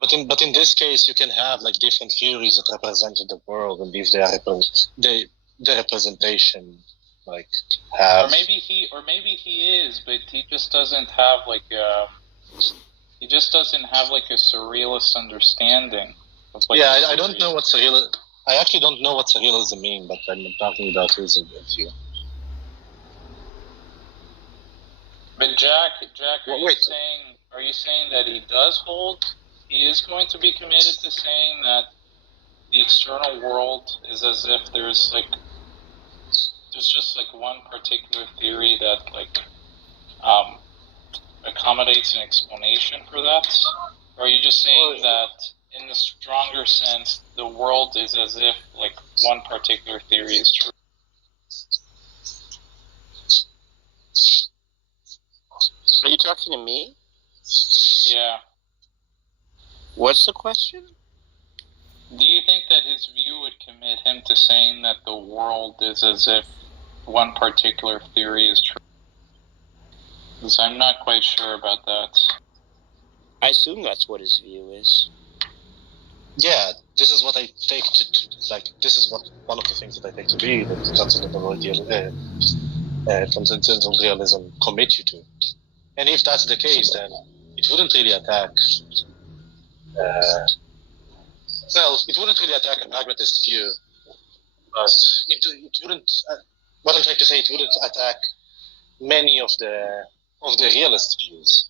But in this case, you can have like different theories that represented the world, and if they are the representation like have. Or maybe he is, but he just doesn't have like a surrealist understanding of like. Yeah, I don't know what surreal. I actually don't know what surrealism means, but I'm talking about his view. But Jack, are you saying that he does hold? He is going to be committed to saying that the external world is as if there's just like one particular theory that like accommodates an explanation for that? Or are you just saying that in the stronger sense, the world is as if like one particular theory is true? Are you talking to me? Yeah. What's the question? Do you think that his view would commit him to saying that the world is as if one particular theory is true? Because I'm not quite sure about that. I assume that's what his view is. Yeah, this is what I take to like. This is what one of the things that I take to be that transcendental realism commit you to. And if that's the case, then it wouldn't really attack. It wouldn't really attack a pragmatist view, but it wouldn't. What I'm trying to say, it wouldn't attack many of the realist views.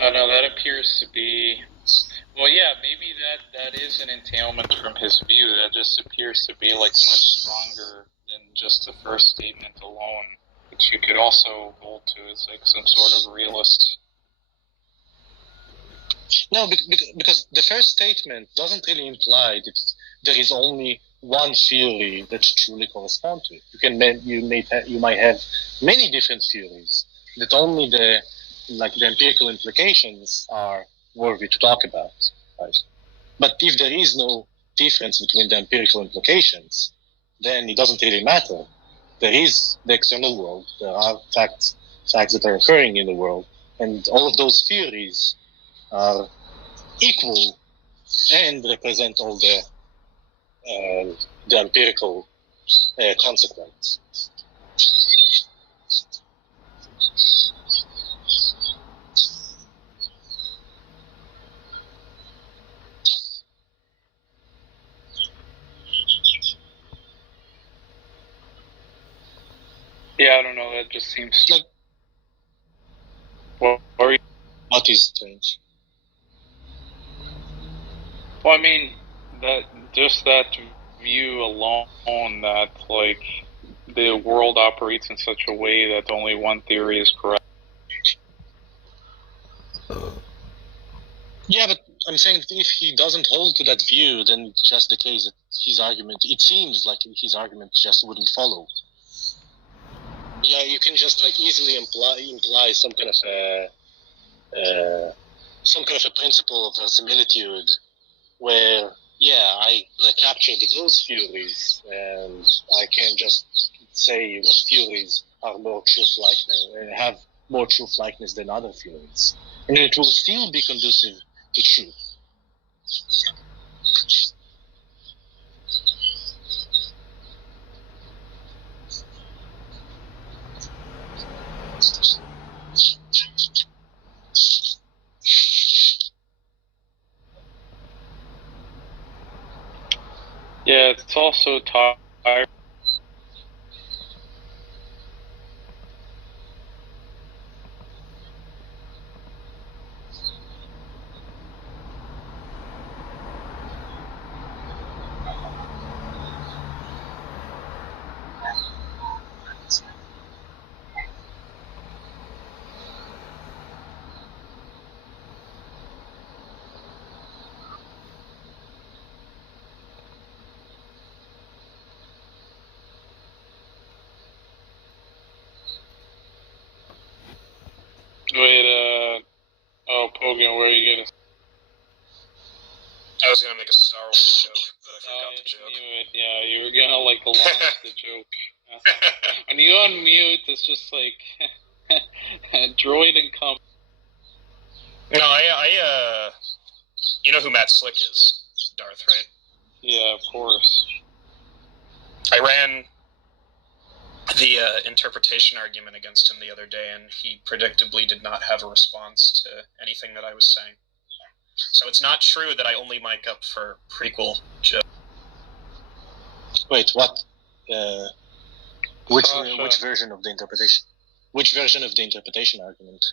Oh no, that appears to be. Well, yeah, maybe that is an entailment from his view. That just appears to be like much stronger than just the first statement alone, which you could also hold to as like some sort of realist. No, because the first statement doesn't really imply that there is only one theory that truly corresponds to it. You might have many different theories that only the empirical implications are worthy to talk about. Right? But if there is no difference between the empirical implications, then it doesn't really matter. There is the external world. There are facts that are occurring in the world, and all of those theories are equal and represent all the empirical consequence. Yeah, I don't know. That just seems like. What is strange? Well, I mean, that view alone, that like the world operates in such a way that only one theory is correct. Yeah, but I'm saying that if he doesn't hold to that view, then it's just the case that his argument, it seems like his argument just wouldn't follow. Yeah, you can just like easily imply some kind of a principle of verisimilitude where, yeah, I captured those theories and I can just say what theories are more truth-likeness and have more truth-likeness than other theories. And it will still be conducive to truth. Yeah, it's also tired. Wait, Pogan, where are you gonna? I was gonna make a Star Wars joke, but I forgot the joke. I knew it. Yeah, you were gonna launch the joke. When you unmute, it's just like droid and come. No, I you know who Matt Slick is, Darth, right? Yeah, of course. I ran the interpretation argument against him the other day, and he predictably did not have a response to anything that I was saying. So it's not true that I only mic up for prequel jokes. Wait, what? Which version of the interpretation? Which version of the interpretation argument?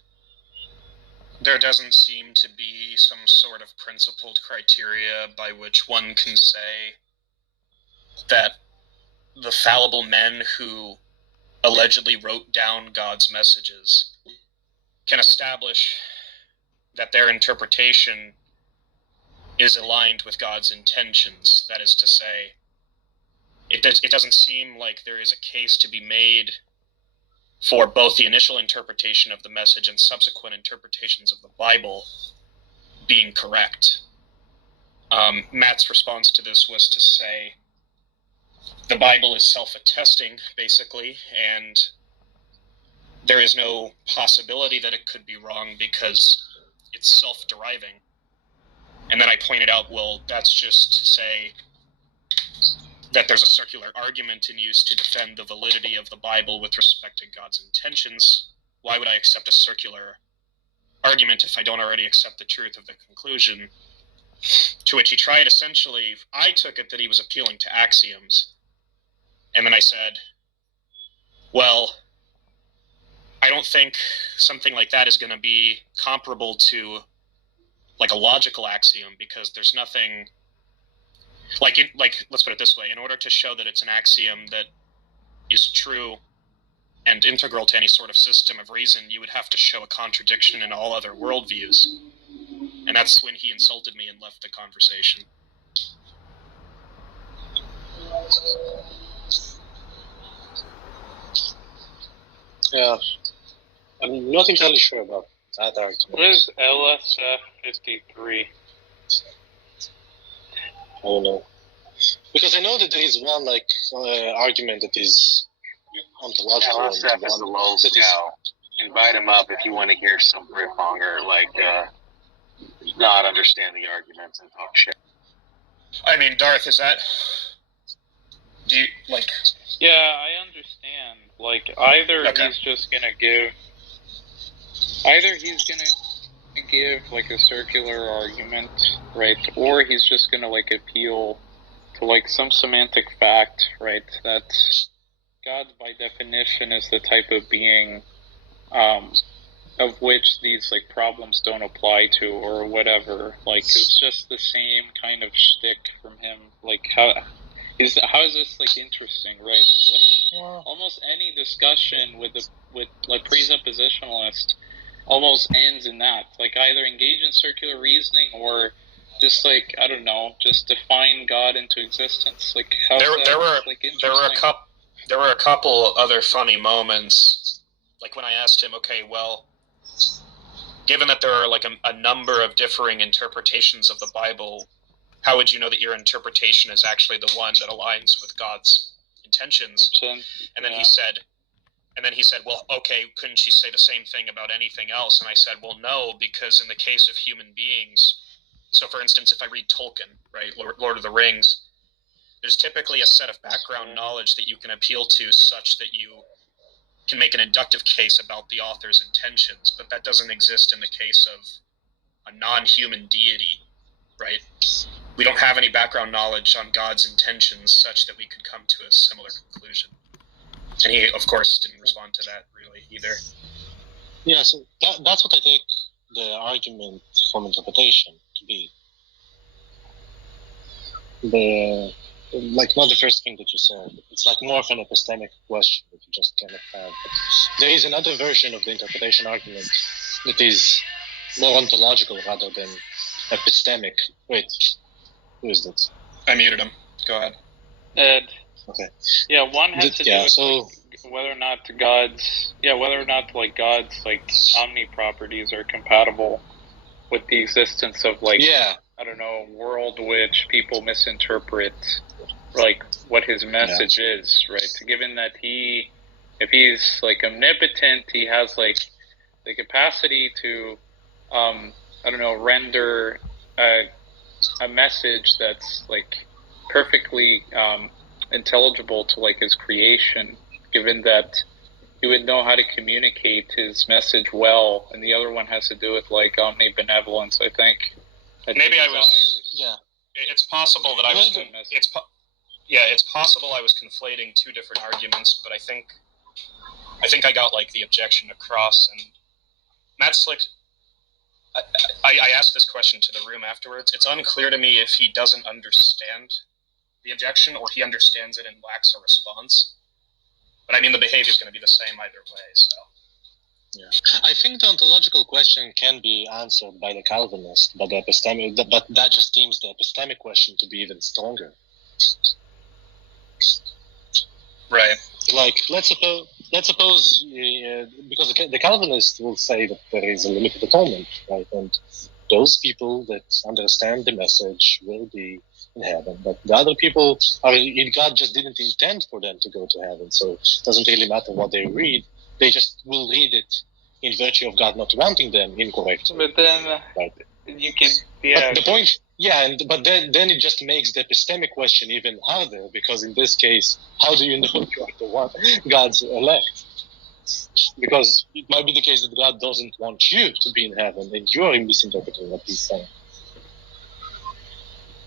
There doesn't seem to be some sort of principled criteria by which one can say that the fallible men who allegedly wrote down God's messages can establish that their interpretation is aligned with God's intentions. That is to say, it doesn't seem like there is a case to be made for both the initial interpretation of the message and subsequent interpretations of the Bible being correct. Matt's response to this was to say the Bible is self-attesting, basically, and there is no possibility that it could be wrong because it's self-deriving. And then I pointed out, well, that's just to say that there's a circular argument in use to defend the validity of the Bible with respect to God's intentions. Why would I accept a circular argument if I don't already accept the truth of the conclusion? To which he tried, essentially, I took it that he was appealing to axioms. And then I said, well, I don't think something like that is going to be comparable to like a logical axiom, because there's nothing like let's put it this way: in order to show that it's an axiom that is true and integral to any sort of system of reason, you would have to show a contradiction in all other worldviews. And that's when he insulted me and left the conversation. Yeah, I'm not entirely sure about that argument. What is LSF 53? I don't know. Because I know that there is one argument that is ontological. LSF is the low scale. Invite him up if you want to hear some riff-monger, not understand the arguments and talk shit. I mean, Darth, is that... Do you, like... Yeah, I understand. Either okay. He's just gonna give... Either he's gonna give, a circular argument, right? Or he's just gonna, appeal to, some semantic fact, right? That God, by definition, is the type of being, of which these, problems don't apply to, or whatever. It's just the same kind of shtick from him. How is this, interesting, right? Almost any discussion with presuppositionalist almost ends in that. Either engage in circular reasoning or just, I don't know, just define God into existence. There were a couple other funny moments, when I asked him, okay, well, given that there are a number of differing interpretations of the Bible, how would you know that your interpretation is actually the one that aligns with God's intentions? And then he said, well, okay, couldn't you say the same thing about anything else? And I said, well, no, because in the case of human beings, so for instance, if I read Tolkien, right, Lord of the Rings, there's typically a set of background knowledge that you can appeal to such that you can make an inductive case about the author's intentions, but that doesn't exist in the case of a non-human deity, right? We don't have any background knowledge on God's intentions such that we could come to a similar conclusion. And he, of course, didn't respond to that really either. Yeah, so that's what I take the argument from interpretation to be. Not the first thing that you said. It's more of an epistemic question that you just cannot have. But there is another version of the interpretation argument that is more ontological rather than epistemic. Wait, who is that? I muted him. Go ahead. Ed. Okay. Yeah, one has to do with whether or not God's omni properties are compatible with the existence of I don't know, world which people misinterpret like what his message is, right? Given that if he's like omnipotent, he has like the capacity to, I don't know, render a message that's like perfectly intelligible to like his creation, given that he would know how to communicate his message well, and the other one has to do with like omnibenevolence, I think. Maybe I was. Yeah. It's possible that I was. It's possible I was conflating two different arguments, but I think I got like the objection across. And Matt Slick, I asked this question to the room afterwards. It's unclear to me if he doesn't understand the objection or he understands it and lacks a response. But I mean, the behavior is going to be the same either way. So. Yeah, I think the ontological question can be answered by the Calvinist, but that just deems the epistemic question to be even stronger. Right. Like, let's suppose because the Calvinist will say that there is a limited atonement, right? And those people that understand the message will be in heaven, but the other people God just didn't intend for them to go to heaven, so it doesn't really matter what they read. They just will read it in virtue of God not wanting them incorrectly. But then right. You can, But the point, but then it just makes the epistemic question even harder, because in this case, how do you know you are the one God's elect? Because it might be the case that God doesn't want you to be in heaven, and you are misinterpreting what He's saying.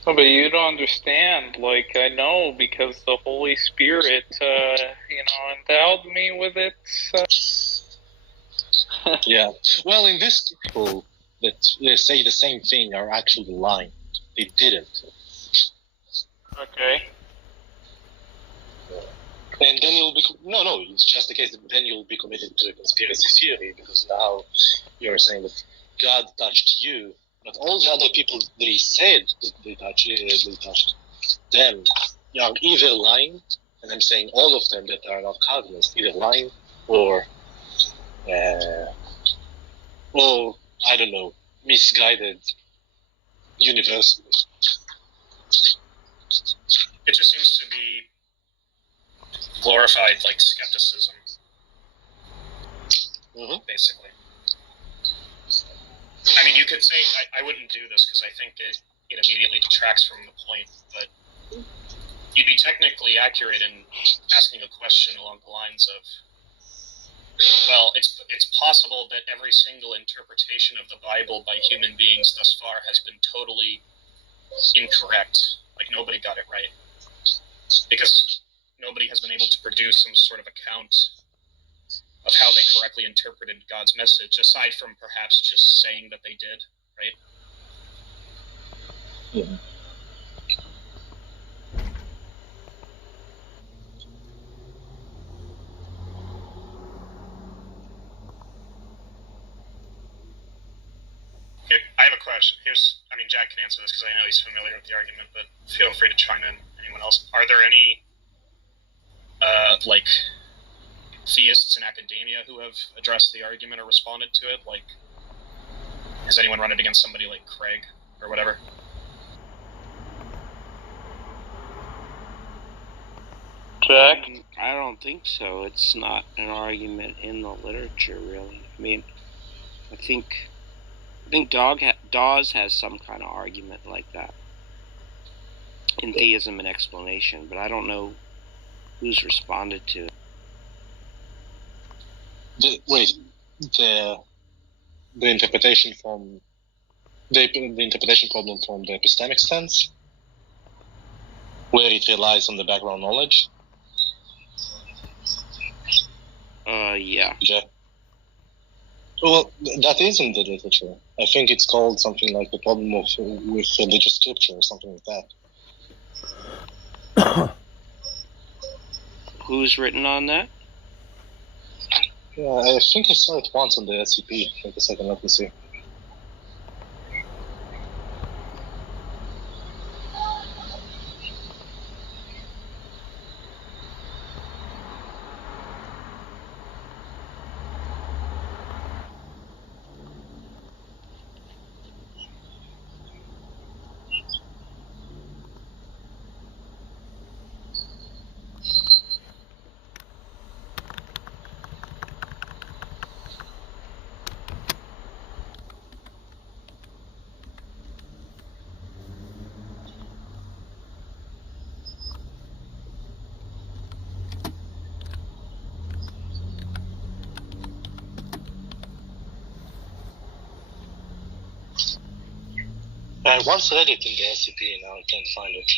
Oh, but you don't understand. Like, I know, because the Holy Spirit, endowed me with it. Yeah. Well, in this people that say the same thing are actually lying. They didn't. Okay. And then you'll be it's just the case that then you'll be committed to a conspiracy theory, because now you're saying that God touched you, but all the other people they said that they touched them are either lying, and I'm saying all of them that are not Calvinists, either lying or I don't know, misguided universally. It just seems to be glorified like skepticism, basically. I mean, you could say I wouldn't do this because I think it immediately detracts from the point, but you'd be technically accurate in asking a question along the lines of, well, it's possible that every single interpretation of the Bible by human beings thus far has been totally incorrect. Like, nobody got it right. Because nobody has been able to produce some sort of account of how they correctly interpreted God's message, aside from perhaps just saying that they did, right? Yeah. I have a question. Jack can answer this because I know he's familiar with the argument, but feel free to chime in. Anyone else? Are there any, theists in academia who have addressed the argument or responded to it? Like, has anyone run it against somebody like Craig or whatever? Jack? I don't think so. It's not an argument in the literature, really. I mean, I think Dawes has some kind of argument like that in Theism and Explanation, but I don't know who's responded to it. The interpretation from the interpretation problem from the epistemic stance, where it relies on the background knowledge. Yeah. Well, that is in the literature. I think it's called something like the problem with religious scripture or something like that. Who's written on that? Yeah, I think I saw it once on the SCP. Wait a second, let me see. I once read it in the SCP, now I can't find it.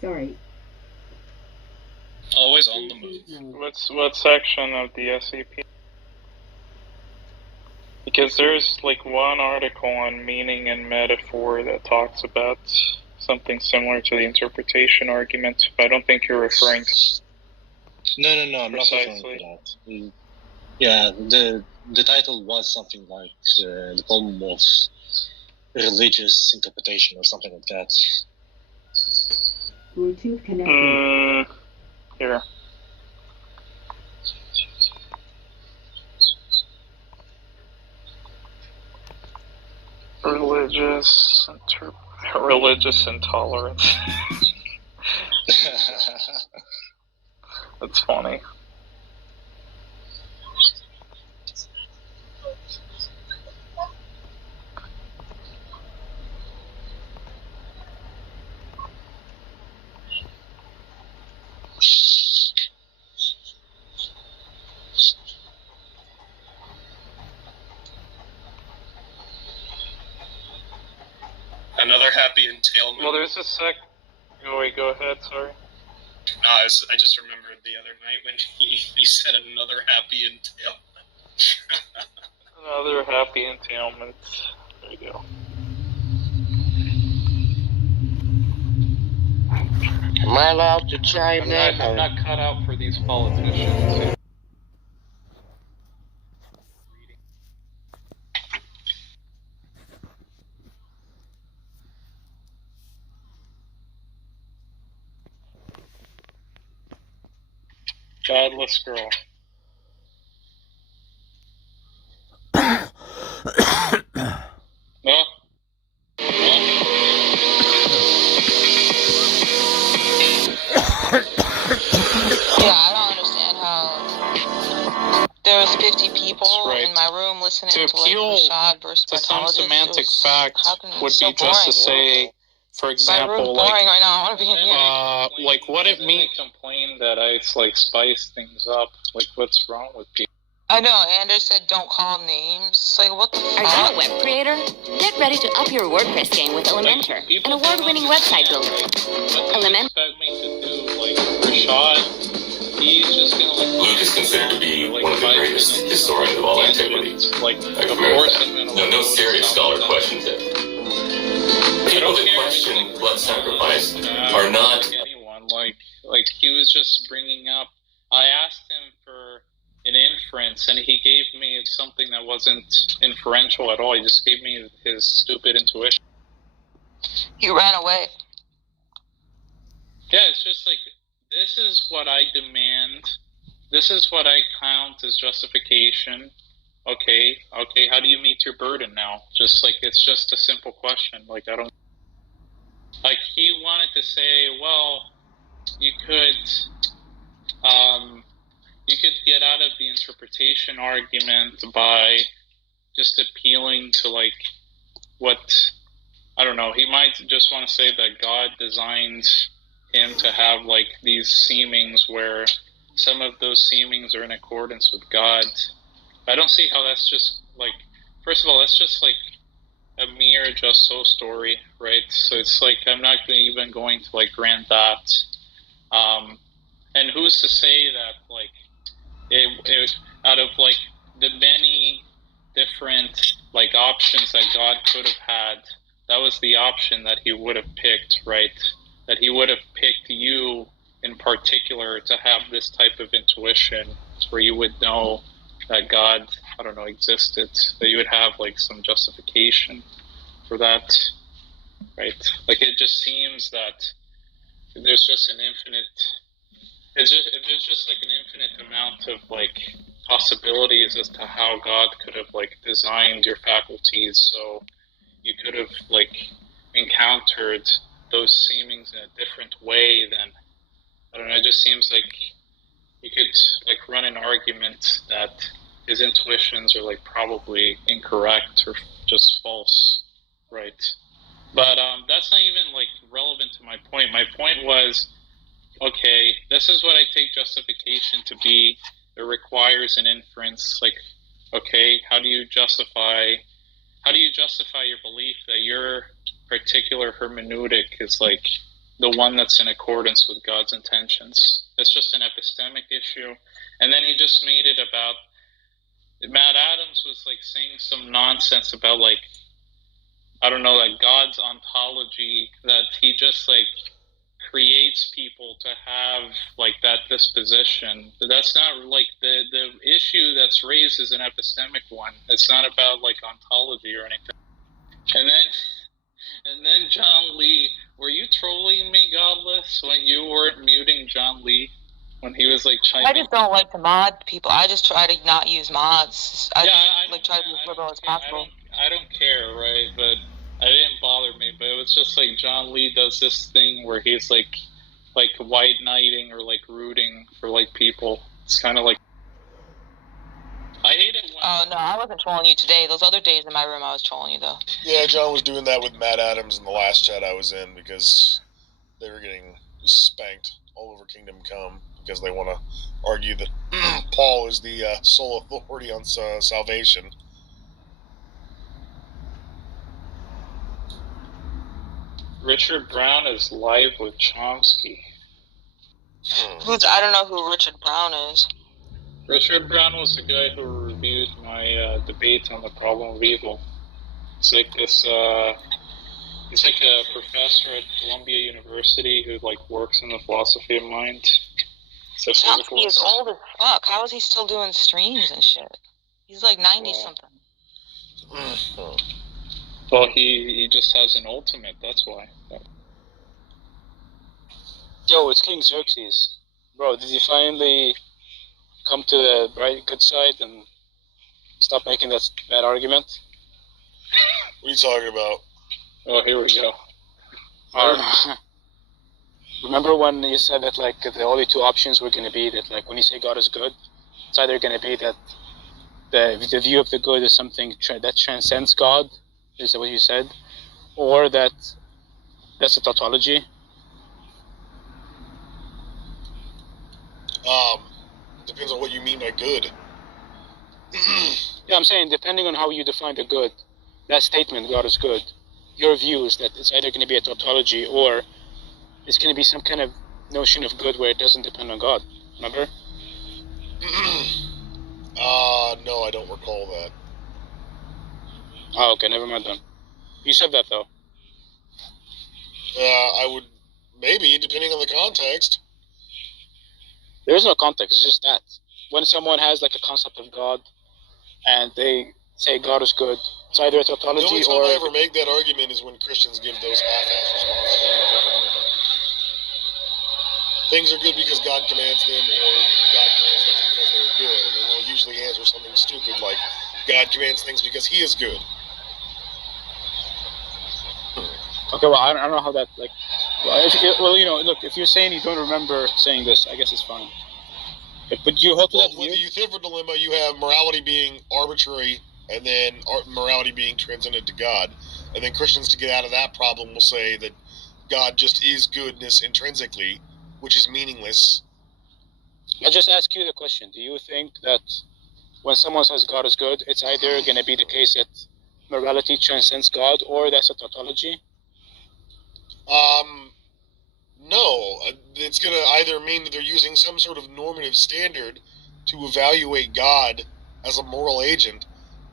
Sorry. Always on the move. What section of the SCP? Because there's like one article on meaning and metaphor that talks about something similar to the interpretation argument, but I don't think you're referring to. No, I'm not referring to that. Yeah, the title was something like the problem of religious interpretation or something like that. Bluetooth connected. Here. Religious intolerance. That's funny. Another happy entailment. Well, there's a sec. Oh, wait, go ahead, sorry. No, I just remembered the other night when he said another happy entailment. Another happy entailment. There you go. Am I allowed to chime in? I'm not cut out for these politicians. Godless girl. No? Yeah, I don't understand how there was 50 people in my room listening to like Rashad versus to some Bartologist. semantic fact would so be just to say, for my example, room's like boring right now. I want to be in here. like what it means. Complain that I like spice things up. Like what's wrong with people? I know. Anders said don't call names. It's like what the fuck? Are you a web creator? Get ready to up your WordPress game with Elementor, an award-winning website builder. Elementor. Expect me to do like Rashad. He's just gonna like. Luke is considered to be one of the greatest historians of all antiquity. Like, of course, no serious scholar questions it. People that question blood sacrifice are not anyone. Like he was just bringing up. I asked him for an inference, and he gave me something that wasn't inferential at all. He just gave me his stupid intuition. He ran away. Yeah, it's just like, this is what I demand. This is what I count as justification. Okay, how do you meet your burden now? Just like, it's just a simple question. Like, I don't... Like, he wanted to say, well, you could get out of the interpretation argument by just appealing to, like, what... I don't know, he might just want to say that God designed him to have like these seemings where some of those seemings are in accordance with God. I don't see how that's just like, first of all, that's just like a mere just so story, right? So it's like, I'm not even going to like grant that. And who's to say that like it out of like the many different like options that God could have had, that was the option that he would have picked, right? That he would have picked you in particular to have this type of intuition where you would know that God, I don't know, existed, that you would have like some justification for that, right? Like it just seems that there's just an infinite, if there's just like an infinite amount of like possibilities as to how God could have like designed your faculties so you could have like encountered those seemings in a different way, then I don't know, it just seems like you could like run an argument that his intuitions are like probably incorrect or just false, right? But that's not even like relevant to my point. My point was, okay, this is what I take justification to be. It requires an inference. Like, okay, how do you justify your belief that your particular hermeneutic is like the one that's in accordance with God's intentions? It's just an epistemic issue. And then he just made it about, Matt Adams was like saying some nonsense about like, I don't know, like God's ontology, that he just like creates people to have like that disposition. But that's not like the issue that's raised is an epistemic one. It's not about like ontology or anything. And then John Lee, were you trolling me, Godless, when you weren't muting John Lee when he was like chiming? I just don't like to mod people. I just try to not use mods. I try to be as liberal as possible. I don't care, right? But it didn't bother me. But it was just like John Lee does this thing where he's like white knighting or like rooting for like people. It's kind of like, I hate it when... Oh, no, I wasn't trolling you today. Those other days in my room, I was trolling you, though. Yeah, John was doing that with Matt Adams in the last chat I was in because they were getting spanked all over Kingdom Come because they want to argue that Paul is the sole authority on salvation. Richard Brown is live with Chomsky. I don't know who Richard Brown is. Richard Brown was the guy who reviewed my debate on the problem of evil. It's like this. He's like a professor at Columbia University who like works in the philosophy of mind. Chomsky is old as fuck. How is he still doing streams and shit? He's like 90 something. Well, he just has an ultimate. That's why. Yo, it's King Xerxes, bro. Did you finally come to the good side and stop making that argument? What are you talking about? Oh, here we go. Remember when you said that like the only two options were going to be that like when you say God is good, it's either going to be that the view of the good is something that transcends God, is that what you said, or that's a tautology? Depends on what you mean by good. Yeah, I'm saying depending on how you define the good, that statement, God is good, your view is that it's either going to be a tautology or it's going to be some kind of notion of good where it doesn't depend on God. Remember? No, I don't recall that. Oh, okay, never mind then. You said that though. I would, maybe, depending on the context. There is no context, it's just that. When someone has like a concept of God and they say God is good, it's either a tautology or... The only time I ever make that argument is when Christians give those half-ass responses. Things are good because God commands them, or God commands things because they're good. And then they'll usually answer something stupid like, God commands things because he is good. Okay, well, I don't know how that, like... Well, you know, look, if you're saying you don't remember saying this, I guess it's fine. But you hold to that view? With the Euthyphro dilemma, you have morality being arbitrary, and then morality being transcendent to God. And then Christians, to get out of that problem, will say that God just is goodness intrinsically, which is meaningless. I'll just ask you the question. Do you think that when someone says God is good, it's either going to be the case that morality transcends God, or that's a tautology? No. It's going to either mean that they're using some sort of normative standard to evaluate God as a moral agent,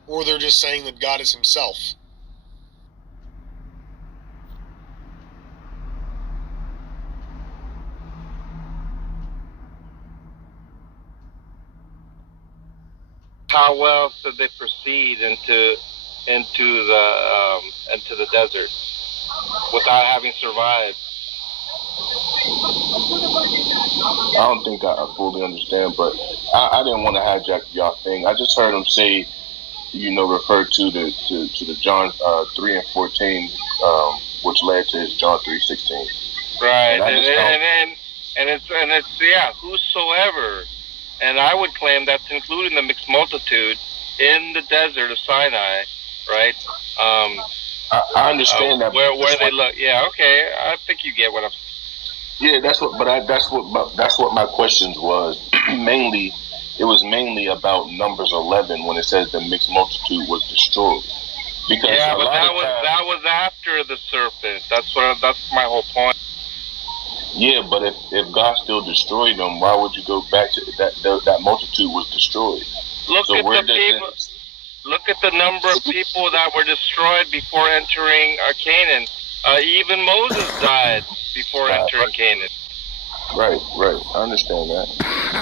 or they're just saying that God is himself. How well could they proceed into the desert without having survived? don't think I fully understand, but I didn't want to hijack y'all thing. I just heard him say, refer to the John 3 and 14, which led to his John 3:16. Right, and it's whosoever, and I would claim that's including the mixed multitude in the desert of Sinai, right? I understand that. Where they look, yeah, okay. I think you get what I'm. Yeah, that's what my questions was. It was mainly about Numbers 11 when it says the mixed multitude was destroyed. Because yeah, but that was after the serpent. That's my whole point. Yeah, but if God still destroyed them, why would you go back to that multitude was destroyed? Look at the number of people that were destroyed before entering Canaan. Even Moses died before entering Canaan. Right. I understand that.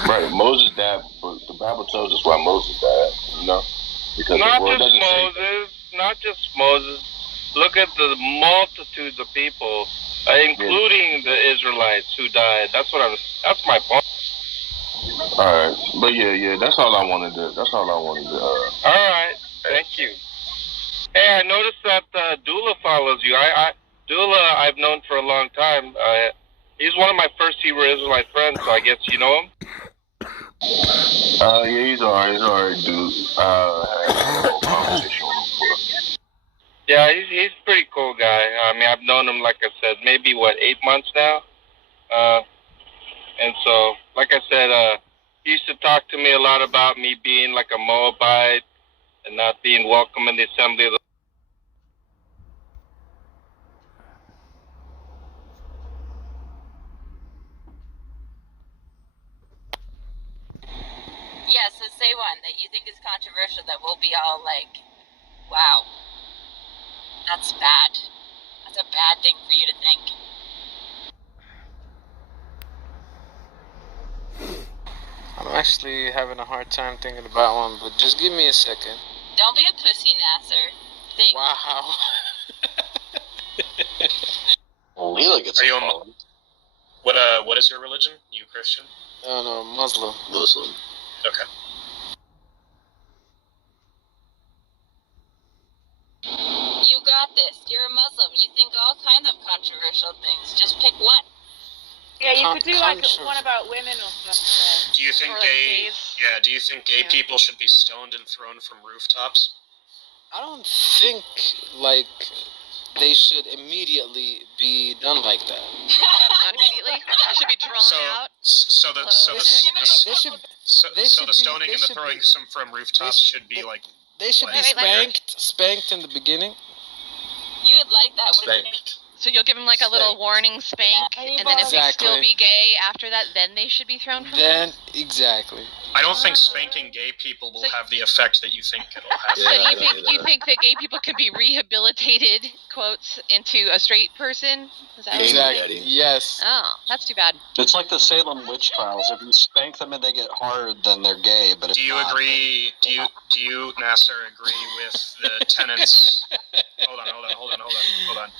Right, Moses died, but the Bible tells us why Moses died. Because not just Moses. Look at the multitudes of people, including the Israelites who died. That's my point. All right, but yeah, that's all I wanted to. All right, thank you. Hey, I noticed that Dula follows you. Dula, I've known for a long time. He's one of my first Hebrew Israelite friends, so I guess you know him. Yeah, he's alright, dude. I had a conversation with him before. Yeah, he's a pretty cool guy. I mean, I've known him, like I said, maybe 8 months now. And so, like I said, he used to talk to me a lot about me being like a Moabite and not being welcome in the assembly of the. Yeah, so say one that you think is controversial that we'll be all like, wow, that's bad. That's a bad thing for you to think. I'm actually having a hard time thinking about one, but just give me a second. Don't be a pussy, Nasser. Think. Wow. Leela gets a phone. What is your religion? You Christian? No, Muslim. Okay. You got this. You're a Muslim. You think all kinds of controversial things. Just pick one. Yeah, you could do like one about women or something. Do you think gay people should be stoned and thrown from rooftops? I don't think they should immediately be done like that. Not immediately. It should be drawn out. So the stoning and the throwing from rooftops should be like. They should be spanked in the beginning. You would like that, wouldn't you? So you'll give them like a little warning spank, and then if they still be gay after that, then they should be thrown from Then, exactly. I don't think spanking gay people will have the effect that you think it'll have. So you think that gay people can be rehabilitated, quotes, into a straight person? Is that exactly. Yes. Oh, that's too bad. It's like the Salem witch trials. If you spank them and they get hard, then they're gay. But do you agree? Do you, Nasser, agree with the tenets? Hold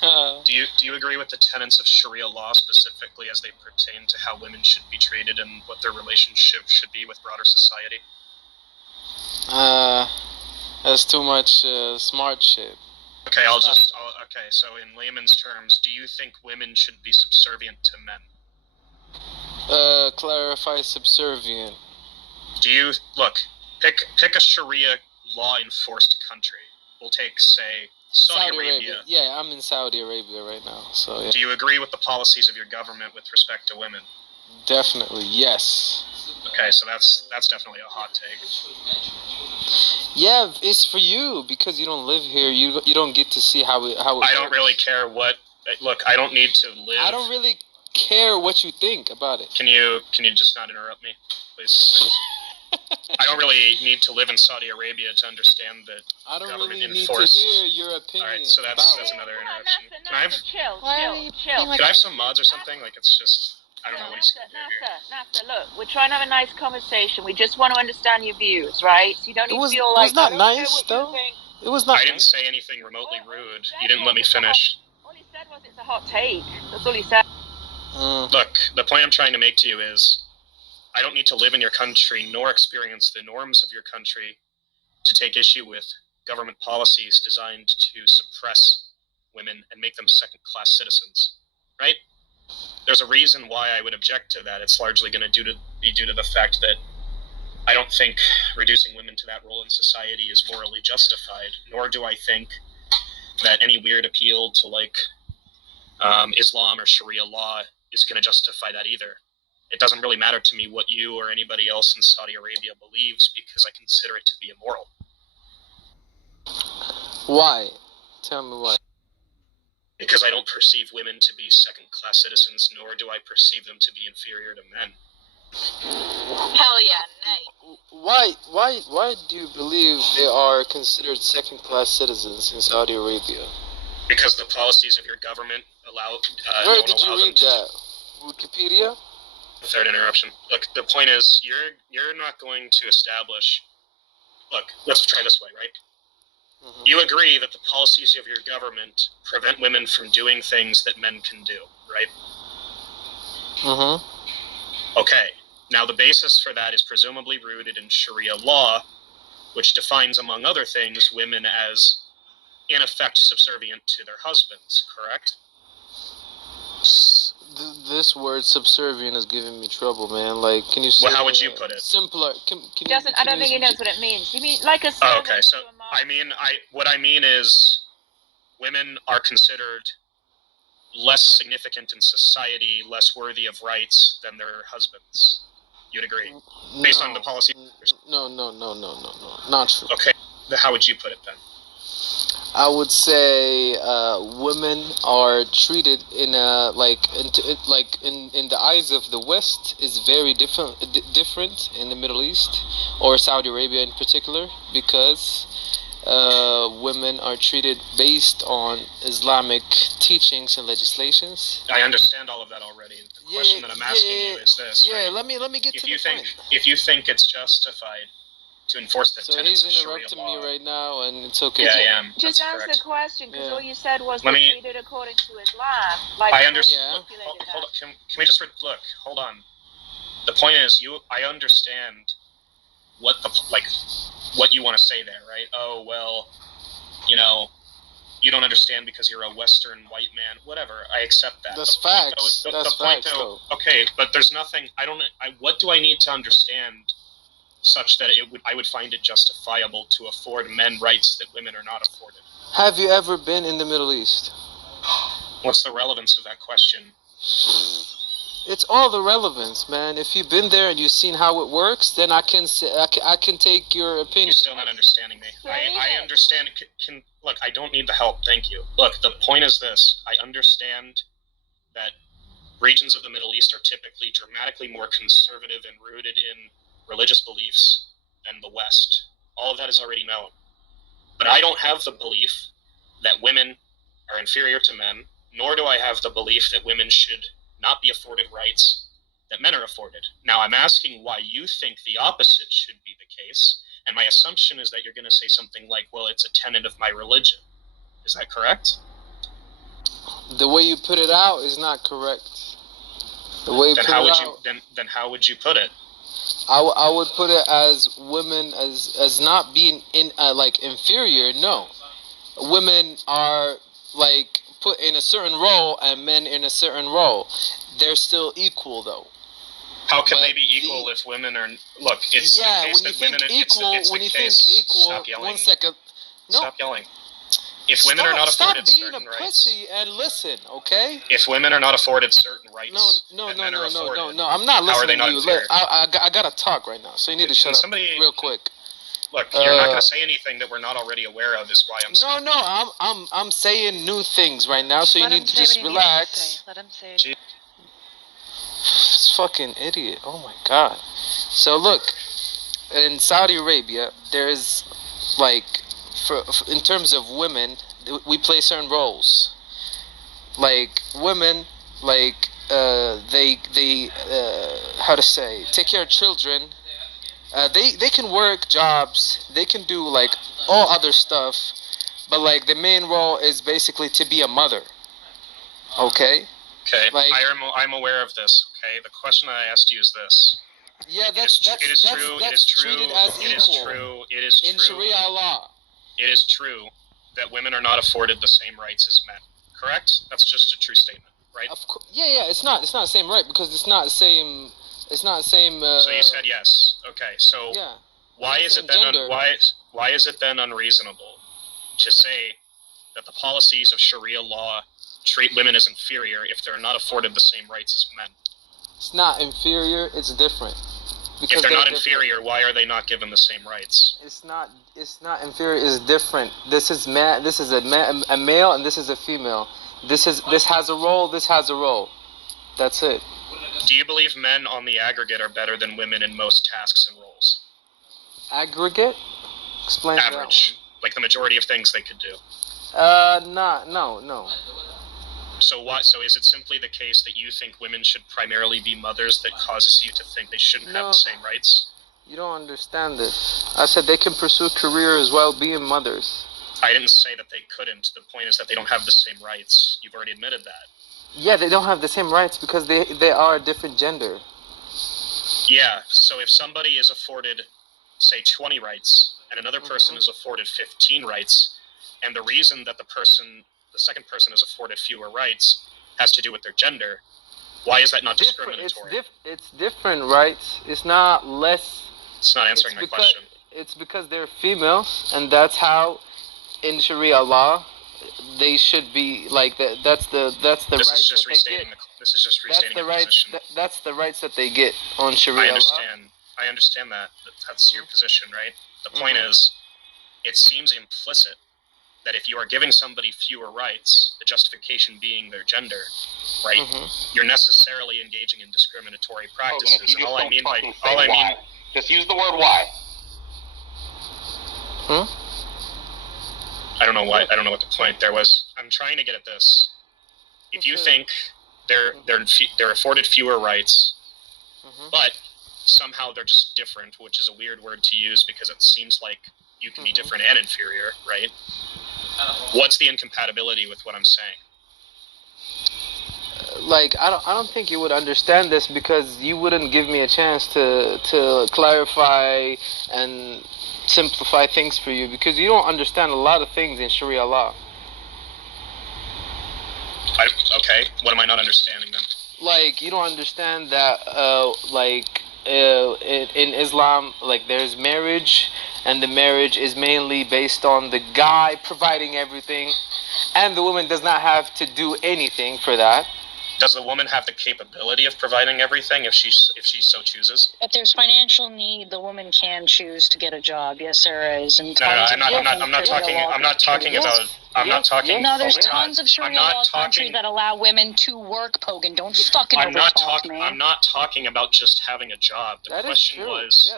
on. Do you agree with the tenets of Sharia law specifically as they pertain to how women should be treated and what their relationship should be with broader society? That's too much smart shit. Okay, so in layman's terms, do you think women should be subservient to men? Clarify subservient. Do you pick a Sharia law enforced country? We'll take, say, Saudi Arabia. Yeah, I'm in Saudi Arabia right now. So yeah. Do you agree with the policies of your government with respect to women? Definitely, yes. Okay, so that's definitely a hot take. Yeah, it's for you because you don't live here. You don't get to see how it I don't really care what. Look, I don't need to live. I don't really care what you think about it. Can you just not interrupt me, please? I don't really need to live in Saudi Arabia to understand that I don't government really need enforced. to hear your opinion. All right, so that's another interruption. Can I have some mods or something? Like it's just. I don't know what he's going to do here. Nasser, look, we're trying to have a nice conversation. We just want to understand your views, right? So you don't need to feel like... It was not nice, though. It was not I didn't say anything remotely rude. You didn't let me finish. All he said was it's a hot take. That's all he said. Look, the point I'm trying to make to you is I don't need to live in your country nor experience the norms of your country to take issue with government policies designed to suppress women and make them second-class citizens, right? There's a reason why I would object to that. It's largely going to be due to the fact that I don't think reducing women to that role in society is morally justified, nor do I think that any weird appeal to Islam or Sharia law is going to justify that either. It doesn't really matter to me what you or anybody else in Saudi Arabia believes because I consider it to be immoral. Why? Tell me why. Because I don't perceive women to be second-class citizens, nor do I perceive them to be inferior to men. Hell yeah, nay. Why do you believe they are considered second-class citizens in Saudi Arabia? Because the policies of your government Where did you read that? Wikipedia? Third interruption. Look, the point is, you're not going to establish. Look, let's try this way, right? Mm-hmm. You agree that the policies of your government prevent women from doing things that men can do, right? Mm-hmm. Okay. Now, the basis for that is presumably rooted in Sharia law, which defines, among other things, women as, in effect, subservient to their husbands, correct? This word subservient is giving me trouble, man. Like, can you say? Well, how would you put it? Simpler. I don't think he knows what it means. You mean like a servant? Oh, okay, so what I mean is, women are considered less significant in society, less worthy of rights than their husbands. You'd agree, based on the policy? No, not true. Okay, how would you put it then? I would say women are treated in a in the eyes of the West is very different in the Middle East or Saudi Arabia in particular, because women are treated based on Islamic teachings and legislations. I understand all of that already. The question that I'm asking you is this. Yeah, right? let me get to the point. If you think it's justified to enforce the tenets of Sharia law. So he's interrupting me right now, and it's okay. Yeah, I am. Just answer the question, because all you said was they're treated according to Islam. Like I understand. Hold on. Can we just look? Hold on. The point is, I understand what you want to say there, right? Oh well, you don't understand because you're a Western white man. Whatever. I accept that. That's facts. That's facts, though. Okay, but there's nothing. What do I need to understand such that I would find it justifiable to afford men rights that women are not afforded? Have you ever been in the Middle East? What's the relevance of that question? It's all the relevance, man. If you've been there and you've seen how it works, then I can take your opinion. You're still not understanding me. I understand. Look, I don't need the help. Thank you. Look, the point is this. I understand that regions of the Middle East are typically dramatically more conservative and rooted in religious beliefs than the West. All of that is already known. But I don't have the belief that women are inferior to men, nor do I have the belief that women should not be afforded rights that men are afforded. Now, I'm asking why you think the opposite should be the case, and my assumption is that you're going to say something like, well, it's a tenet of my religion. Is that correct? The way you put it out is not correct. The way you put it out... Then how would you put it? I would put it as women as not being inferior. No, women are put in a certain role and men in a certain role. They're still equal though. How can they be equal if women are? Look, it's the case that women. When you think equal, stop yelling. 1 second. No. Stop yelling. If women are not afforded certain rights. Stop being a pussy and listen, okay? If women are not afforded certain rights, no. I'm not listening how are they not to you. Look, I gotta talk right now, so you need to shut up real quick. Look, you're not gonna say anything that we're not already aware of. Is why I'm saying. No. I'm saying new things right now, so you need to just relax. Let him say it. This fucking idiot. Oh my god. So look, in Saudi Arabia, there's in terms of women, we play certain roles. Like women, they how to say, take care of children. They can work jobs. They can do all other stuff, but the main role is basically to be a mother. Okay. Okay. I'm aware of this. Okay. The question I asked you is this: Yeah, that's treated as equal. It is true. In Sharia law. It is true that women are not afforded the same rights as men. Correct? That's just a true statement, right? Of course. Yeah. It's not the same right because it's not the same. It's not the same. So you said yes. Okay. So yeah. Why is it then why is it then unreasonable to say that the policies of Sharia law treat women as inferior if they're not afforded the same rights as men? It's not inferior. It's different. Because if they're not inferior, why are they not given the same rights? It's not inferior. It's different. This is a male, and this is a female. This has a role. This has a role. That's it. Do you believe men on the aggregate are better than women in most tasks and roles? Aggregate? Explain average, like the majority of things they could do. No. So what? So is it simply the case that you think women should primarily be mothers that causes you to think they shouldn't have the same rights? You don't understand this. I said they can pursue a career as well being mothers. I didn't say that they couldn't. The point is that they don't have the same rights. You've already admitted that. Yeah, they don't have the same rights because they are a different gender. Yeah, so if somebody is afforded, say, 20 rights, and another person is afforded 15 rights, and the reason that the second person is afforded fewer rights has to do with their gender, why is that not discriminatory? It's different rights. It's not less. It's not answering my question. It's because they're female, and that's how, in Sharia law, they should be like that. That's the rights that they get. This is just restating the position. That's the rights that they get on Sharia law. I understand that. That's your position, right? The point is, it seems implicit that if you are giving somebody fewer rights, the justification being their gender, right? You're necessarily engaging in discriminatory practices. And just use the word why. I don't know why. I don't know what the point there was. I'm trying to get at this. If you think they're afforded fewer rights, but somehow they're just different, which is a weird word to use because it seems like you can be different and inferior, right? What's the incompatibility with what I'm saying? Like I don't think you would understand this because you wouldn't give me a chance to clarify and simplify things for you because you don't understand a lot of things in Sharia law. Okay, what am I not understanding then? Like you don't understand that in Islam, like there's marriage, and the marriage is mainly based on the guy providing everything, and the woman does not have to do anything for that. Does the woman have the capability of providing everything if she so chooses? If there's financial need, the woman can choose to get a job. Yes, there is. And I'm not talking No, there's tons of Sharia law countries that allow women to work, Pogan. Don't fucking overtalk, man. I'm not talking about just having a job. The question was,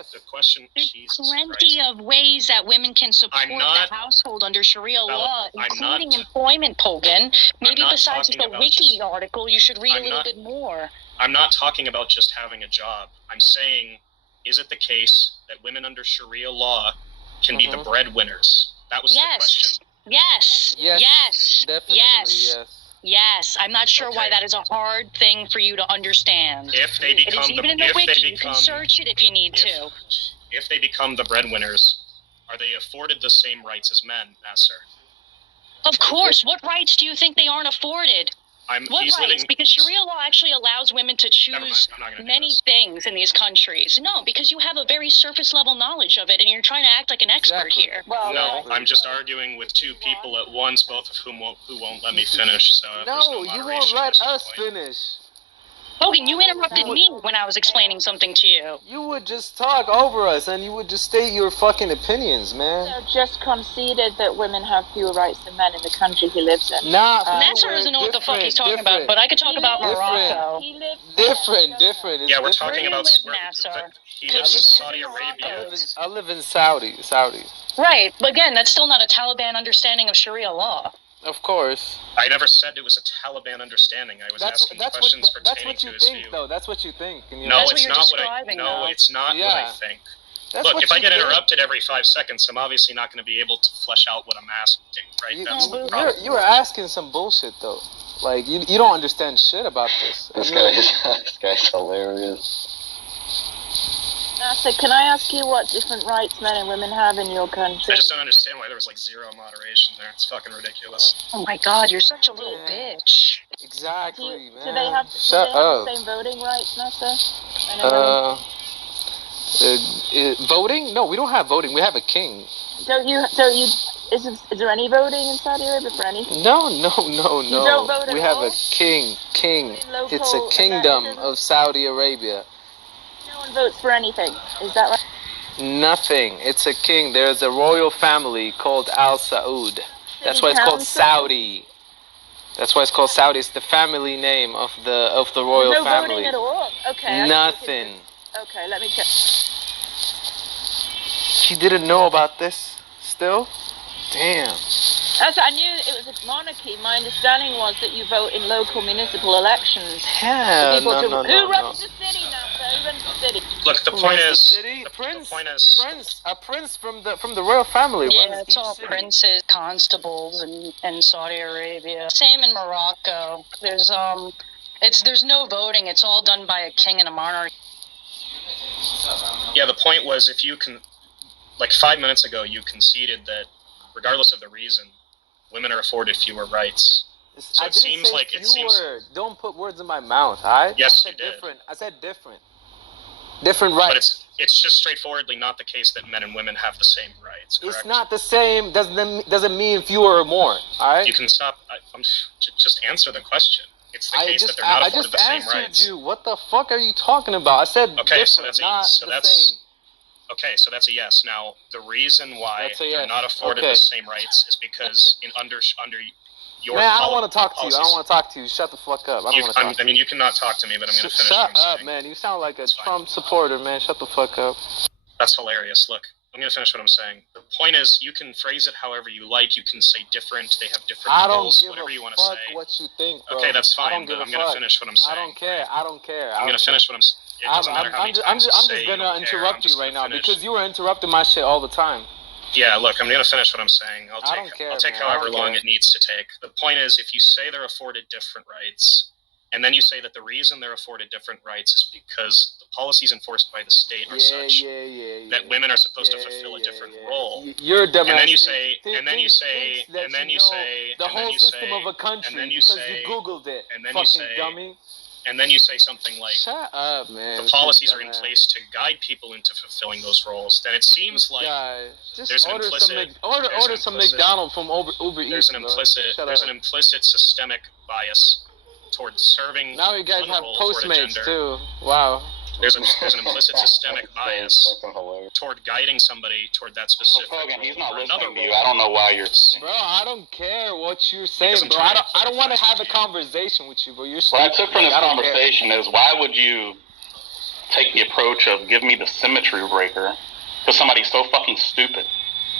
There's plenty of ways that women can support the household under Sharia law, including employment, Pogan. Maybe besides the wiki article, you should read a little bit more. I'm not talking about just having a job. I'm saying, is it the case that women under Sharia law can be the breadwinners? That was the question. Yes. Definitely, yes. I'm not sure why that is a hard thing for you to understand. If they become it is even in the wiki. You can search it if you need to. If they become the breadwinners, are they afforded the same rights as men, Nasser? Of course. What rights do you think they aren't afforded? Because Sharia law actually allows women to choose many things in these countries. No, because you have a very surface level knowledge of it, and you're trying to act like an expert here. Well, no, I'm just arguing with two people at once, both of whom won't let me finish. So no, you won't let us finish. Hogan, you interrupted me when I was explaining something to you. You would just talk over us, and you would just state your fucking opinions, man. Just conceded that women have fewer rights than men in the country he lives in. Nasser doesn't know what the fuck he's talking about, but I could talk about Morocco. Different. Yeah, we're talking about Nasser. He lives in Saudi Arabia. I live in Saudi. Right, but again, that's still not a Taliban understanding of Sharia law. Of course. I never said it was a Taliban understanding. I was asking questions pertaining to his view. That's what you think. No, it's not what I think. Look, if I get interrupted every 5 seconds, I'm obviously not going to be able to flesh out what I'm asking, right? That's the problem. You were asking some bullshit, though. Like, you don't understand shit about this. This guy's hilarious. Master, can I ask you what different rights men and women have in your country? I just don't understand why there was like zero moderation there. It's fucking ridiculous. Oh my god, you're such a little bitch. Exactly, Do they have, Shut do they have up. the same voting rights, Master? Men and women? Voting? No, we don't have voting. We have a king. Is there any voting in Saudi Arabia for anything? No. You don't vote at We have all? a king. Local It's a kingdom of Saudi Arabia. No one votes for anything. Is that right? Nothing. It's a king. There's a royal family called Al Saud. That's why it's called Saudi. That's why it's called Saudi. It's the family name of the royal no family. Voting at all? Okay. Nothing. Okay, let me check. She didn't know about this still? Damn. I knew it was a monarchy. My understanding was that you vote in local municipal elections. Yeah, Who runs the city now, sir? Who runs the city? Look, the point is, a prince from the royal family. Yeah, it's all princes, constables, in Saudi Arabia. Same in Morocco. There's no voting. It's all done by a king and a monarch. Yeah, the point was, if you can, like 5 minutes ago, you conceded that regardless of the reason, women are afforded fewer rights. So it seems like it seems. Don't put words in my mouth, alright? Yes, you did. I said different. Different rights. But it's just straightforwardly not the case that men and women have the same rights. Correct? It's not the same. Doesn't mean fewer or more. All right. You can stop. Just answer the question. It's the case that they're not afforded the same rights. I just answered you. What the fuck are you talking about? I said okay, different, so that's okay, so that's a yes. Now the reason why they're not afforded the same rights is because under your man, I don't want to talk to you. I don't want to talk to you. Shut the fuck up. I don't want to talk. I mean, you cannot talk to me, but I'm going to finish. Shut up, man. You sound like a Trump supporter, man. Shut the fuck up. That's hilarious. Look, I'm going to finish what I'm saying. The point is, you can phrase it however you like. You can say different. They have different rules, whatever you want to say. What you think, bro. Okay, that's fine, but I'm going to finish what I'm saying. I don't care. I'm going to finish what I'm saying. It doesn't matter how many times I'm just going to interrupt you right now because you were interrupting my shit all the time. Yeah, look, I'm going to finish what I'm saying. I'll take however long it needs to take. The point is, if you say they're afforded different rights, and then you say that the reason they're afforded different rights is because the policies enforced by the state are such that women are supposed to fulfill a different role. You're a dumbass. And then you say, the whole system of a country because you Googled it, fucking dummy. And then you say something like, "Shut up, man. The policies are in place to guide people into fulfilling those roles." Then it seems like there's an implicit order some McDonald's from Uber Eats. There's an implicit systemic bias towards serving. Now you guys have Postmates too. Wow. There's an implicit systemic bias toward guiding somebody toward that specific role. He's not listening to you. I don't know why you're. Bro, I don't care what you're saying, bro. I don't want to have a conversation with you, bro. You're what I took from this conversation is why would you take the approach of give me the symmetry breaker because somebody's so fucking stupid?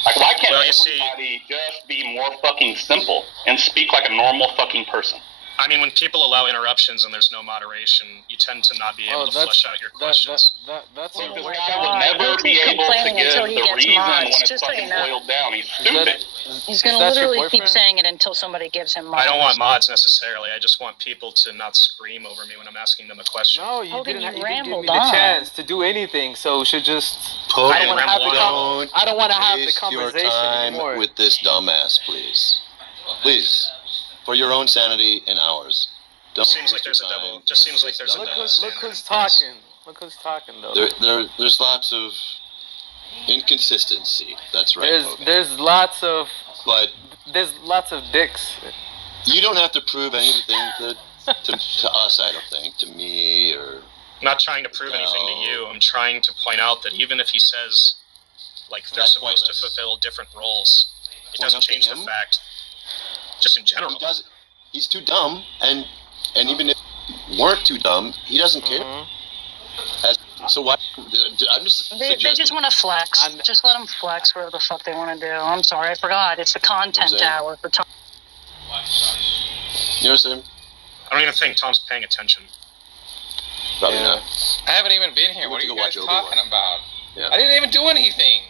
Like, why can't everybody just be more fucking simple and speak like a normal fucking person? I mean, when people allow interruptions and there's no moderation, you tend to not be able to flesh out your questions. This guy will never be able to give the reason when it's fucking boiled down. He's stupid. He's going to literally keep saying it until somebody gives him mods. I don't want mods necessarily. I just want people to not scream over me when I'm asking them a question. No, you didn't give me the chance to do anything, so should just... I don't want to have the conversation anymore. With this dumbass, please. Please. For your own sanity and ours. Seems like there's a double. Just seems like there's a double. Look who's talking. Look who's talking, though. There's lots of inconsistency. That's right. There's lots of dicks. You don't have to prove anything to us. I don't think to me or. I'm not trying to prove anything to you. I'm trying to point out that even if he says, like, they're supposed to fulfill different roles, it doesn't change the fact. Just in general. He's too dumb, and even if he weren't too dumb, he doesn't care. So why? I'm just. They just want to flex. Just let them flex whatever the fuck they want to do. I'm sorry, I forgot. It's the content hour for Tom. You know what I'm saying? I don't even think Tom's paying attention. Probably not. I haven't even been here. What are you guys talking about? Yeah. I didn't even do anything.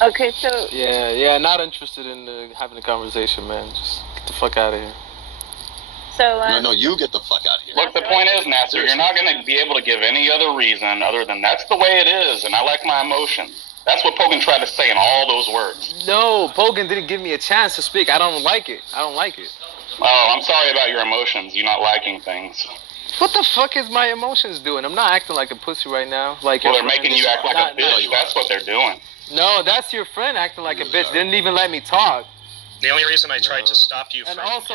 Okay, so... Yeah, not interested in having a conversation, man. Just get the fuck out of here. So no, you get the fuck out of here. Look, the point is, Nasser, you're not going to be able to give any other reason other than that's the way it is, and I like my emotions. That's what Pogan tried to say in all those words. No, Pogan didn't give me a chance to speak. I don't like it. Oh, I'm sorry about your emotions. You not liking things. What the fuck is my emotions doing? I'm not acting like a pussy right now. Like well, they're making you act like a bitch. That's what they're doing. No, that's your friend acting like a bitch. Didn't even let me talk. The only reason I tried to stop you from interrupting me...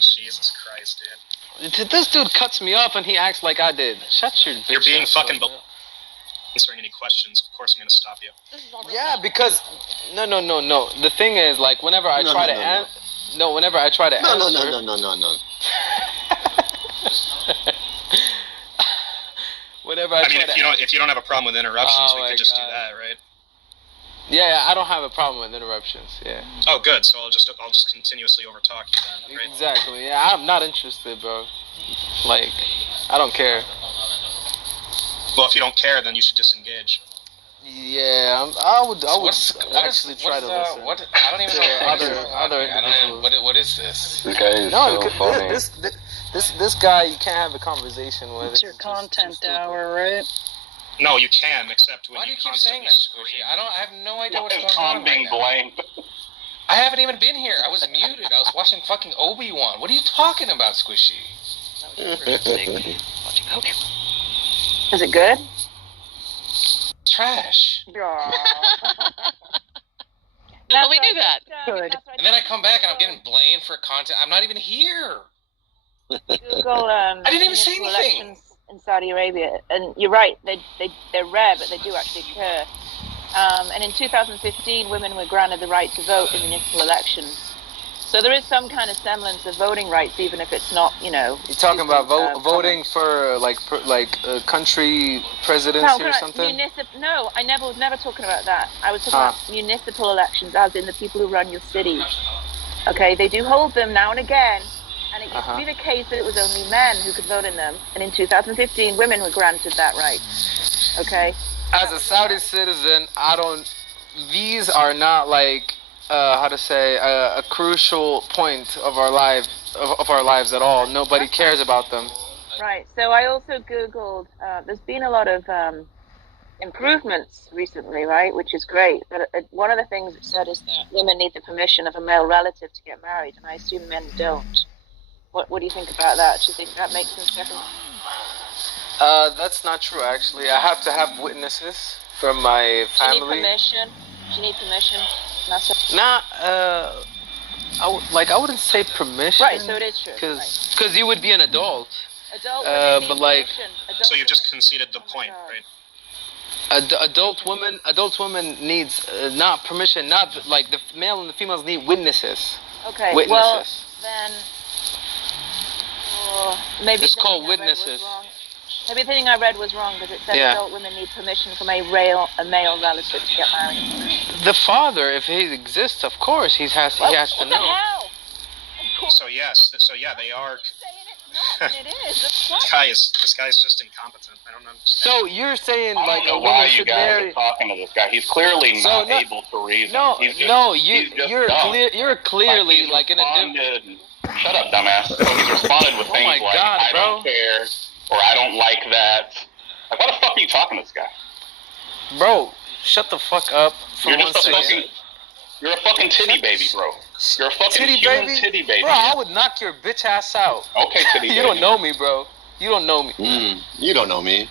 Jesus Christ, dude. This dude cuts me off and he acts like I did. Shut your bitch. You're being fucking... answering any questions. Of course I'm going to stop you. Yeah, because... No. The thing is, like, whenever I try to answer... No, whenever I try to answer... No. Whenever I try to... if you don't have a problem with interruptions, we could just do that, right? Yeah, I don't have a problem with interruptions. Yeah. Oh, good. So I'll just continuously overtalk you then, right? Exactly. Yeah, I'm not interested, bro. Like, I don't care. Well, if you don't care, then you should disengage. Yeah, I would actually try to listen. I don't even know. What is this? This guy is so funny. This guy you can't have a conversation with. It's your content hour, right? No, you can, except when Why do you keep saying that, Squishy? I have no idea what's going on being blamed? I haven't even been here. I was muted. I was watching fucking Obi-Wan. What are you talking about, Squishy? Is it good? Trash. Well, we knew that. Good. And then I come back and I'm getting blamed for content. I'm not even here. Google. I didn't even say anything. Elections in Saudi Arabia, and you're right. They're rare, but they do actually occur. And in 2015, women were granted the right to vote in municipal elections. So there is some kind of semblance of voting rights, even if it's not, You're talking about voting for like country presidency or something? No, I was never talking about that. I was talking about municipal elections, as in the people who run your city. Okay, they do hold them now and again, and it used to be the case that it was only men who could vote in them. And in 2015, women were granted that right. Okay. As a Saudi citizen, these are not like. A crucial point of our lives at all. Nobody cares about them. Right. So I also Googled, there's been a lot of improvements recently, right, which is great. But one of the things it said is that women need the permission of a male relative to get married, and I assume men don't. What do you think about that? Do you think that makes them second? That's not true, actually. I have to have witnesses from my family. Do you need permission? I wouldn't say permission. Right, so it is true. Because you would be an adult. But like. So you've just conceded the point, right? Adult women needs not permission, not like the male and the females need witnesses. Okay. Witnesses. Well, then maybe it's called witnesses. Maybe the thing I read was wrong, because it said adult women need permission from a male relative to get married. The father, if he exists, of course, he has to know. The hell? So they are. It is. This guy's just incompetent. I don't understand. So you're saying I don't know why you guys are talking to this guy. He's clearly not able to reason. You're clearly like in a different. Shut up, dumbass. So he's responded with things like I don't care or I don't like that. Like, why the fuck are you talking to this guy? Bro, shut the fuck up for you're one second. You're a fucking titty baby, bro. You're a fucking human titty baby. Bro, I would knock your bitch ass out. Okay, titty baby. You don't know me, bro. You don't know me. You don't know me.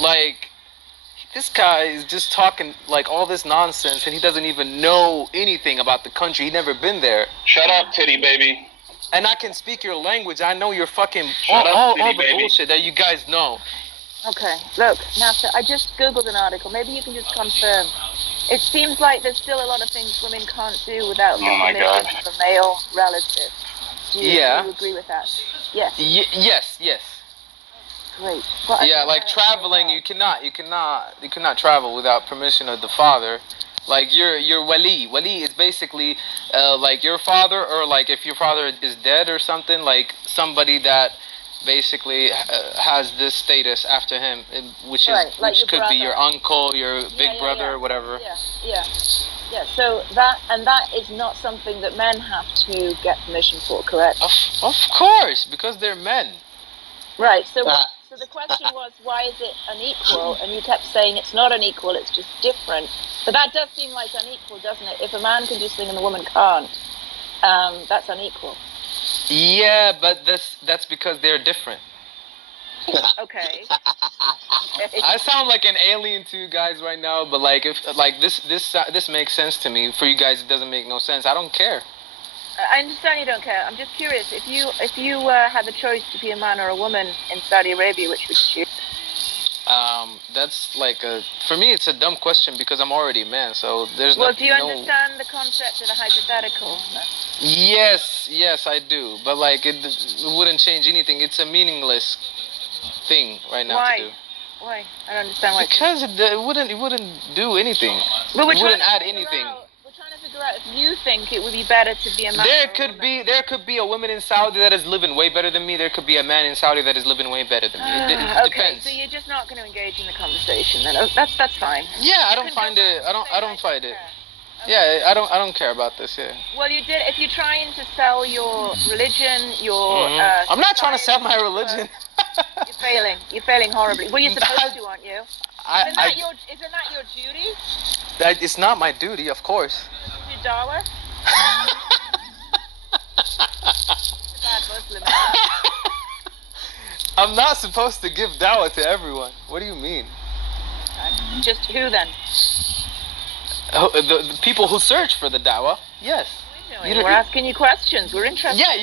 Like, this guy is just talking like all this nonsense, and he doesn't even know anything about the country. He's never been there. Shut up, titty baby. And I can speak your language. I know your fucking all the bullshit that you guys know. Okay, look, now, I just Googled an article. Maybe you can just confirm. It seems like there's still a lot of things women can't do without the permission of a male relative. Do you agree with that? Yes. Yes. Great. Like traveling, you cannot travel without permission of the father. Like your wali. Wali is basically like your father, or like if your father is dead or something, like somebody that basically has this status after him, which could be your uncle, your big brother, whatever. Yeah. So that is not something that men have to get permission for, correct? Of course, because they're men. Right. So the question was, why is it unequal? And you kept saying it's not unequal; it's just different. But that does seem like unequal, doesn't it? If a man can do something and a woman can't, that's unequal. Yeah, but that's because they're different. Okay. I sound like an alien to you guys right now, but like if this makes sense to me. For you guys, it doesn't make no sense. I don't care. I understand you don't care. I'm just curious. If you had the choice to be a man or a woman in Saudi Arabia, which would you choose? That's like for me, it's a dumb question because I'm already a man. So there's Well, do you understand the concept of a hypothetical? Yes, I do. But like it wouldn't change anything. It's a meaningless thing right now to do. Why? I don't understand why. Because it wouldn't do anything. But it wouldn't add anything. We're trying to figure out if you think it would be better to be a man. There could be a woman in Saudi that is living way better than me. There could be a man in Saudi that is living way better than me. It depends. So you're just not going to engage in the conversation then. That's fine. Yeah, I don't find it. I don't find it. Yeah, I don't care about this. Yeah. Well, you did. If you're trying to sell your religion, I'm not trying to sell my religion. You're failing. You're failing horribly. Well, you're supposed to, aren't you? Isn't that your duty? It's not my duty, of course. Your dawah? Bad Muslim. I'm not supposed to give dawah to everyone. What do you mean? Just who then? The people who search for the dawah. Yes. We're asking you questions. We're interested. Yeah,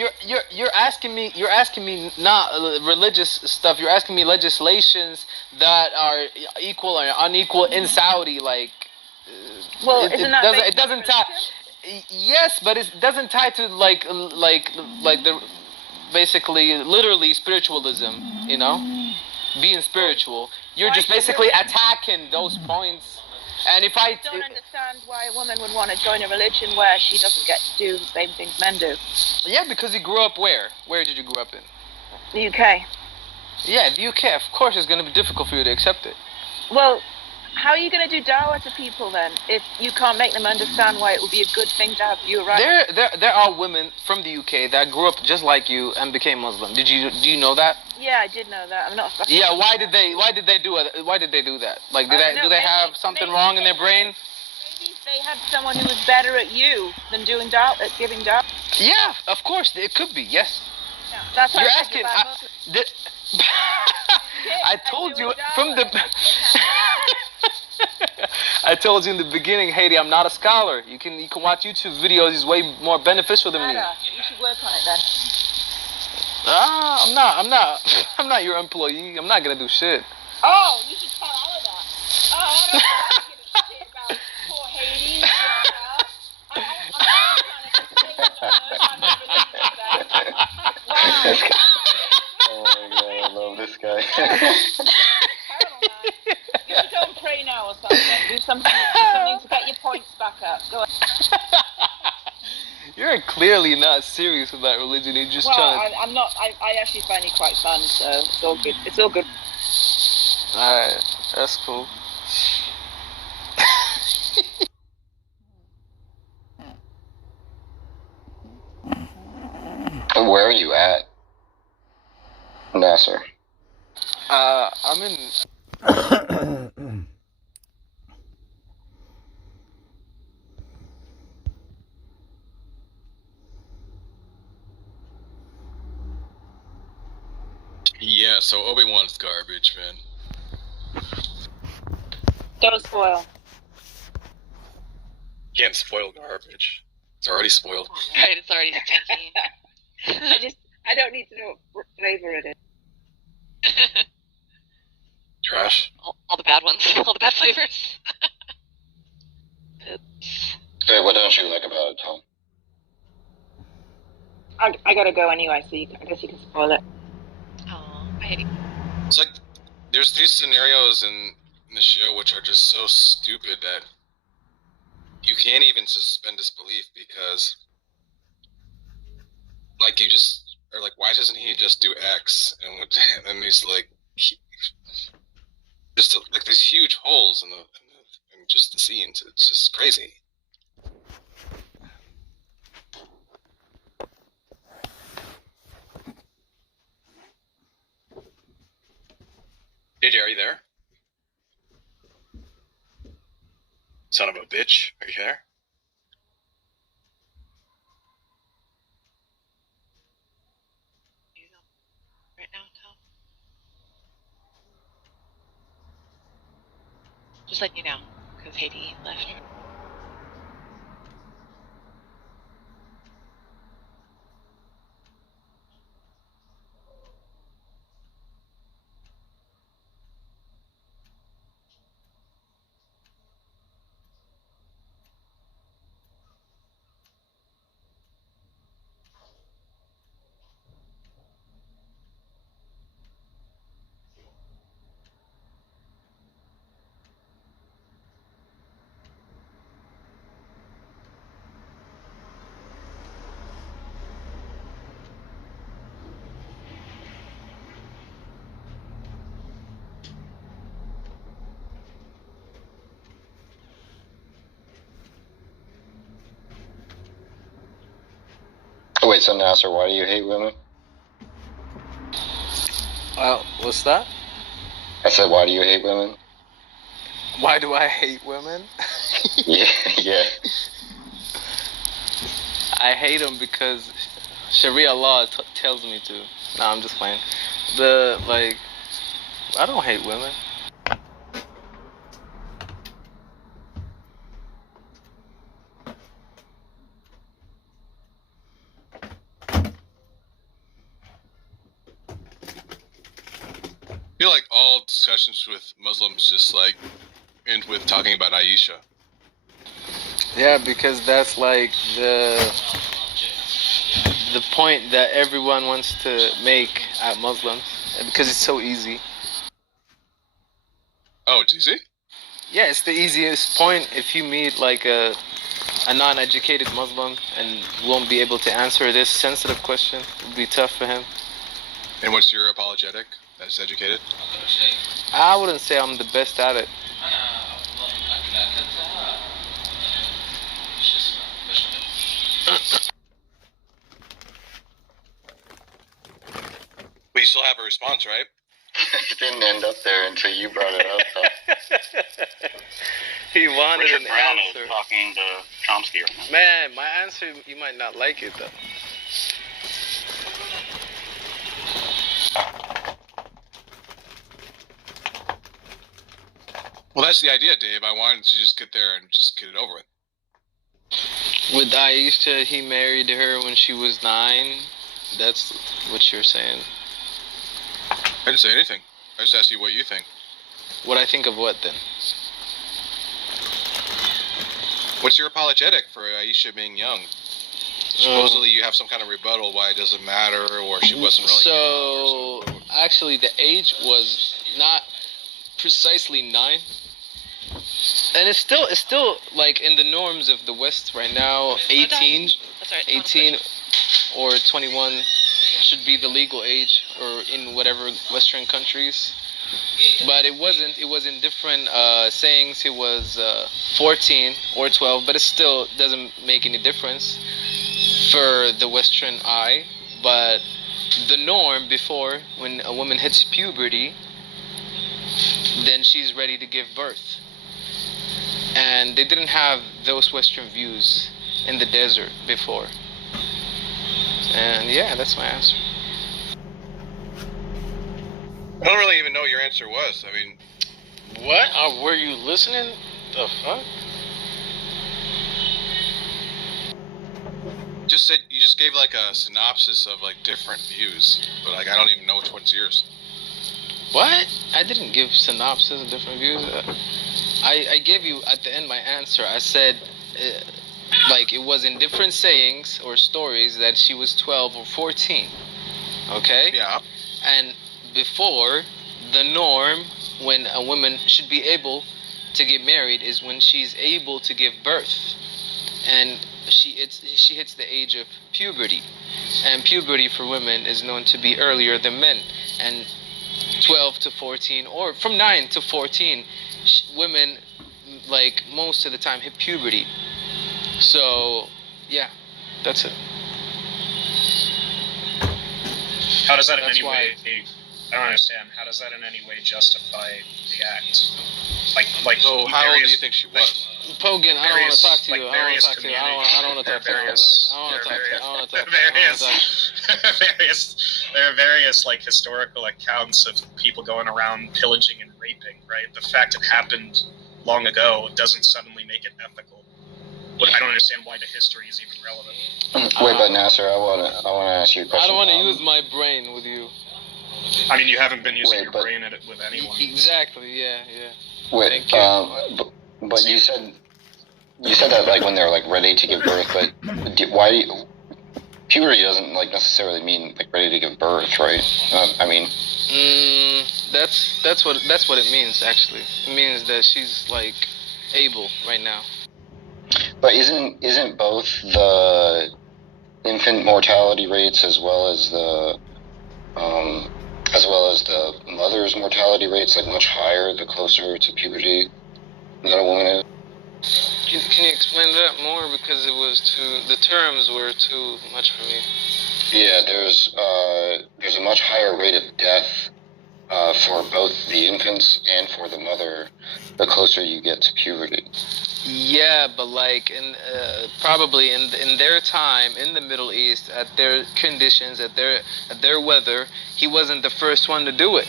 you're asking me. You're asking me not religious stuff. You're asking me legislations that are equal or unequal in Saudi. Like, well, it doesn't tie. Yes, but it doesn't tie to like the basically literally spiritualism. You know, being spiritual. You're just basically attacking those points. And if I don't understand why a woman would want to join a religion where she doesn't get to do the same things men do. Yeah, because you grew up where? Where did you grow up in? The UK. Yeah, the UK. Of course, it's going to be difficult for you to accept it. Well, how are you going to do dawah to people then if you can't make them understand why it would be a good thing to have you around? There are women from the UK that grew up just like you and became Muslim. Do you know that? Yeah, I did know that. I'm not. Yeah, why did they do that? Like, do they have something wrong in their brain? Maybe they had someone who was better at you than doing at giving dawah. Yeah, of course it could be. Yes. Yeah, that's what you're asking. I told you from the. I told you in the beginning, Haiti, I'm not a scholar. You can watch YouTube videos. It's way more beneficial than me. You should work on it then. I'm not your employee. I'm not gonna do shit. Oh, you should tell all of that. Oh, I don't give a shit about poor Haiti. Oh my god, I love this guy. Terrible, man. You should go and pray now or something. Do something to get your points back up. Go ahead. You're clearly not serious about religion. You're just trying to... I'm not. I actually find it quite fun, so it's all good. It's all good. Alright, that's cool. Where are you at, Nasser? I'm in... Yeah, so Obi-Wan's garbage, man. Don't spoil. Can't spoil garbage. It's already spoiled. Right, it's already stinky. I don't need to know what flavor it is. Trash. All the bad ones. All the bad flavors. Hey, what don't you like about it, Tom? I gotta go anyway, so I guess you can spoil it. Oh, I hate it. It's like, there's these scenarios in the show which are just so stupid that you can't even suspend disbelief because, like, you just or like, why doesn't he just do X? And he's like, just like these huge holes in just the scenes. It's just crazy. JJ, are you there? Son of a bitch, are you there? Right now, Tom. Just letting you know, because Haiti left. Wait, so Nasser, why do you hate women? What's that? I said, why do you hate women? Why do I hate women? Yeah. I hate them because Sharia law tells me to. Nah, I'm just playing. I don't hate women. I feel like all discussions with Muslims just like end with talking about Aisha. Yeah, because that's like the point that everyone wants to make at Muslims, because it's so easy. Oh, it's easy? Yeah, it's the easiest point. If you meet like a non-educated Muslim and won't be able to answer this sensitive question, it would be tough for him. And what's your apologetic that's educated? I wouldn't say I'm the best at it. But you still have a response, right? It didn't end up there until you brought it up. He wanted Richard an Brown answer. is talking to Chomsky right now. Man, my answer, you might not like it though. Well, that's the idea, Dave. I wanted to just get there and just get it over with. With Aisha, he married her when she was 9. That's what you're saying. I didn't say anything. I just asked you what you think. What I think of what then? What's your apologetic for Aisha being young? Supposedly you have some kind of rebuttal why it doesn't matter, or she wasn't really young. So, actually the age was not precisely 9. And it's still like in the norms of the West right now, 18, 18 or 21 should be the legal age, or in whatever Western countries. But it wasn't. It was in different sayings. It was 14 or 12, but it still doesn't make any difference for the Western eye. But the norm before, when a woman hits puberty, then she's ready to give birth. And they didn't have those Western views in the desert before. And yeah, that's my answer. I don't really even know what your answer was. I mean, what? Were you listening? The fuck? You just gave like a synopsis of like different views, but like I don't even know which one's yours. What? I didn't give synopsis of different views. I gave you at the end my answer. I said, like it was in different sayings or stories that she was 12 or 14. Okay? Yeah. And before, the norm when a woman should be able to get married is when she's able to give birth, and she hits the age of puberty. And puberty for women is known to be earlier than men. And 12 to 14, or from 9 to 14, women, like, most of the time hit puberty. So, yeah, that's it. How does that in any way... I don't understand. How does that in any way justify the act? Like. So how old do you think she was? Pogan, I don't want to talk to you. I don't want to talk to you. I don't want to talk to you. I don't want to talk to you. There are various like historical accounts of people going around pillaging and raping. Right. The fact it happened long ago doesn't suddenly make it ethical. But I don't understand why the history is even relevant. Wait, but Nasser, I want to ask you a question. I don't want to use my brain with you. I mean, you haven't been using your brain at it with anyone. Exactly. Yeah. Wait, but you said that like when they're like ready to give birth, but puberty doesn't like necessarily mean like ready to give birth, right? I mean, that's what it means actually. It means that she's like able right now. But isn't both the infant mortality rates as well as the mother's mortality rates like much higher the closer to puberty that a woman is? Can you explain that more, because the terms were too much for me. Yeah, there's a much higher rate of death for both the infants and for the mother the closer you get to puberty. Yeah, but like probably in their time in the Middle East, at their conditions, at their weather, he wasn't the first one to do it.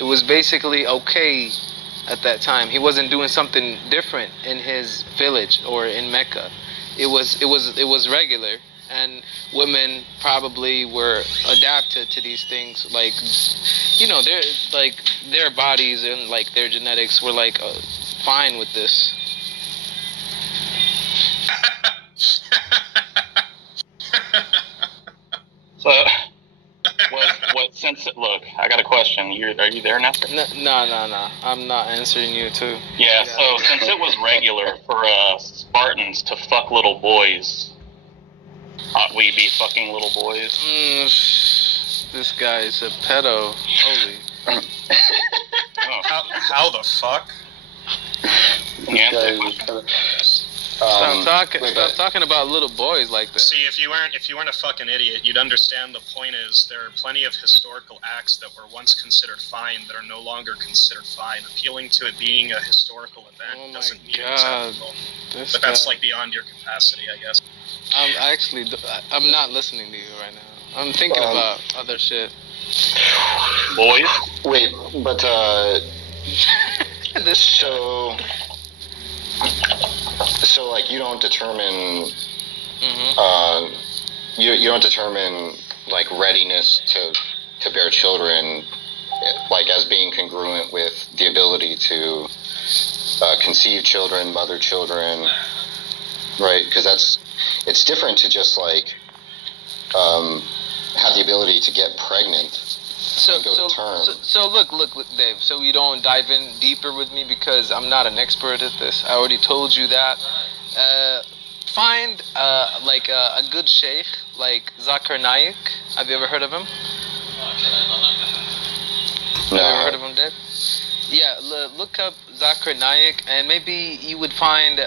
It was basically okay at that time. He wasn't doing something different in his village or in Mecca. It was regular, and women probably were adapted to these things. Like, you know, their bodies and like their genetics were like fine with this. So, look, I got a question. Are you there now? No. I'm not answering you too. Yeah, so since it was regular for Spartans to fuck little boys, ought we be fucking little boys? This guy is a pedo. Holy. How the fuck? Stop talking about little boys like that. See, if you weren't a fucking idiot, you'd understand the point is there are plenty of historical acts that were once considered fine that are no longer considered fine. Appealing to it being a historical event doesn't mean it's ethical. But that's like beyond your capacity, I guess. I'm not listening to you right now. I'm thinking about other shit. Boys? Wait, but So like you don't determine you don't determine like readiness to bear children like as being congruent with the ability to conceive children, mother children, right? Because it's different to just like have the ability to get pregnant. So look, Dave. So you don't dive in deeper with me because I'm not an expert at this. I already told you that. Find like a good sheikh like Zakir Naik. Have you ever heard of him? No. Have you ever heard of him, Dave? Yeah, look up Zakir Naik, and maybe you would find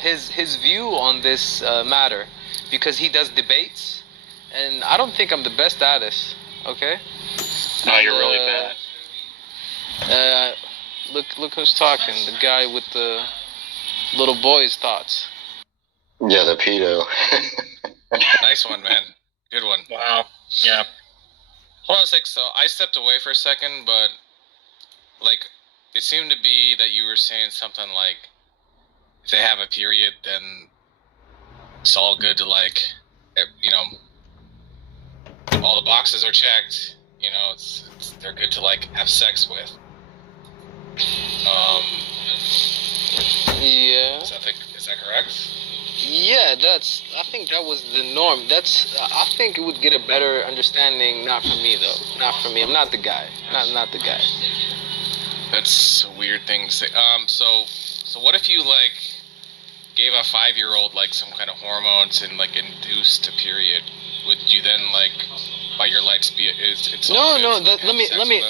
his view on this matter, because he does debates, and I don't think I'm the best at this. Okay. No, you're really bad. Look who's talking. The guy with the little boy's thoughts. Yeah, the pedo. Nice one, man. Good one. Wow. Yeah. Hold on a sec. So I stepped away for a second, but like it seemed to be that you were saying something like, if they have a period, then it's all good to like, you know, all the boxes are checked. You know, they're good to like have sex with. Yeah. Is that correct? Yeah, I think that was the norm. I think it would get a better understanding, not from me though. Not from me. I'm not the guy. Not the guy. That's a weird thing to say. So what if you like gave a 5-year-old like some kind of hormones and like induced a period? would you then like by your lights be it's No, all no. good to, like,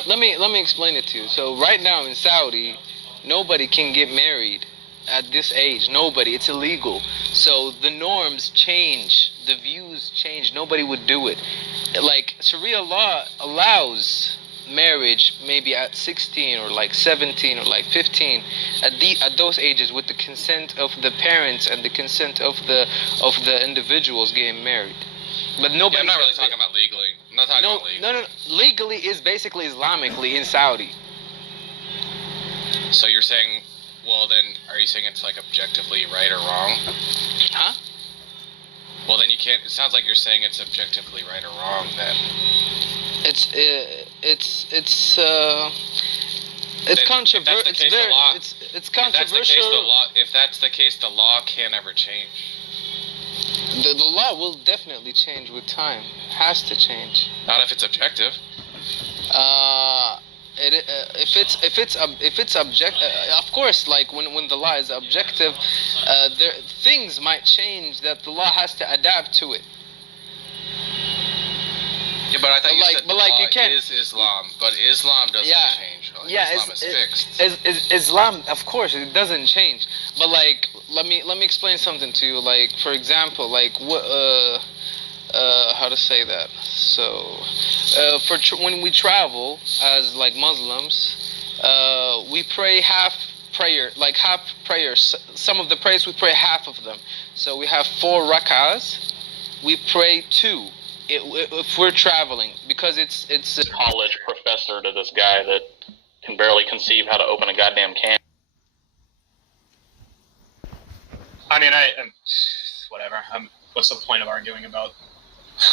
Let me explain it to you. So right now in Saudi, nobody can get married at this age. Nobody. It's illegal. So the norms change. The views change. Nobody would do it. Like Sharia law allows marriage maybe at 16 or like 17 or like 15 at those ages with the consent of the parents and the consent of the individuals getting married. But nobody. Yeah, I'm not really talking about legally. I'm not talking about legally. No. Legally is basically Islamically in Saudi. So you're saying, well, then are you saying it's like objectively right or wrong? Huh? Well, then you can't. It sounds like you're saying it's objectively right or wrong. Then it's controversial. It's controversial. If that's the case, the law can't ever change. The law will definitely change with time. It has to change. Not if it's objective. If it's objective, of course, like when the law is objective, things might change that the law has to adapt to it. Yeah, but I thought you said law is Islam, but Islam doesn't change. Like, Islam is fixed. Islam, of course, it doesn't change. But like, let me explain something to you. Like, for example, like what how to say that? So, when we travel as like Muslims, we pray half prayer. Some of the prayers we pray half of them. So we have 4 rak'ahs. We pray 2 if we're traveling because it's a college professor to this guy that can barely conceive how to open a goddamn can. I mean, whatever. What's the point of arguing about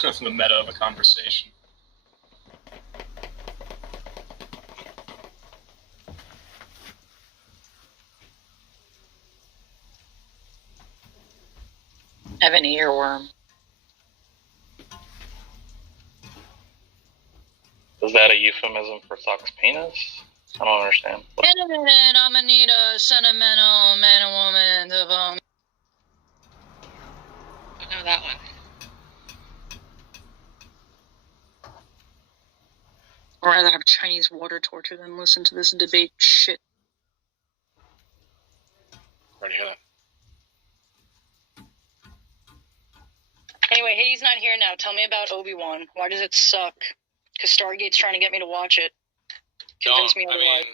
the meta of a conversation? I have an earworm. Is that a euphemism for Sock's penis? I don't understand. In a minute, I'm gonna need a sentimental man and woman to I know that one. Or rather have Chinese water torture than listen to this debate shit. Ready to hear that? Anyway, Hades not here now. Tell me about Obi-Wan. Why does it suck? Because Stargate's trying to get me to watch it. Convince me otherwise.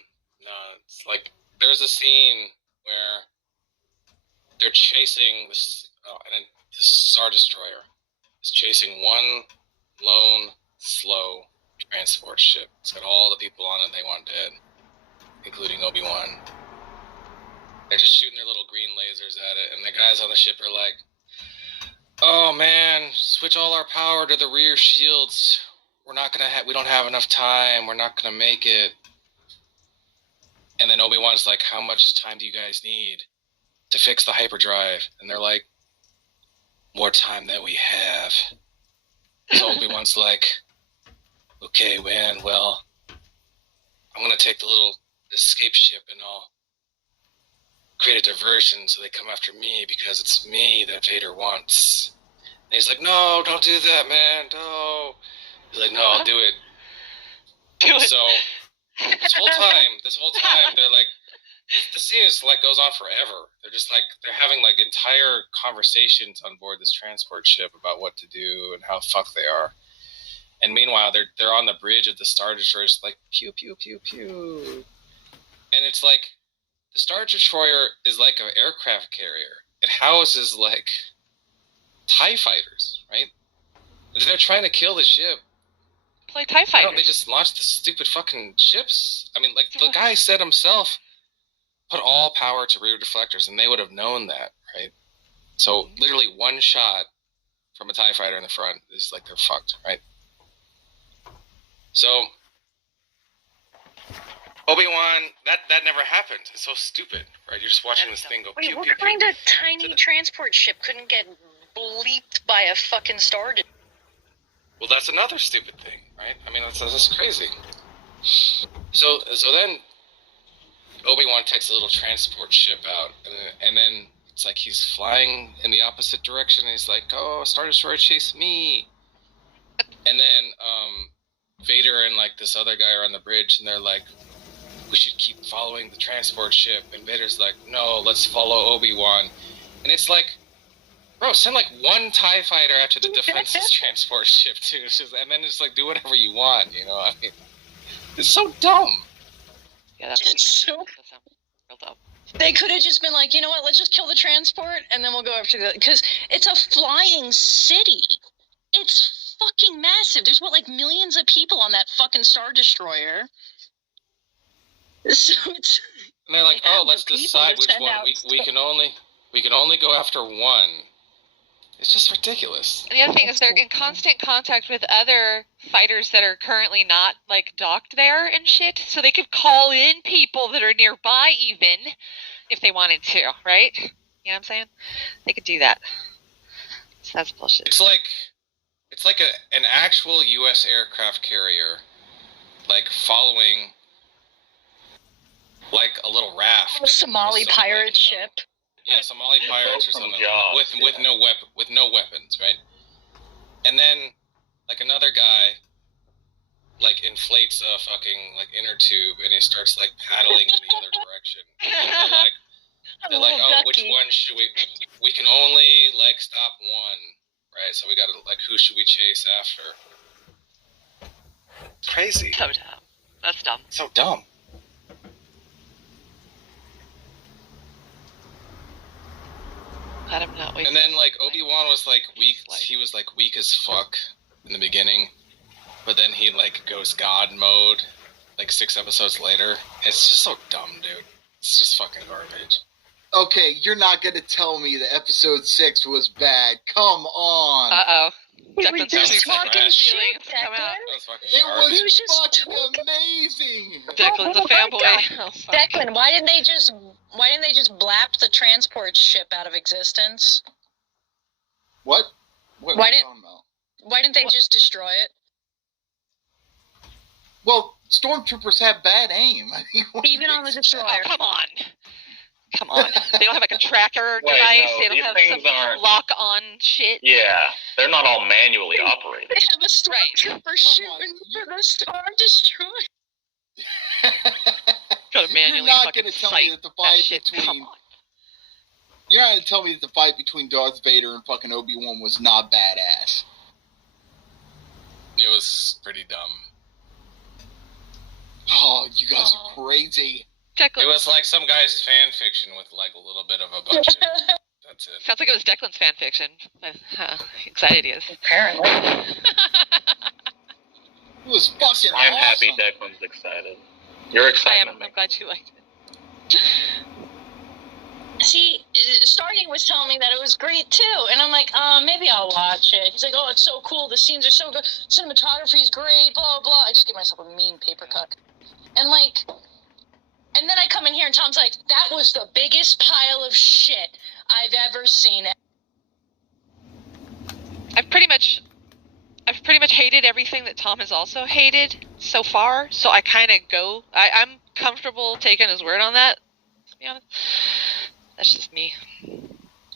No, it's like there's a scene where they're chasing this Star Destroyer. It's chasing one lone, slow transport ship. It's got all the people on it they want dead, including Obi-Wan. They're just shooting their little green lasers at it, and the guys on the ship are like, "Oh man, switch all our power to the rear shields. We don't have enough time. We're not gonna make it." And then Obi-Wan's like, "How much time do you guys need to fix the hyperdrive?" And they're like, "More time than we have." So Obi-Wan's like, "Okay, man, well, I'm gonna take the little escape ship and I'll create a diversion so they come after me because it's me that Vader wants." And he's like, "No, don't do that, man, no." He's like, "No, I'll do it." So this whole time, they're like, the scene is like goes on forever. They're having like entire conversations on board this transport ship about what to do and how fucked they are. And meanwhile, they're on the bridge of the Star Destroyer, just like pew pew pew pew. And it's like the Star Destroyer is like an aircraft carrier. It houses like TIE fighters, right? If they're trying to kill the ship, play TIE fighters. Why don't they just launch the stupid fucking ships? I mean, like the guy said himself, put all power to rear deflectors, and they would have known that, right? So literally one shot from a TIE fighter in the front is like they're fucked, right? So Obi-Wan, that never happened. It's so stupid, right? You're just watching this thing go Wait, pew, what pew, kind pew. of tiny transport ship couldn't get bleeped by a fucking Star Destroyer? Well, that's another stupid thing, right? I mean, that's crazy. So then Obi-Wan takes a little transport ship out, and then it's like he's flying in the opposite direction, and he's like, "Oh, Star Destroyer, chase me!" And then Vader and like this other guy are on the bridge, and they're like, "We should keep following the transport ship." And Vader's like, "No, let's follow Obi-Wan." And it's like, bro, send like one TIE fighter after the defenseless transport ship too, and then just like do whatever you want, you know? I mean, it's so dumb. Yeah, that's so real dumb. They could have just been like, you know what, let's just kill the transport, and then we'll go after the... Because it's a flying city. It's fucking massive. There's, what, like, millions of people on that fucking Star Destroyer. So it's... And they're like, oh, let's decide which one. We can only go after one. It's just ridiculous. And the other thing is they're in constant contact with other fighters that are currently not, like, docked there and shit, so they could call in people that are nearby even, if they wanted to, right? You know what I'm saying? They could do that. So that's bullshit. It's like an actual U.S. aircraft carrier, like, following, like, a little raft. A Somali pirate ship. Yeah, Somali pirates or something with no weapons, right? And then like another guy like inflates a fucking like inner tube and he starts like paddling in the other direction. And they're like, oh, which one should we can only like stop one, right? So we gotta like, who should we chase after? Crazy. So dumb. That's dumb. So dumb. And then like Obi-Wan was like weak. He was like weak as fuck in the beginning, but then he like goes God mode like 6 episodes later. It's just so dumb, dude. It's just fucking garbage. Okay, you're not gonna tell me that episode 6 was bad. Come on. Uh-oh. We were just talking shit, Declan. It was fucking amazing. Declan's a fanboy. Oh, Declan, why didn't they just blap the transport ship out of existence? What? What are you talking about? Why didn't they just destroy it? Well, stormtroopers have bad aim. Even on the destroyer. Oh, come on. Come on. They don't have like a tracker device. No, they don't have some lock-on shit. Yeah, they're not all manually operated. They have a stormtrooper shooting for the Star Destroyer. You're not going to tell me that the fight between... You're not going to tell me that the fight between Darth Vader and fucking Obi-Wan was not badass. It was pretty dumb. Oh, you guys are crazy. It was like some guy's fan fiction with like a little bit of a budget. That's it. Sounds like it was Declan's fan fiction. Excited he is. Apparently. It was fucking I'm awesome. happy Declan's excited. You're excited. I'm glad you liked it. See, Stargate was telling me that it was great too, and I'm like, maybe I'll watch it. He's like, oh, it's so cool, the scenes are so good, cinematography's great, blah, blah. I just give myself a mean paper cut. And like, and then I come in here and Tom's like, that was the biggest pile of shit I've ever seen. I've pretty much hated everything that Tom has also hated so far, so I kind of I'm comfortable taking his word on that, to be honest. That's just me.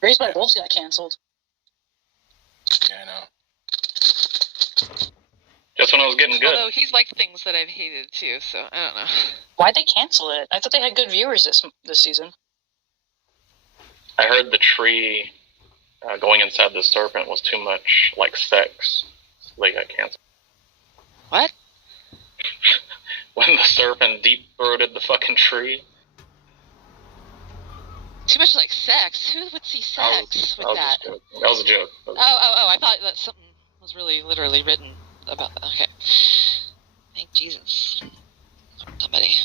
Raised by Wolves got canceled. Yeah, I know. Just when I was getting good. Although he's liked things that I've hated too, so I don't know. Why'd they cancel it? I thought they had good viewers this season. I heard the tree going inside the serpent was too much like sex. So they got canceled. What? When the serpent deep-throated the fucking tree. Too much like sex? Who would see sex with that? That was a joke. Oh, I thought that something was really literally written about that. Okay. Thank Jesus. Somebody.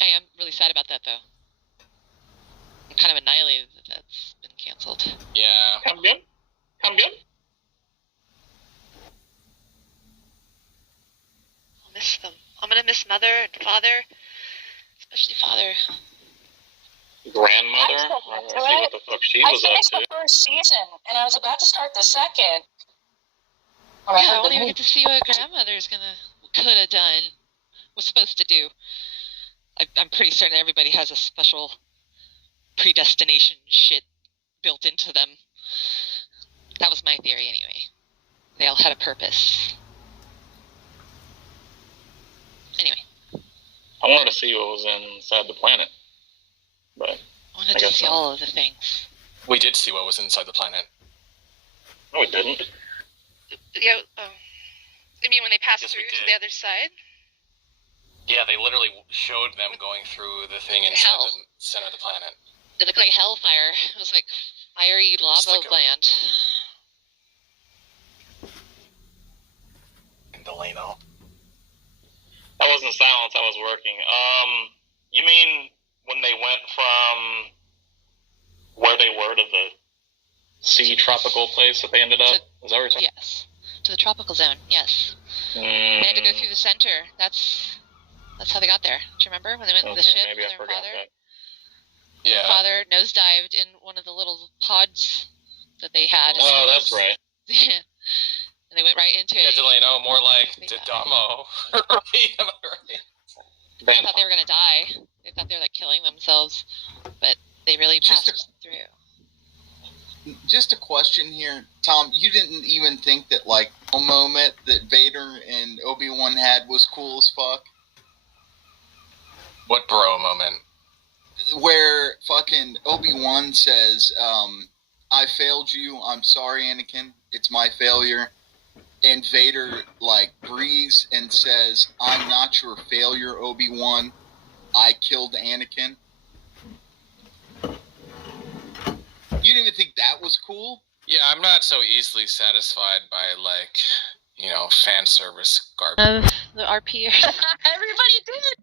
I am really sad about that, though. I'm kind of annihilated that that's been canceled. Yeah. Come good? I'll miss them. I'm gonna miss mother and father, especially father. Grandmother? I want to see what the fuck she was up finished to. the first season, and I was about to start the second. Yeah, I won't even get to see what grandmother's could have done, was supposed to do. I'm pretty certain everybody has a special predestination shit built into them. That was my theory, anyway. They all had a purpose. Anyway. I wanted to see what was inside the planet, but I wanted to see all of the things. We did see what was inside the planet. No, we didn't. Yeah. I mean, when they passed through to the other side. Yeah, they literally showed them going through the thing inside the center of the planet. It looked like hellfire. It was like fiery lava land. Delano. I was in silence. I was working. You mean when they went from where they were to the sea tropical place that they ended up? Is that what you're talking? Yes. To the tropical zone, yes. They had to go through the center. That's how they got there. Do you remember when they went with the ship with their father? That. Yeah. Their father nosedived in one of the little pods that they had. Oh, that's right. And they went right into it. Yeah, Delano, more like Didamo. Right? Am I right? They thought they were going to die. They thought they were like killing themselves. But they really passed through. Just a question here, Tom. You didn't even think that like a moment that Vader and Obi-Wan had was cool as fuck? What bro moment? Where fucking Obi-Wan says, I failed you. I'm sorry, Anakin. It's my failure. And Vader like breathes and says, I'm not your failure, Obi-Wan. I killed Anakin. You didn't even think that was cool? Yeah, I'm not so easily satisfied by, like, you know, fan service garbage. The RP. Everybody did it!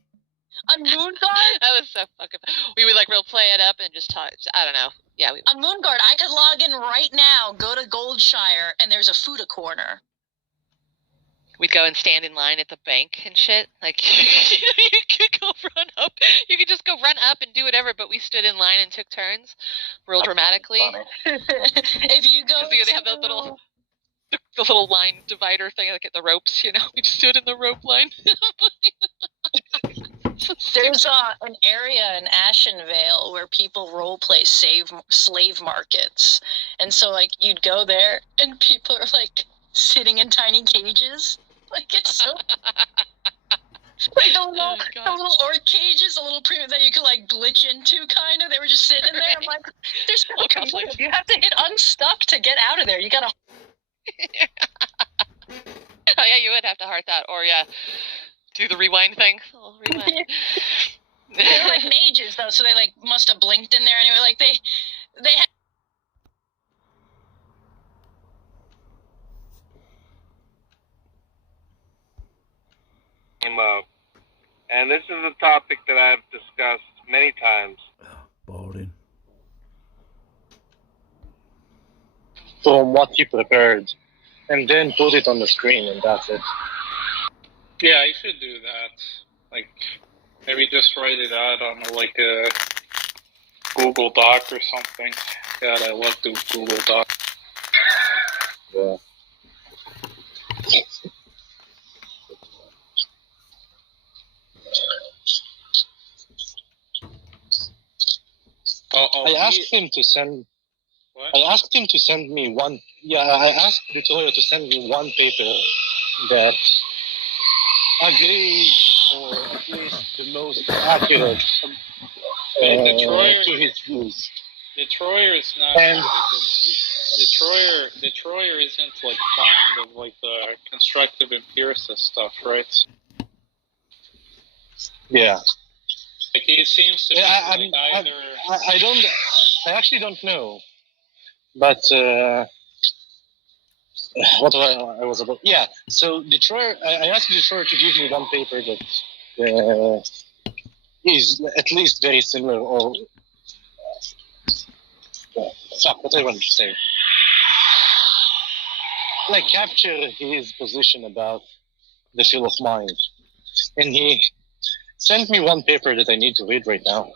On Moonguard? That was so fucking... We would, like, real play it up and just talk... I don't know. Yeah. On Moonguard, I could log in right now, go to Goldshire, and there's a Fuda corner. We'd go and stand in line at the bank and shit. Like, you could go run up. You could just go run up and do whatever, but we stood in line and took turns real dramatically. If you go they have the little line divider thing, like at the ropes, you know? We just stood in the rope line. There's an area in Ashenvale where people roleplay slave markets. And so, like, you'd go there, and people are, like, sitting in tiny cages. Like, it's so... like, the little orc cages, the little preview that you could, like, glitch into, kind of. They were just sitting in there. I'm like, there's no concept. You have to hit unstuck to get out of there. You gotta... Oh, yeah, you would have to heart that. Or, yeah, do the rewind thing. Oh, rewind. They were, like, mages, though, so they, like, must have blinked in there. Anyway, like, they had... Came up, and this is a topic that I've discussed many times. Boring. From what you prepared, and then put it on the screen, and that's it. Yeah, you should do that. Like, maybe just write it out on like a Google Doc or something. God, I love the Google Doc. Yeah. I asked him to send. What? I asked him to send me one. Yeah, I asked Victoria to send me one paper that agreed, or at least the most accurate to his views. Detroyer is not. And Detroyer isn't like fond of like the constructive empiricist stuff, right? Yeah. Like he seems to be either. I actually don't know. But what I was about? Yeah. So Detroit, I asked Detroit to give me one paper that is at least very similar, or what I want to say, like capture his position about the field of mind, and he sent me one paper that I need to read right now.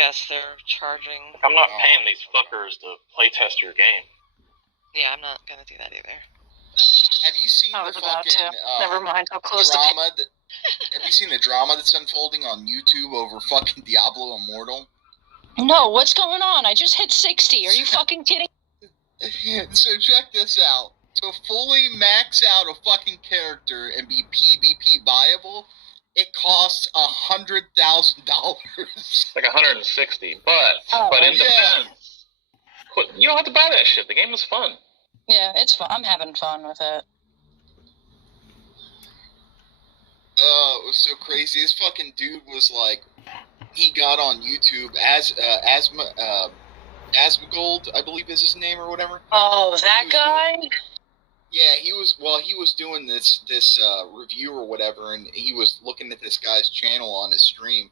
guess they're charging. I'm not paying these fuckers to playtest your game. Yeah, I'm not gonna do that either. Have you seen I the was about fucking to. Never mind. I'll close drama? Have you seen the drama that's unfolding on YouTube over fucking Diablo Immortal? No, what's going on? I just hit 60. Are you fucking kidding? So check this out. To fully max out a fucking character and be PvP viable, it costs $100,000. Like 160, but in defense, you don't have to buy that shit. The game is fun. Yeah, it's fun. I'm having fun with it. It was so crazy. This fucking dude was like, he got on YouTube as Asmongold, I believe is his name or whatever. Oh, that guy? Yeah, he was doing this review or whatever, and he was looking at this guy's channel on his stream.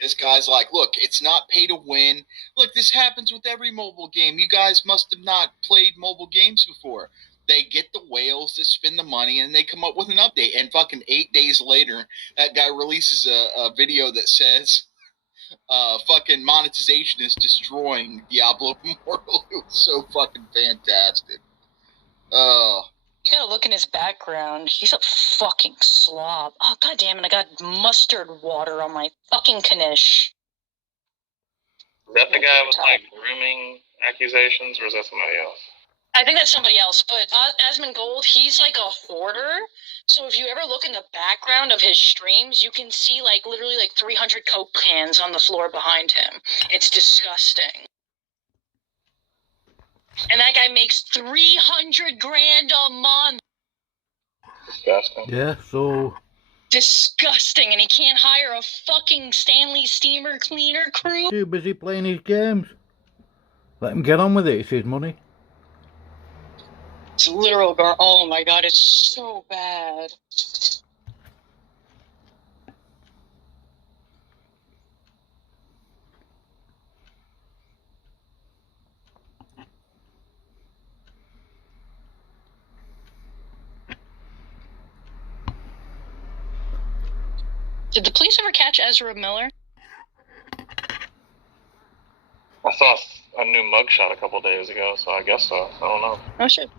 This guy's like, look, it's not pay to win. Look, this happens with every mobile game. You guys must have not played mobile games before. They get the whales to spend the money, and they come up with an update. And fucking 8 days later, that guy releases a video that says, fucking monetization is destroying Diablo Immortal. It was so fucking fantastic. You gotta look in his background. He's a fucking slob. Oh, goddamn it, I got mustard water on my fucking Kanish. Is that the guy with, like, grooming accusations, or is that somebody else? I think that's somebody else, but Asmongold, he's like a hoarder. So if you ever look in the background of his streams, you can see, like, literally, like, 300 Coke cans on the floor behind him. It's disgusting. And that guy makes $300,000 a month. Disgusting. Yeah, so... Disgusting, and he can't hire a fucking Stanley Steamer cleaner crew. Too busy playing his games. Let him get on with it, it's his money. It's literal oh my god, it's so bad. Did the police ever catch Ezra Miller? I saw a new mugshot a couple days ago, so I guess so. I don't know. Oh, shit.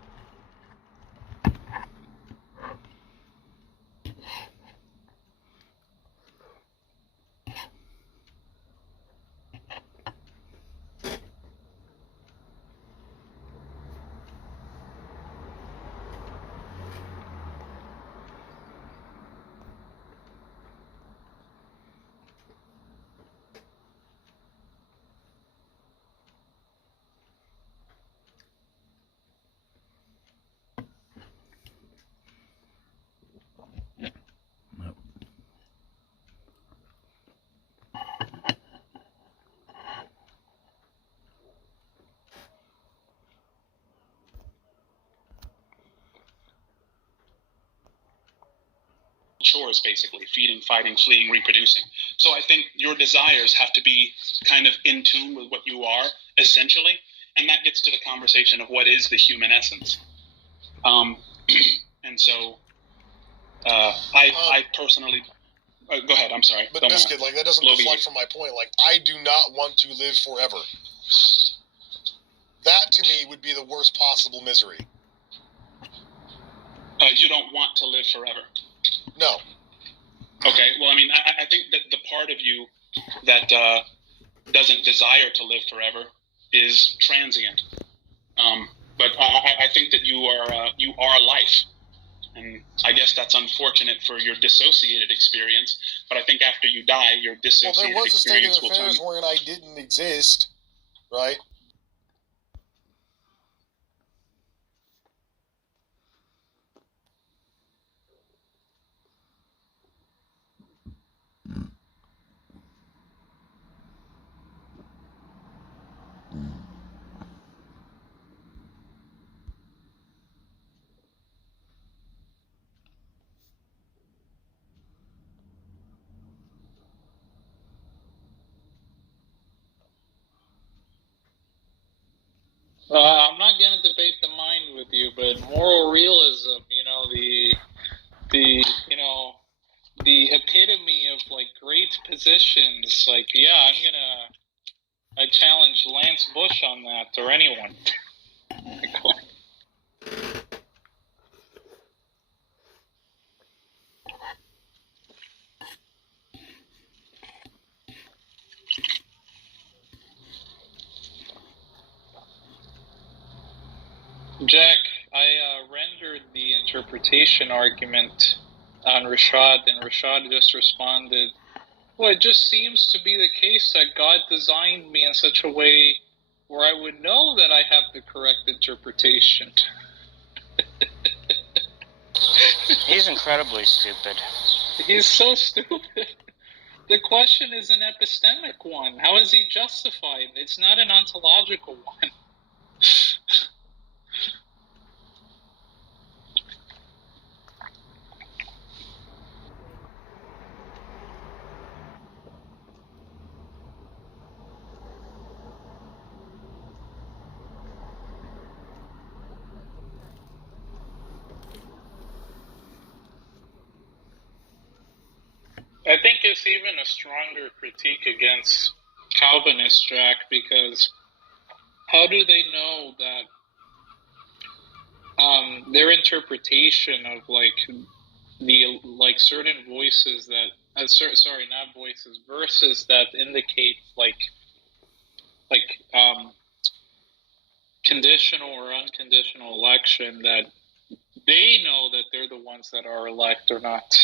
chores, basically feeding, fighting, fleeing, reproducing. So I think your desires have to be kind of in tune with what you are essentially, and that gets to the conversation of what is the human essence. And so I personally go ahead, I'm sorry. But Biscuit, like, that doesn't reflect from my point. Like, I do not want to live forever. That to me would be the worst possible misery. You don't want to live forever? No. Okay, well, I mean, I think that the part of you that doesn't desire to live forever is transient. But I think that you are life. And I guess that's unfortunate for your dissociated experience, but I think after you die, your dissociated experience will turn. Well, there was a state of affairs wherein I didn't exist, right? I'm not going to debate the mind with you, but moral realism, the epitome of, like, great positions, like, yeah, I'm going to or anyone. Jack, I rendered the interpretation argument on Rashad, and Rashad just responded, well, it just seems to be the case that God designed me in such a way where I would know that I have the correct interpretation. He's incredibly stupid. He's so stupid. The question is an epistemic one. How is he justified? It's not an ontological one. I think it's even a stronger critique against Calvinists, Jack, because how do they know that their interpretation of certain voices that not voices, verses that indicate conditional or unconditional election, that they know that they're the ones that are elect or not.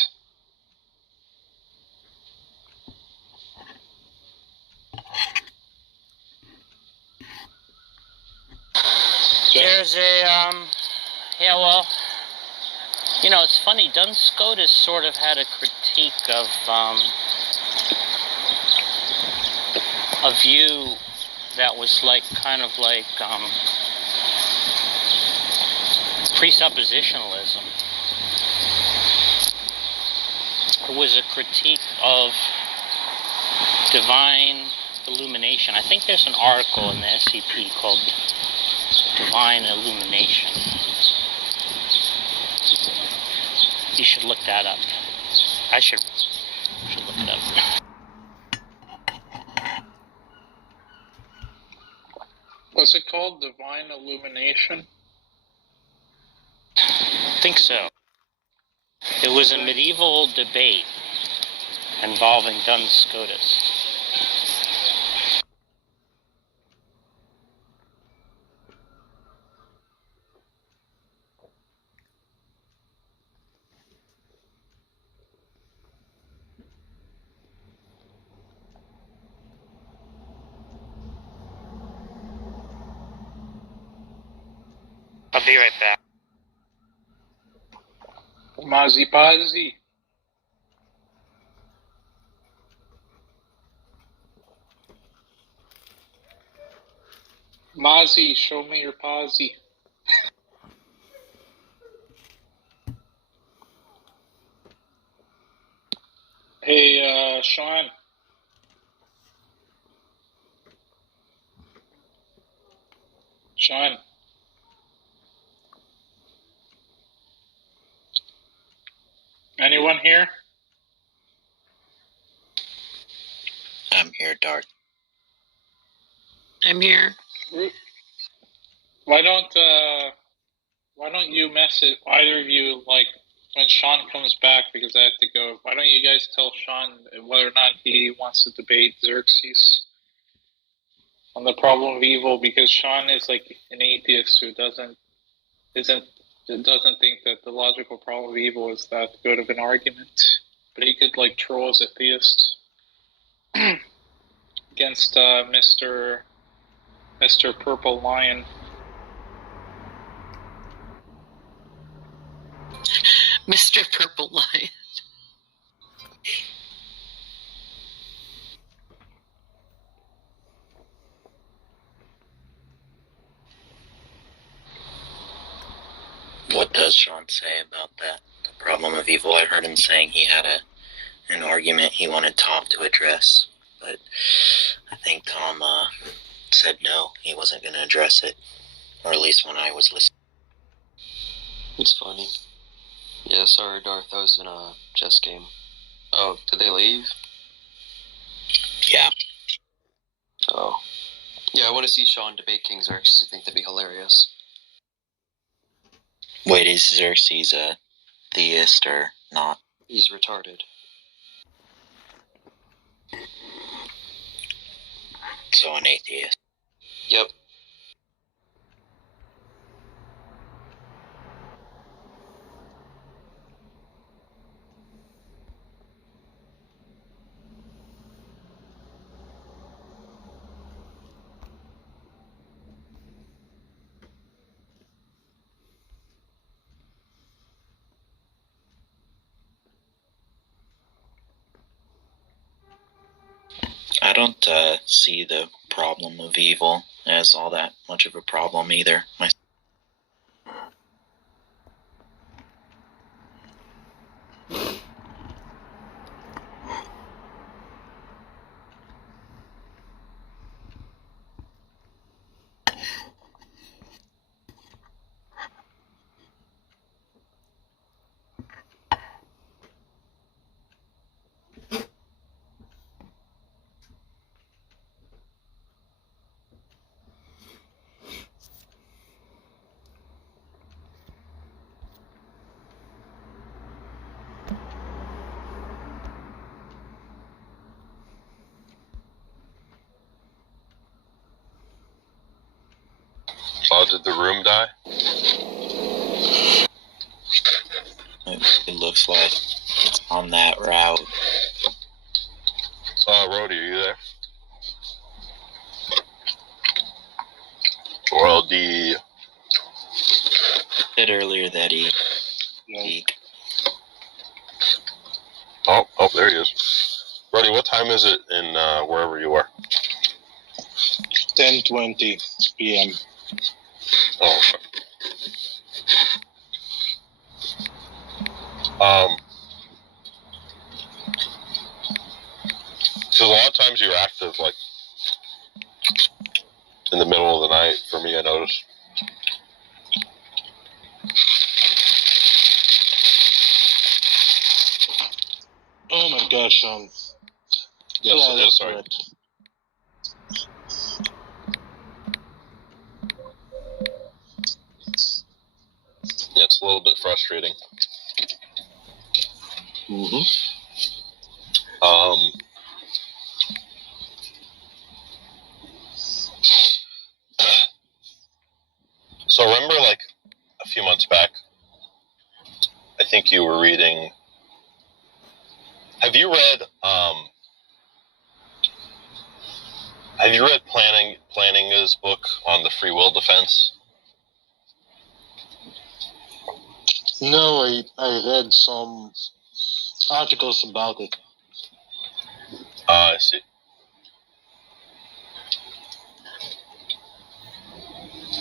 There's it's funny, Duns Scotus sort of had a critique of a view that was presuppositionalism. It was a critique of divine illumination. I think there's an article in the SCP called Divine Illumination. You should look that up. I should look it up. What's it called? Divine Illumination? I think so. It was a medieval debate involving Duns Scotus. I'll be right back. Mazi Pazi. Mazi, show me your Pazi. Hey, Sean. Sean. Anyone here? I'm here, Darth. I'm here. Why don't you message either of you, when Sean comes back, because I have to go, why don't you guys tell Sean whether or not he wants to debate Xerxes on the problem of evil, because Sean is an atheist who doesn't think that the logical problem of evil is that good of an argument. But he could troll as a theist against Mr. Purple Lion. Mr. Purple Lion. What does Sean say about that? The problem of evil? I heard him saying he had an argument he wanted Tom to address, but I think Tom said no, he wasn't going to address it, or at least when I was listening. It's funny. Yeah, sorry, Darth, I was in a chess game. Oh, did they leave? Yeah. Oh. Yeah, I want to see Sean debate King Xerxes. I think that'd be hilarious. Wait, is Xerxes a theist or not? He's retarded. So an atheist. Yep. I don't see the problem of evil as all that much of a problem either. Oh, did the room die? It looks like it's on that route. Rhodey, are you there? Well, I said earlier that he... Oh, there he is. Rhodey, what time is it in wherever you are? 10:20 p.m. Oh, okay. So a lot of times you're active, like, in the middle of the night, for me, I notice. Oh my gosh, Sean. Yes, Yeah, it that's is, sorry. correct. Yeah, it's a little bit frustrating. Mm-hmm. So remember, like, a few months back, I think you were reading... Have you read Planninga's book on the free will defense? No, I read some articles about it. I see.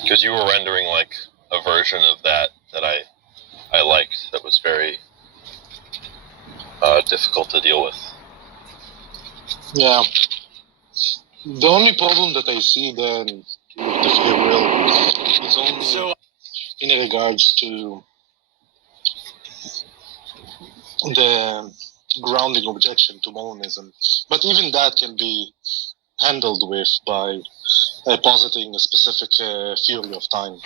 Because you were rendering, like, a version of that I liked that was very difficult to deal with. Yeah. The only problem that I see then with the free will is only in regards to the grounding objection to Molinism. But even that can be handled with by positing a specific theory of time.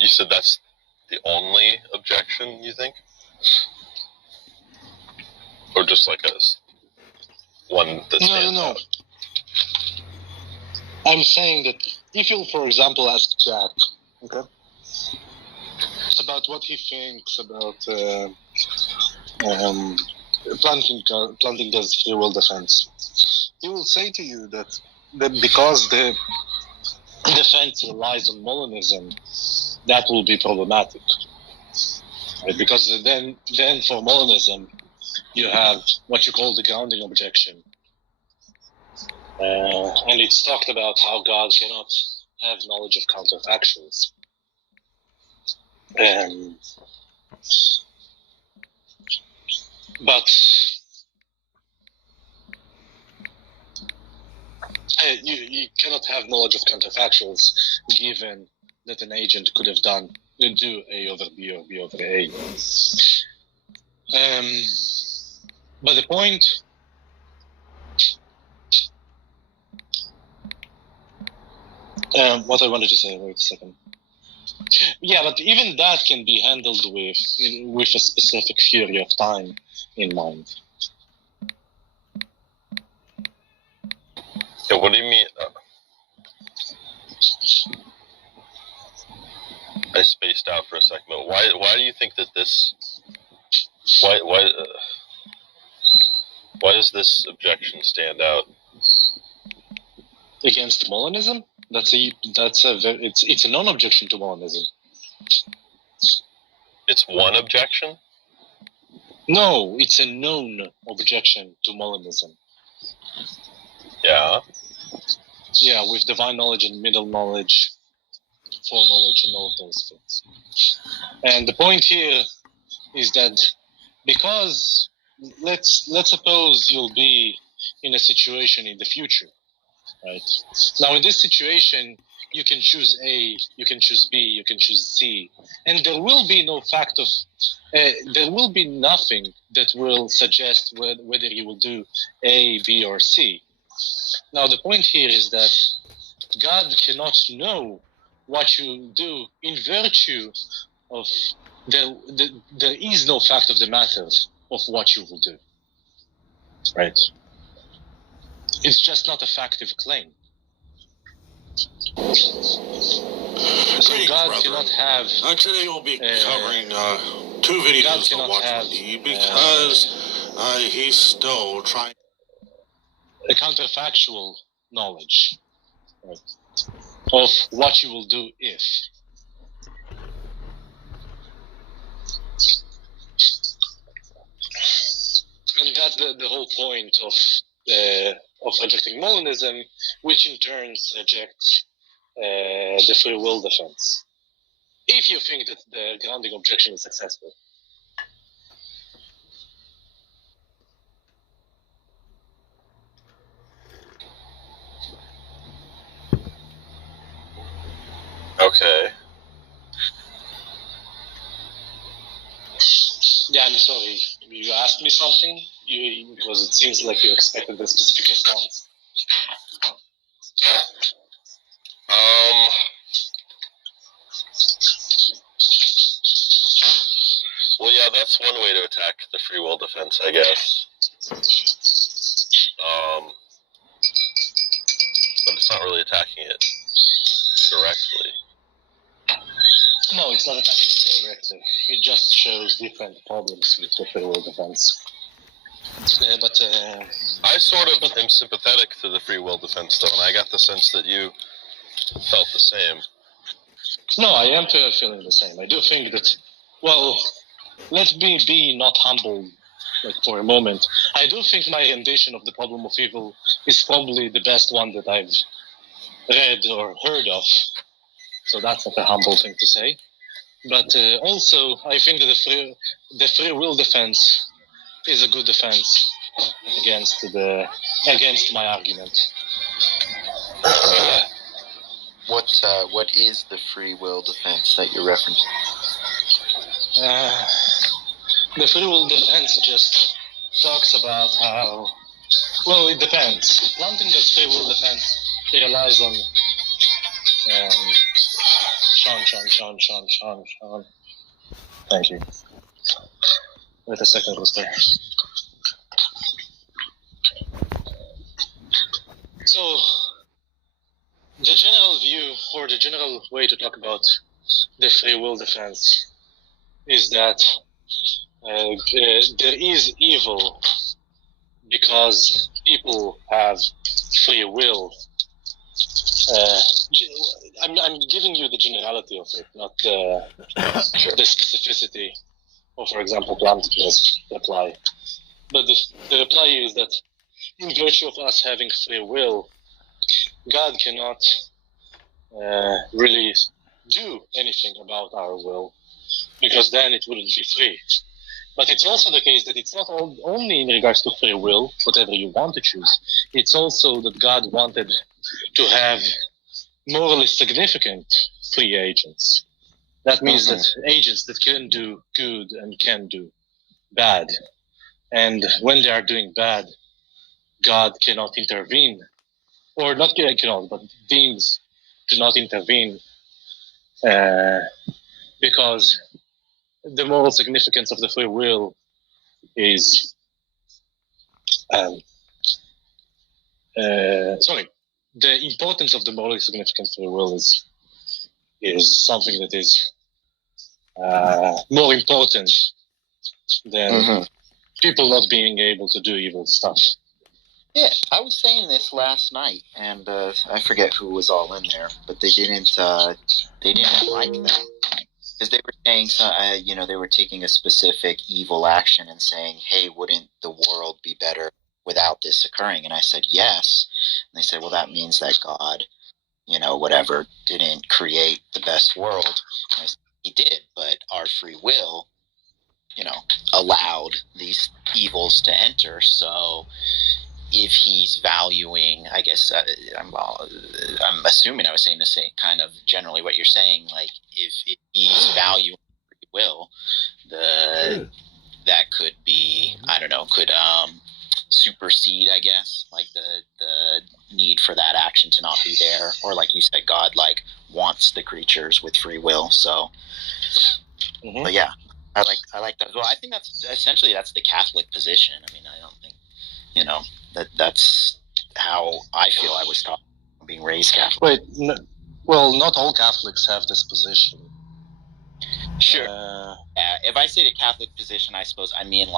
You said that's the only objection, you think? Or just like one that stands out? I'm saying that if you, for example, ask Jack, okay, about what he thinks about Plantinga's free will defense, he will say to you that because the defense relies on Molinism, that will be problematic. Right? Because then for Molinism, you have what you call the grounding objection. And it's talked about how God cannot have knowledge of counterfactuals. But you cannot have knowledge of counterfactuals given that an agent could have do A over B or B over A. But the point What I wanted to say, wait a second. Yeah, but even that can be handled with a specific theory of time in mind. Yeah, what do you mean? I spaced out for a second, but why do you think that this? Why does this objection stand out against Molinism? It's a non-objection to Molinism. It's one objection? No, it's a known objection to Molinism. Yeah. Yeah, with divine knowledge and middle knowledge, foreknowledge, and all of those things. And the point here is that because let's suppose you'll be in a situation in the future, right? Now, in this situation, you can choose A, you can choose B, you can choose C, and there will be no fact of, there will be nothing that will suggest whether you will do A, B, or C. Now, the point here is that God cannot know what you do in virtue of there is no fact of the matter of what you will do, right? It's just not a factive claim. So God cannot have. Today we'll be covering 2 videos of Watchman D because he's still trying. A counterfactual knowledge, right, of what you will do if. And that's the whole point of rejecting Molinism, which in turn rejects the free will defense. If you think that the grounding objection is successful. Okay. Yeah, I'm sorry. You asked me something because it seems like you expected a specific response. Well, yeah, that's one way to attack the free will defense, I guess. But it's not really attacking it directly. No, it's not attacking it directly. It just shows different problems with the free will defense. I sort of am sympathetic to the free will defense, though, and I got the sense that you felt the same. No, I am feeling the same. I do think that, well, let me be not humble like for a moment. I do think my rendition of the problem of evil is probably the best one that I've read or heard of. So that's not a humble thing to say. But also, I think that the free will defense is a good defense against my argument. What is the free will defense that you're referencing? The free will defense just talks about how, well, it depends. Plantinga's free will defense, it relies on Sean. Thank you. Wait a second, Rooster. So, the general view, or the general way to talk about the free will defense is that there is evil because people have free will. I'm giving you the generality of it, not the specificity of, for example, Plantinga's reply. But the reply is that in virtue of us having free will, God cannot really do anything about our will, because then it wouldn't be free. But it's also the case that it's not only in regards to free will, whatever you want to choose. It's also that God wanted to have morally significant free agents. That means that agents that can do good and can do bad. And when they are doing bad, God cannot intervene, or not cannot, but deems to not intervene, because the moral significance of the free will is the importance of the morally significant free will is something that is more important than people not being able to do evil stuff. Yeah, I was saying this last night, and I forget who was all in there, but they didn't like that because they were saying, they were taking a specific evil action and saying, "Hey, wouldn't the world be better without this occurring?" And I said, "Yes." And they said, "Well, that means that God, whatever, didn't create the best world." And I said, "He did, but our free will, allowed these evils to enter. So if he's valuing, I guess, I'm assuming I was saying the same kind of generally what you're saying, like if he's valuing free will, that could be, I don't know, could supersede, I guess, like the need for that action to not be there, or like you said, God wants the creatures with free will. So, but yeah, I like that as well. I think that's essentially the Catholic position. I mean, I don't think that's how I feel I was taught, being raised Catholic. Wait, well, not all Catholics have this position. Sure. If I say the Catholic position, I suppose I mean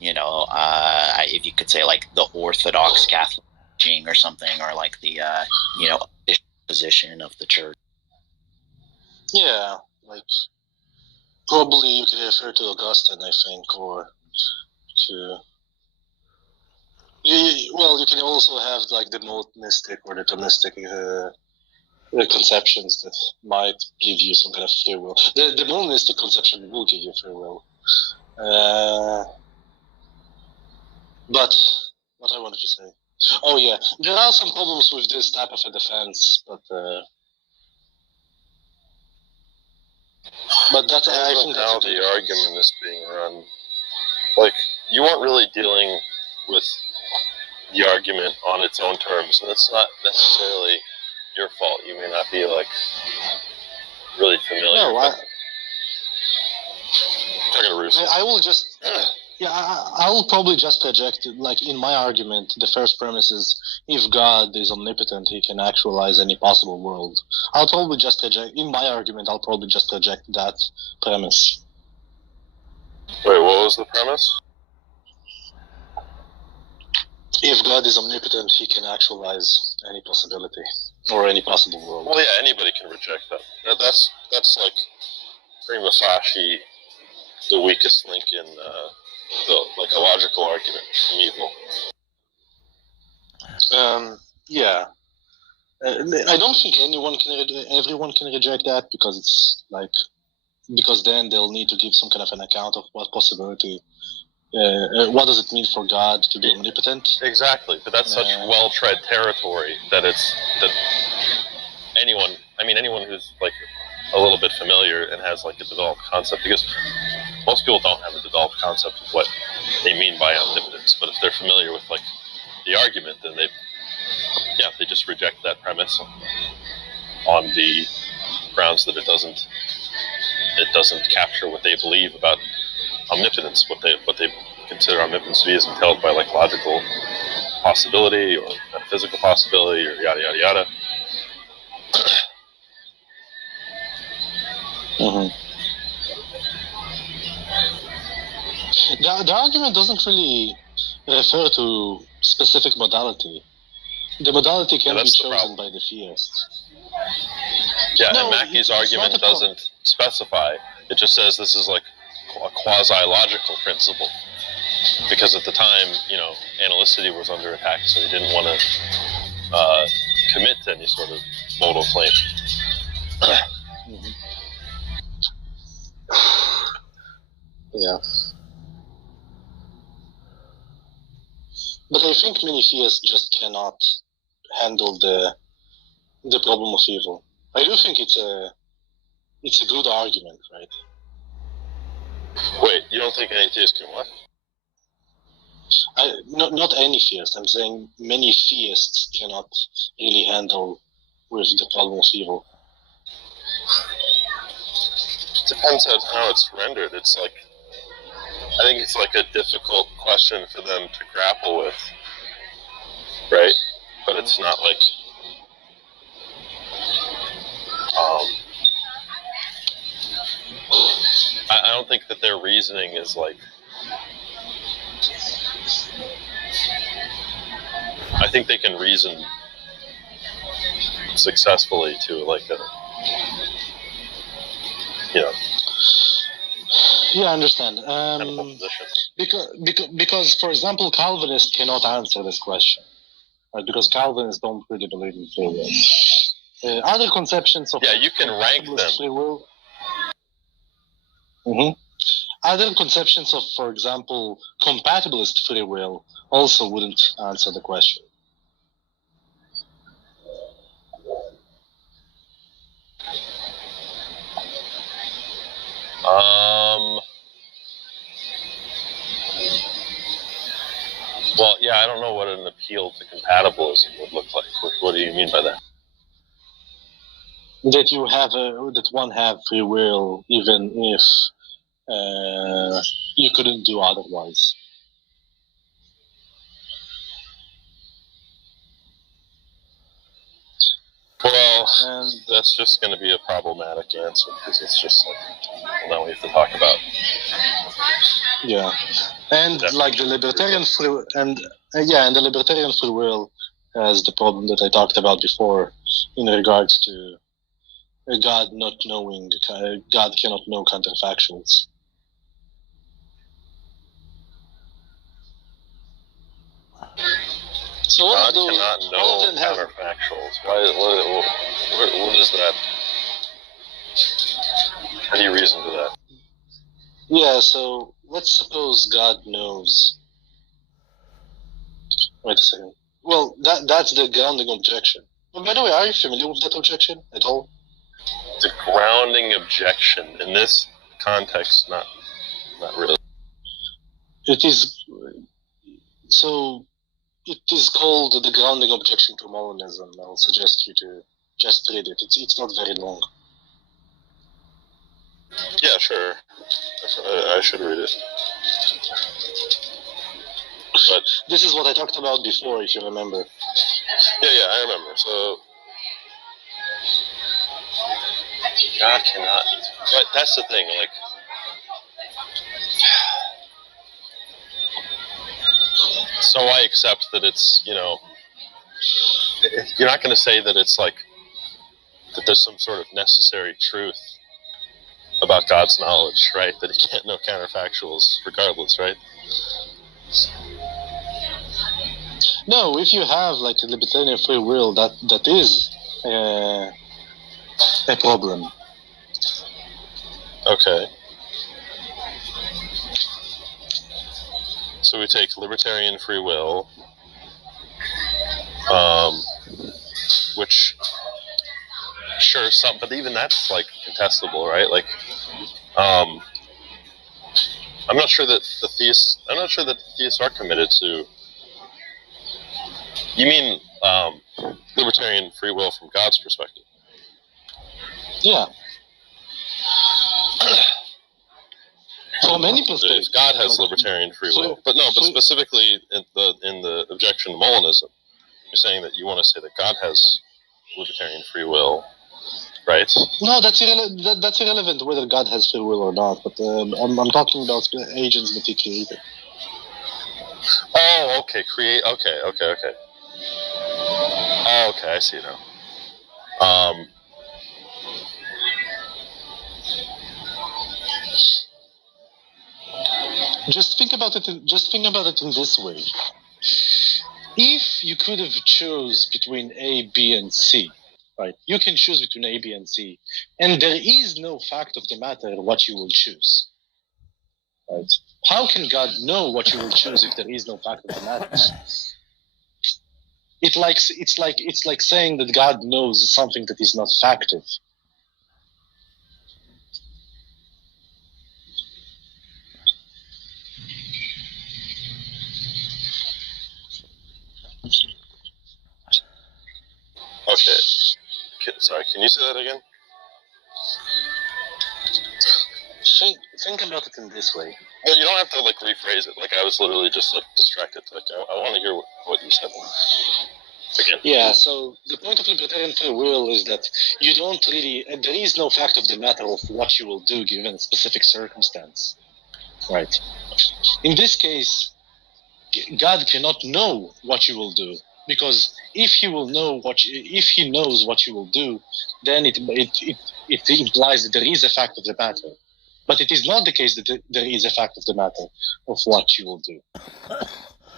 if you could say the Orthodox Catholic teaching or something, or the official position of the church. Yeah, probably you could refer to Augustine, I think, or to. You can also have the monistic or the Thomistic conceptions that might give you some kind of free will. The monistic conception will give you free will. But what I wanted to say. Oh yeah, there are some problems with this type of a defense, but that's I think that's how the argument is being run. You weren't really dealing with the argument on its own terms, and it's not necessarily your fault. You may not be really familiar. No, I'm talking to Russo. I will just I will probably just project in my argument. The first premise is if God is omnipotent, he can actualize any possible world. I'll probably just project in my argument. I'll probably just project that premise. Wait, what was the premise? If God is omnipotent, he can actualize any possibility or any possible world. Well, yeah, anybody can reject that. That's prima facie the weakest link in a logical argument from evil. Yeah. I don't think everyone can reject that because because then they'll need to give some kind of an account of what possibility. What does it mean for God to be omnipotent? Exactly, but that's such well-tread territory that anyone who's a little bit familiar and has a developed concept, because most people don't have a developed concept of what they mean by omnipotence, but if they're familiar with the argument, then they just reject that premise on the grounds that it doesn't capture what they believe about omnipotence. What they consider omnipotence to be is entailed by logical possibility or metaphysical possibility or yada yada yada. The argument doesn't really refer to specific modality. The modality can be chosen by the theist. Yeah, and Mackey's argument doesn't specify. It just says this is a quasi-logical principle. Because at the time, analyticity was under attack, so he didn't want to commit to any sort of modal claim. Yeah. But I think many theists just cannot handle the problem of evil. I do think it's a good argument, right? Wait, you don't think any theist can what? Not any theist. I'm saying many theists cannot really handle with the problem of evil? Depends on how it's rendered. It's like, I think it's like a difficult question for them to grapple with, right? But it's not like, I don't think that their reasoning is like, I think they can reason successfully to like a, you know. Yeah, I understand. Because, for example, Calvinists cannot answer this question, right? Because Calvinists don't really believe in free will. Other conceptions of you can rank them. Free will. Other conceptions of, for example, compatibilist free will also wouldn't answer the question. Well, yeah, I don't know what an appeal to compatibilism would look like. What do you mean by that? That you have that one have free will, even if you couldn't do otherwise. Well, that's just going to be a problematic answer because it's just like, well, now we have to talk about. Yeah, and like the libertarian free and the libertarian free will has the problem that I talked about before in regards to God not knowing. God cannot know counterfactuals. So God cannot know counterfactuals. What is that? How do you reason to that? Yeah, so let's suppose God knows. Wait a second. Well, that's the grounding objection. But by the way, are you familiar with that objection at all? The grounding objection in this context, not really. It is so. It is called the grounding objection to Molinism. I'll suggest you to just read it. It's not very long. Yeah, sure. I should read it. But this is what I talked about before, if you remember. Yeah, I remember. So God cannot. But that's the thing, like. So I accept that it's, you're not going to say that it's like, that there's some sort of necessary truth about God's knowledge, right? That he can't know counterfactuals regardless, right? No, if you have like a libertarian free will, that is a problem. Okay. So we take libertarian free will, which, sure, but even that's like contestable, right? Like, I'm not sure that the theists are committed to. You mean libertarian free will from God's perspective? Yeah. From many perspectives, God has libertarian free will, but specifically in the objection to Molinism, you're saying that you want to say that God has libertarian free will, right? No, that's irrelevant whether God has free will or not. But I'm talking about agents that he created. Oh, okay. Okay. Oh, okay, I see now. Just think about it in this way. If you could have chose between A, B, and C, right? You can choose between A, B, and C, and there is no fact of the matter what you will choose. Right? How can God know what you will choose if there is no fact of the matter? It's like saying that God knows something that is not factive. Okay. Sorry, can you say that again? Think about it in this way. No, you don't have to like rephrase it. Like I was literally just like distracted. Like I want to hear what you said again. Yeah. So the point of libertarian free will is that you don't really. There is no fact of the matter of what you will do given a specific circumstance, right? In this case, God cannot know what you will do, because if he will know if he knows what you will do, then it implies that there is a fact of the matter. But it is not the case that there is a fact of the matter of what you will do.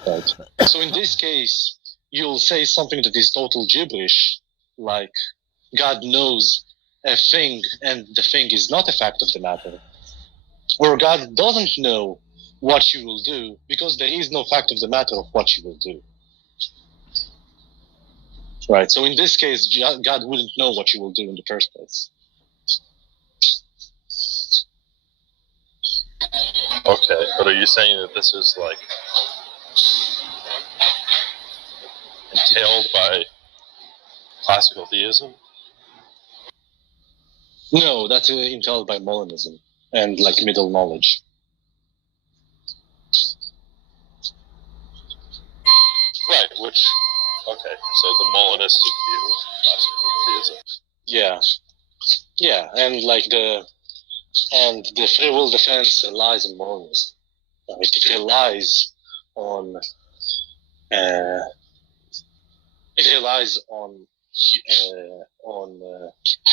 Right. So in this case, you'll say something that is total gibberish, like God knows a thing and the thing is not a fact of the matter, or God doesn't know what you will do because there is no fact of the matter of what you will do. Right. So in this case, God wouldn't know what you will do in the first place. Okay, but are you saying that this is like entailed by classical theism? No, that's entailed by Molinism and like middle knowledge. Right, which, okay, so the Molinistic view of classical theism. Yeah, and like the free will defense relies on Molinism. It relies on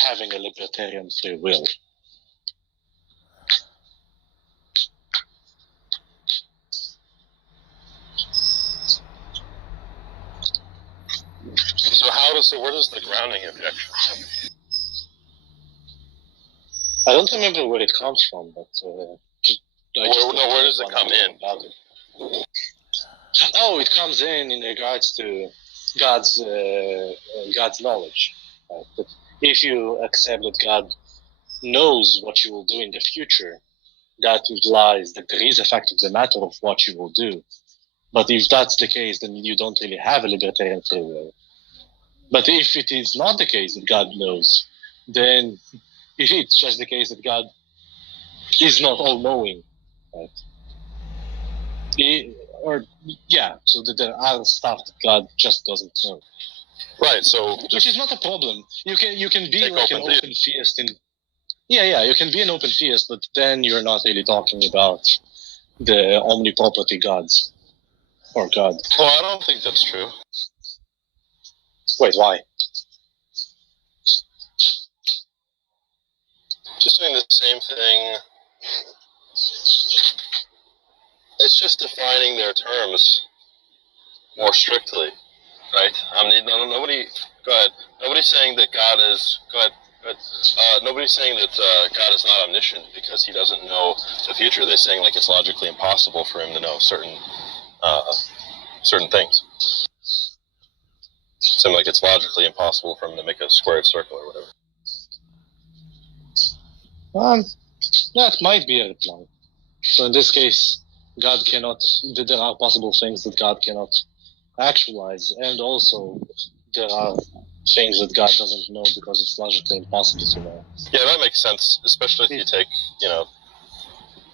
having a libertarian free will. So where does the grounding objection come? I don't remember where it comes from, but where does it come in? Oh, it comes in regards to God's knowledge. Right? If you accept that God knows what you will do in the future, that implies that there is a fact of the matter of what you will do. But if that's the case, then you don't really have a libertarian free will. But if it is not the case that God knows, then it's just the case that God is not all-knowing. Right? So that there are stuff that God just doesn't know. Right, so... Which is not a problem. You can be like an open theist. You can be an open theist, but then you're not really talking about the omniproperty gods. Or God. Well, I don't think that's true. Wait, why? Just doing the same thing. It's just defining their terms more strictly, right? Nobody. Go ahead. Nobody's saying that God is. Go ahead. Nobody's saying that God is not omniscient because he doesn't know the future. They're saying like it's logically impossible for him to know certain things. Something like it's logically impossible for him to make a squared circle or whatever. That might be a reply. So in this case, God cannot. There are possible things that God cannot actualize, and also there are things that God doesn't know because it's logically impossible to know. Yeah, that makes sense, especially if you take,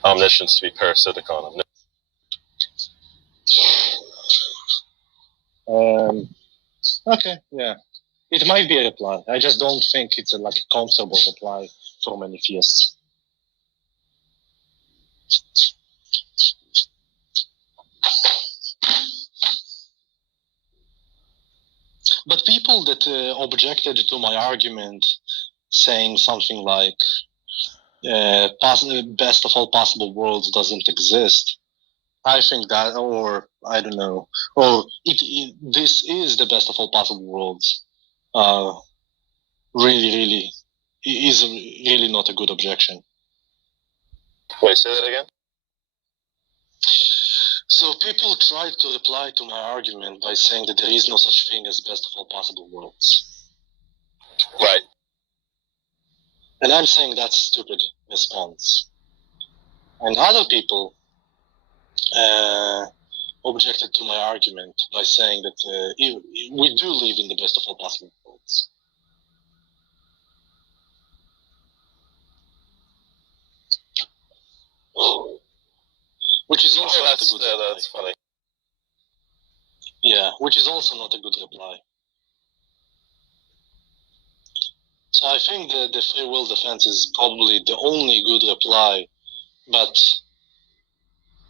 omniscience to be parasitic on omniscience. Okay, yeah. It might be a reply. I just don't think it's a comfortable reply for many theists. But people that objected to my argument, saying something like best of all possible worlds doesn't exist, I think that, or I don't know, or this is the best of all possible worlds, really not a good objection. Wait, say that again? So people tried to reply to my argument by saying that there is no such thing as best of all possible worlds. Right. And I'm saying that's a stupid response. And other people objected to my argument by saying that we do live in the best of all possible worlds. Which is also not a good reply. That's funny. Yeah, which is also not a good reply. So I think the free will defense is probably the only good reply, but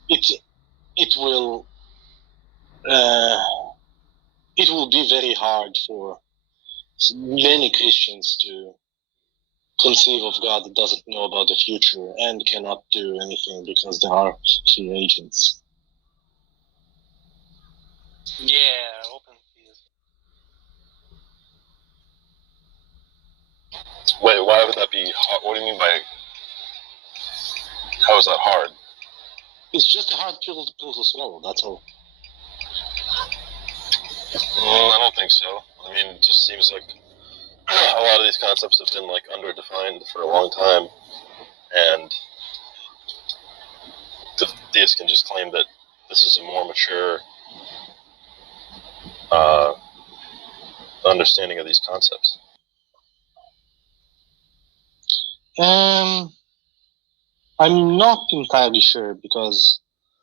it will be very hard for many Christians to conceive of God that doesn't know about the future and cannot do anything because there are free agents. Yeah, open theism. Wait, why would that be hard? What do you mean by... How is that hard? It's just a hard pill to swallow, that's all. I don't think so. I mean, it just seems like a lot of these concepts have been, like, underdefined for a long time, and the theists can just claim that this is a more mature understanding of these concepts. I'm not entirely sure because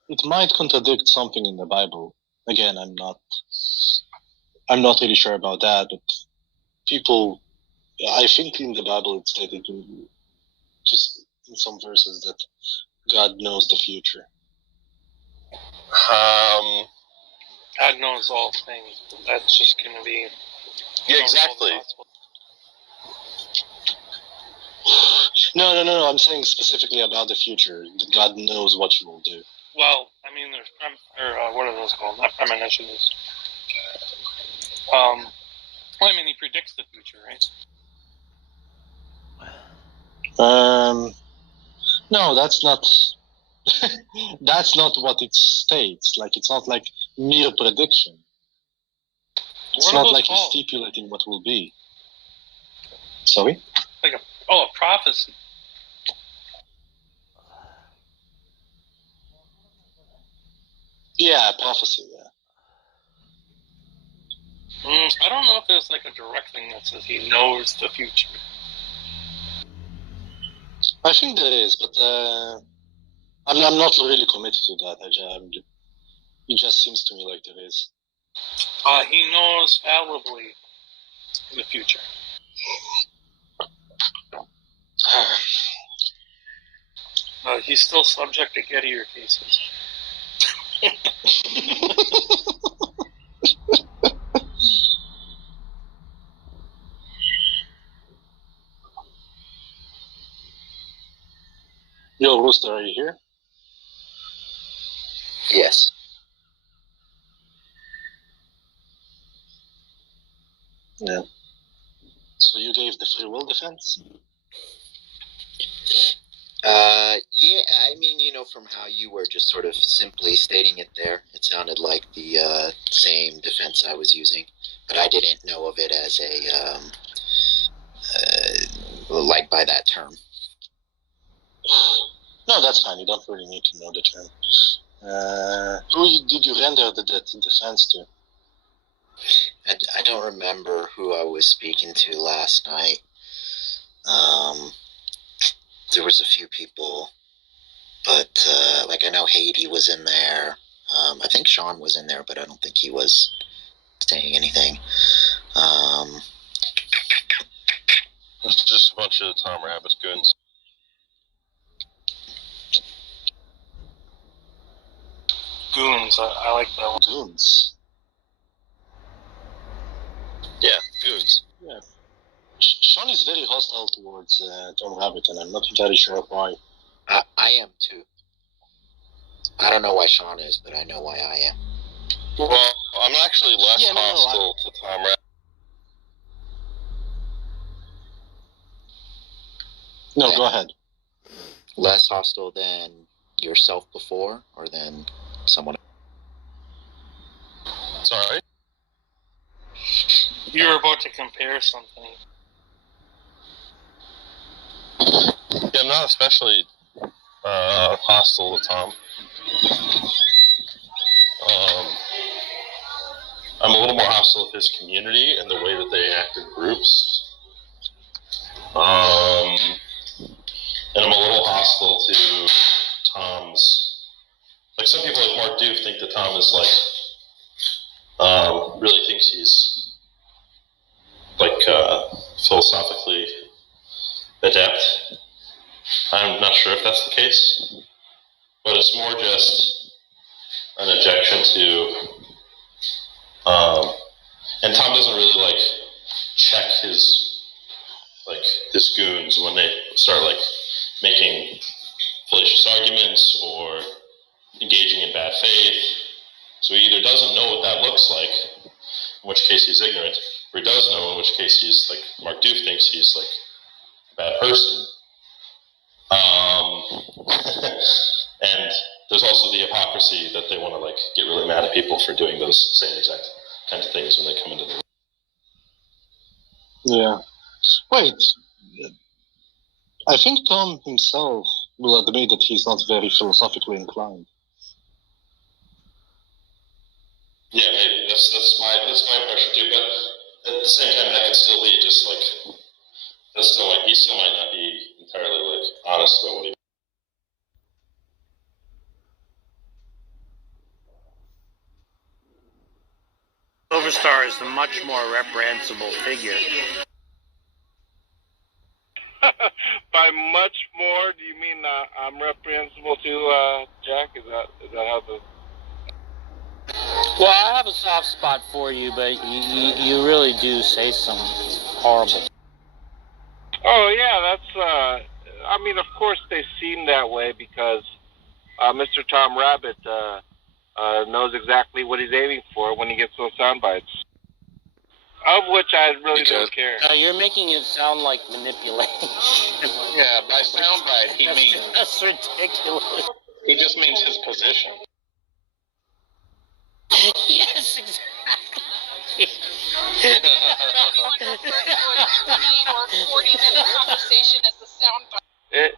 it might contradict something in the Bible. Again, I'm not really sure about that, but I think in the Bible it's stated just in some verses that God knows the future. God knows all things, but that's just going to be... Yeah, exactly. No, I'm saying specifically about the future. God knows what you will do. Well, I mean, there's... what are those called? Not premonitions. Well, I mean, he predicts the future, right? No, that's not... that's not what it states. Like, it's not like mere prediction. It's not like he's stipulating what will be. Sorry? Like a prophecy. Yeah, prophecy, yeah. I don't know if there's like a direct thing that says he knows the future. I think there is, but I'm not really committed to that. It just seems to me like there is. He knows fallibly the future. He's still subject to Gettier cases. Yo, Rooster, are you here? Yes. Yeah. So you gave the free will defense? Yeah, I mean, from how you were just sort of simply stating it there, it sounded like the same defense I was using, but I didn't know of it as like by that term. No, that's fine. You don't really need to know the term. Who did you render the defense to? I don't remember who I was speaking to last night. There was a few people, but like I know Haiti was in there. I think Sean was in there, but I don't think he was saying anything. It's just a bunch of Tom Rabbit goons. Goons, I like that one. Goons? Yeah, goons. Yeah. Sean is very hostile towards Tom Rabbit, and I'm not entirely sure why. I am too. I don't know why Sean is, but I know why I am. Well, I'm actually less hostile to Tom Rabbit. No, go ahead. Less hostile than yourself before, or than someone else? Sorry? You were about to compare something. Yeah, I'm not especially hostile to Tom. I'm a little more hostile to his community and the way that they act in groups. And I'm a little hostile to think that Tom is really thinks he's philosophically adept. I'm not sure if that's the case, but it's more just an objection to, and Tom doesn't really check his goons when they start making fallacious arguments or engaging in bad faith. So he either doesn't know what that looks like, in which case he's ignorant, or he does know, in which case he's Mark Duke thinks he's a bad person. And there's also the hypocrisy that they want to get really mad at people for doing those same exact kinds of things when they come into the room. Yeah. Wait. I think Tom himself will admit that he's not very philosophically inclined. Yeah, maybe that's my impression too. But at the same time, that could still be just he still might not be entirely honest about what he. Silverstar is a much more reprehensible figure. By much more, do you mean I'm reprehensible too, Jack? Is that how the... Well, I have a soft spot for you, but you really do say some horrible. Oh yeah, that's. I mean, of course they seem that way because Mr. Tom Rabbit knows exactly what he's aiming for when he gets those sound bites. Of which I really don't care. You're making it sound like manipulation. Yeah, by soundbite he means... That's ridiculous. He just means his position. Yes, exactly. or 40-minute conversation as the soundbite.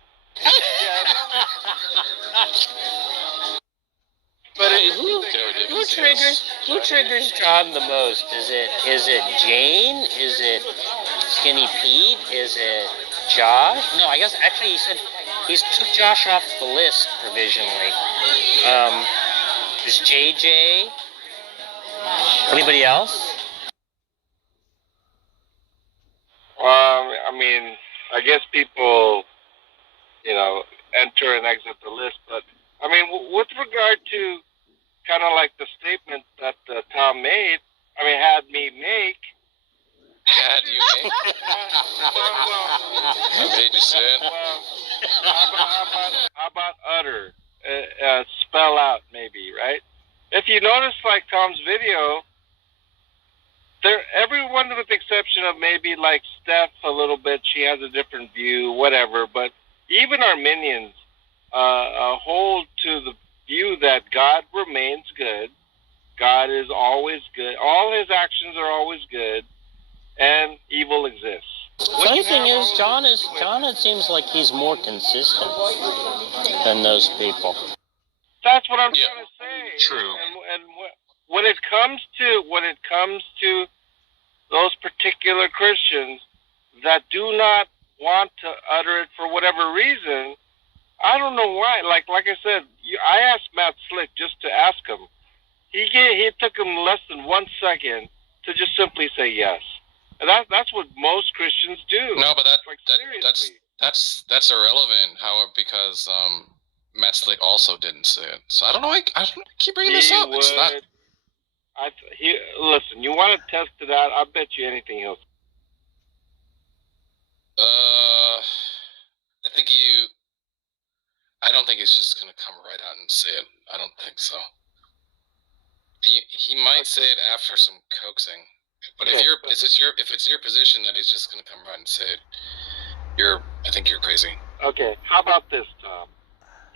But who triggers John the most? Is it Jane? Is it Skinny Pete? Is it Josh? No, I guess actually he said he took Josh off the list provisionally. There's JJ. Anybody else? I mean, I guess people, enter and exit the list, but I mean, with regard to kind of the statement that Tom made, had me make. Had you make? I made you say it. How about utter? Spell out, maybe, right? If you notice, Tom's video, everyone with the exception of maybe Steph a little bit, she has a different view, whatever, but even Arminians hold to the view that God remains good, God is always good, all his actions are always good, and evil exists. Funny thing is, John, it seems like he's more consistent than those people. That's what I'm trying to say. True. And when it comes to those particular Christians that do not want to utter it for whatever reason, I don't know why. Like I said, I asked Matt Slick just to ask him. He took him less than 1 second to just simply say yes. And that's what most Christians do. No, but that's irrelevant. Because Matt Slick also didn't say it. So I don't know. I keep bringing this up. It's not. Listen, you want to test it out? I bet you anything he'll. I don't think he's just gonna come right out and say it. I don't think so. He might say it after some coaxing, but if it's your position that he's just gonna come right and say it, I think you're crazy. Okay, how about this, Tom?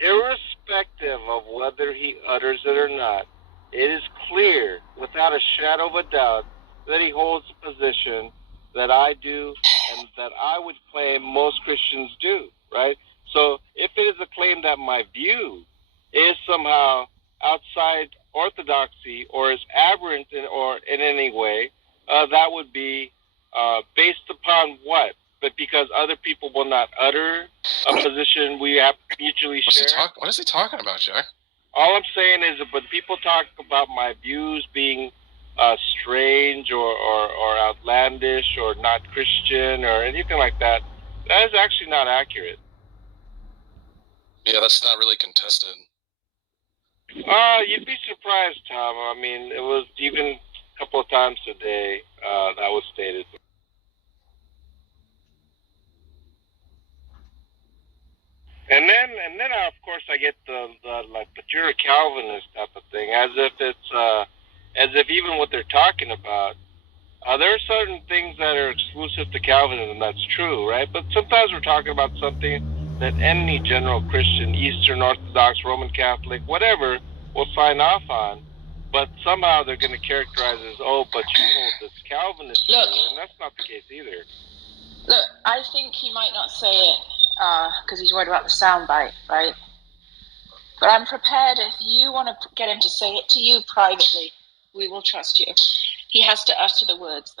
Irrespective of whether he utters it or not, it is clear, without a shadow of a doubt, that he holds a position that I do and that I would claim most Christians do, right? So if it is a claim that my view is somehow outside orthodoxy or is aberrant in any way, that would be based upon what? But because other people will not utter a position we have mutually share. What is he talking about, Jack? All I'm saying is that when people talk about my views being strange or outlandish or not Christian or anything like that, that is actually not accurate. Yeah, that's not really contested. You'd be surprised, Tom. I mean, it was even a couple of times today that was stated. And then of course I get the like, but you're a Calvinist type of thing, as if even what they're talking about, there are certain things that are exclusive to Calvinism. That's true, right? But sometimes we're talking about something that any general Christian, Eastern Orthodox, Roman Catholic, whatever, will sign off on. But somehow they're going to characterize it as, oh, but you hold this Calvinist view, and that's not the case either. Look, I think he might not say it because he's worried about the soundbite, right? But I'm prepared if you want to get him to say it to you privately. We will trust you. He has to utter the words.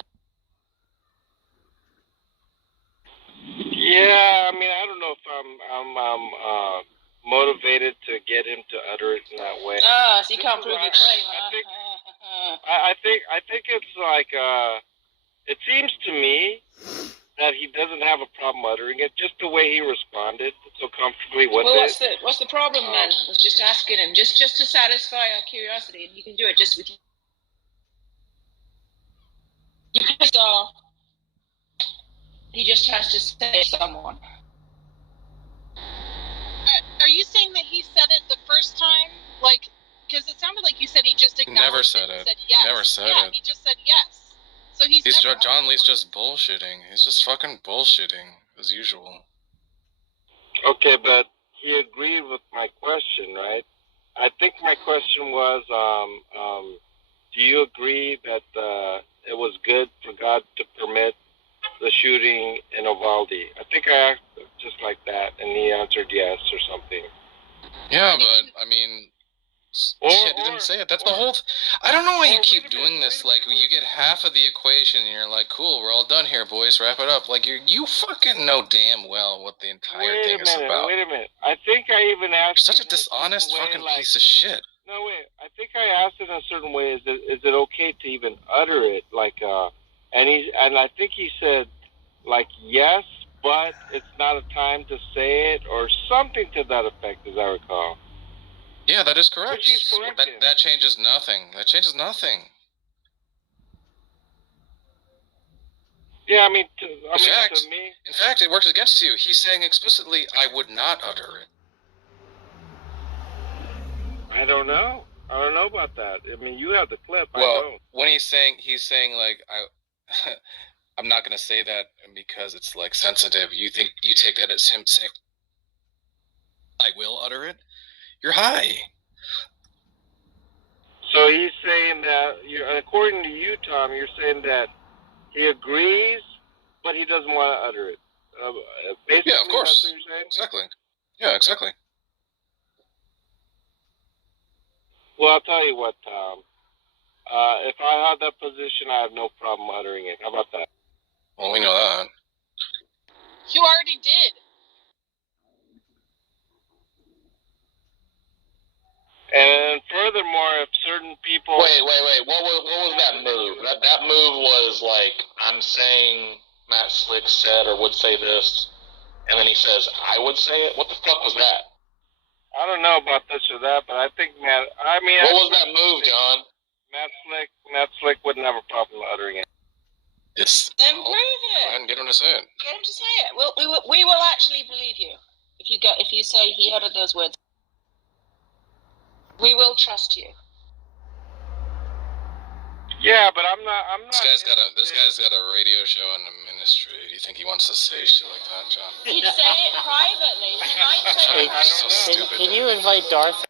Yeah, I mean, I don't know if I'm motivated to get him to utter it in that way. So you can't prove your claim. I think it's like it seems to me that he doesn't have a problem uttering it, just the way he responded so comfortably with it. What's the problem then? I was just asking him, just to satisfy our curiosity, and you can do it just with you. He just has to say someone. Are you saying that he said it the first time? Like, because it sounded like you said he just acknowledged Never said it. Said yes. Never said yeah, it. he just said yes. So he's never John Lee's just bullshitting. He's just fucking bullshitting as usual. Okay, but he agreed with my question, right? I think my question was, do you agree that it was good for God to permit the shooting in Uvalde? I think I asked just like that, and he answered yes or something. Yeah, but, I mean... Shit, he didn't say it. That's the whole... I don't know why you keep doing this. Like, you get half of the equation, and you're like, cool, we're all done here, boys, wrap it up. Like, you fucking know damn well what the entire thing is about. Wait a minute. I think I even asked... You're such a dishonest fucking piece of shit. No, wait. I think I asked it in a certain way. Is it okay to even utter it? Like, and I think he said, like, yes, but it's not a time to say it, or something to that effect, as I recall. Yeah, that is correct. Which is correct. That changes nothing. That changes nothing. Yeah, I mean, to me... In fact, it works against you. He's saying explicitly, I would not utter it. I don't know. I don't know about that. I mean, you have the clip. Well, I don't. When he's saying like, I'm not going to say that because it's like sensitive. You take that as him saying, I will utter it? You're high. So he's saying that, according to you, Tom, you're saying that he agrees, but he doesn't want to utter it. Basically, yeah, of course. That's what you're saying? Exactly. Yeah, exactly. Well, I'll tell you what, Tom. If I had that position, I have no problem uttering it. How about that? Well, we know that. You already did. And furthermore, if certain people... Wait. What was that move? That move was like, I'm saying Matt Slick said or would say this, and then he says, I would say it? What the fuck was that? I don't know about this or that, but I think What was that move, John? Matt Slick wouldn't have a problem uttering it. Yes. Then prove it. Go ahead and get him to say it. Get him to say it. We will actually believe you if you say he uttered those words. We will trust you. Yeah, but I'm not. This guy's got a radio show and a ministry. Do you think he wants to say shit like that, John? He'd say it privately. He might say it privately. So stupid. Can you invite Darth?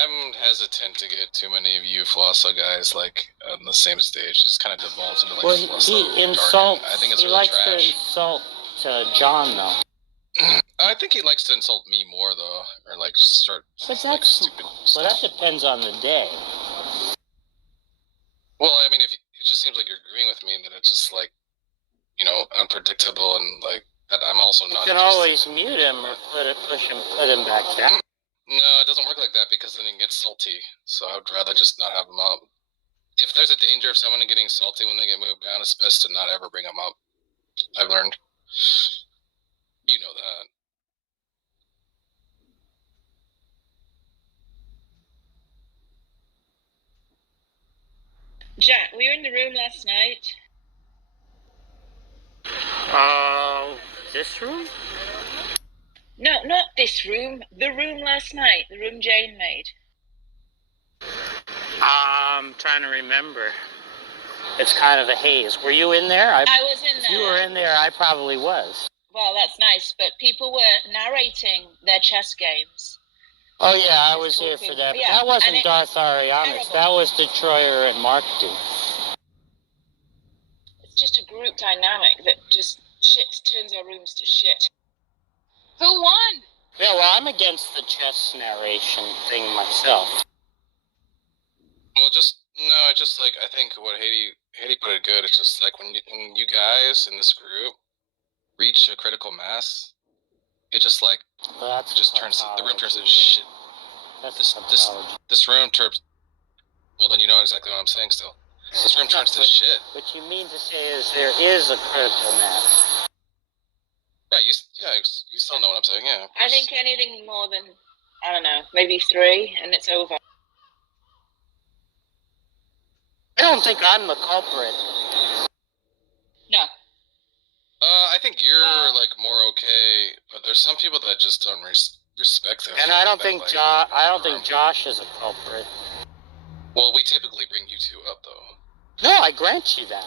I'm hesitant to get too many of you Flosso guys like on the same stage. It's kind of devolves into like Flosso he insults. I think it's he really likes trash. to insult John though. I think he likes to insult me more though, or like start like stupid. Well, that depends on the day. Well, I mean, it just seems like you're agreeing with me that it's just like, unpredictable and like that I'm also You not can interested always in. mute him or put him back down. No, it doesn't work like that because then he gets salty. So I would rather just not have him up. If there's a danger of someone getting salty when they get moved down, it's best to not ever bring them up. I've learned. You know that. Jack, were you in the room last night? This room? No, not this room. The room last night. The room Jane made. I'm trying to remember. It's kind of a haze. Were you in there? I was in If there. you were in there, I probably was. Well, that's nice, but people were narrating their chess games. Oh, yeah, I was here for that. But Yeah, that wasn't and Darth Arianis. That was Detroyer and Mark D. It's just a group dynamic that just turns our rooms to shit. Who won? Yeah, well, I'm against the chess narration thing myself. Well, just like I think what Haiti put it good. It's just like when you guys in this group reach a critical mass, it just like turns the room turns to shit. This room turns. Well, then you know exactly what I'm saying. Still, this room turns to shit. What you mean to say is there is a critical mass. Right? You still know what I'm saying, yeah. I think anything more than, I don't know, maybe 3, and it's over. I don't think I'm the culprit. No. I think you're like more okay, but there's some people that just don't respect them. And I don't think Josh is a culprit. Well, we typically bring you two up, though. No, I grant you that.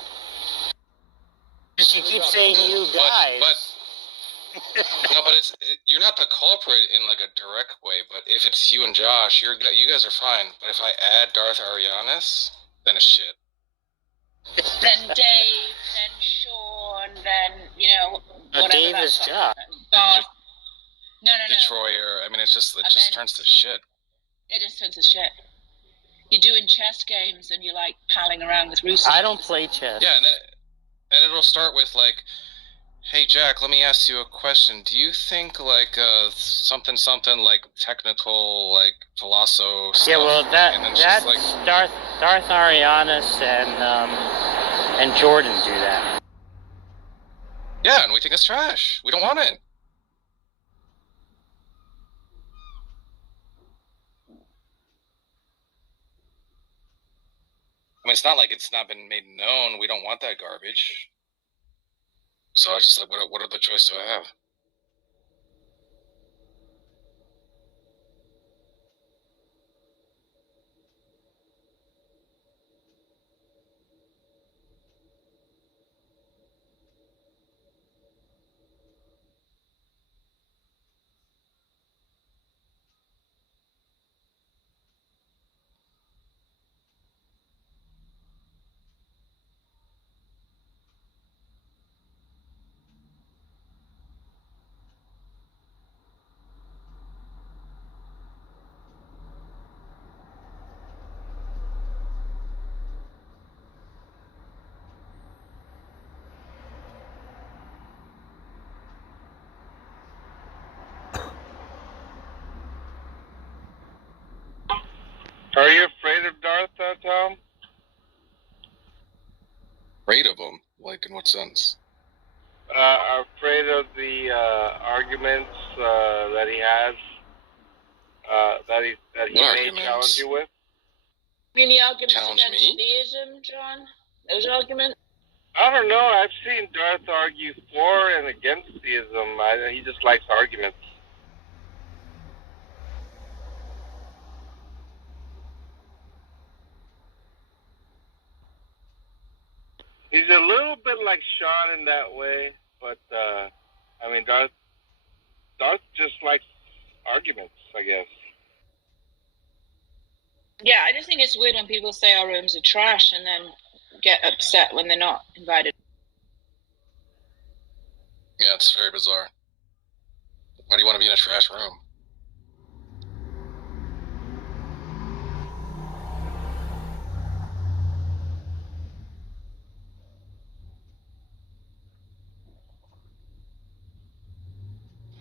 Because you keep saying you guys. No, but you're not the culprit in like a direct way. But if it's you and Josh, you guys are fine. But if I add Darth Arianis, then it's shit. Then Dave, then Sean, then, whatever. Dave is Josh. No. Detroyer. I mean, it just turns to shit. It just turns to shit. You're doing chess games and you're like palling around with roosters. I don't play chess. Yeah, and it'll start with like, hey Jack, let me ask you a question. Do you think like something like technical like philosophy stuff? Yeah, well that's like, Darth Arianis and Jordan do that. Yeah, and we think it's trash. We don't want it. I mean, it's not like it's not been made known. We don't want that garbage. So I was just like, what other choice do I have? Are you afraid of Darth, Tom? Afraid of him? Like, in what sense? Afraid of the arguments that he has, that he may challenge you with? Any arguments Challenge against me? theism, John? Those arguments? I don't know. I've seen Darth argue for and against theism. He just likes arguments. He's a little bit like Sean in that way, but I mean, Darth just likes arguments, I guess. Yeah, I just think it's weird when people say our rooms are trash and then get upset when they're not invited. Yeah, it's very bizarre. Why do you want to be in a trash room?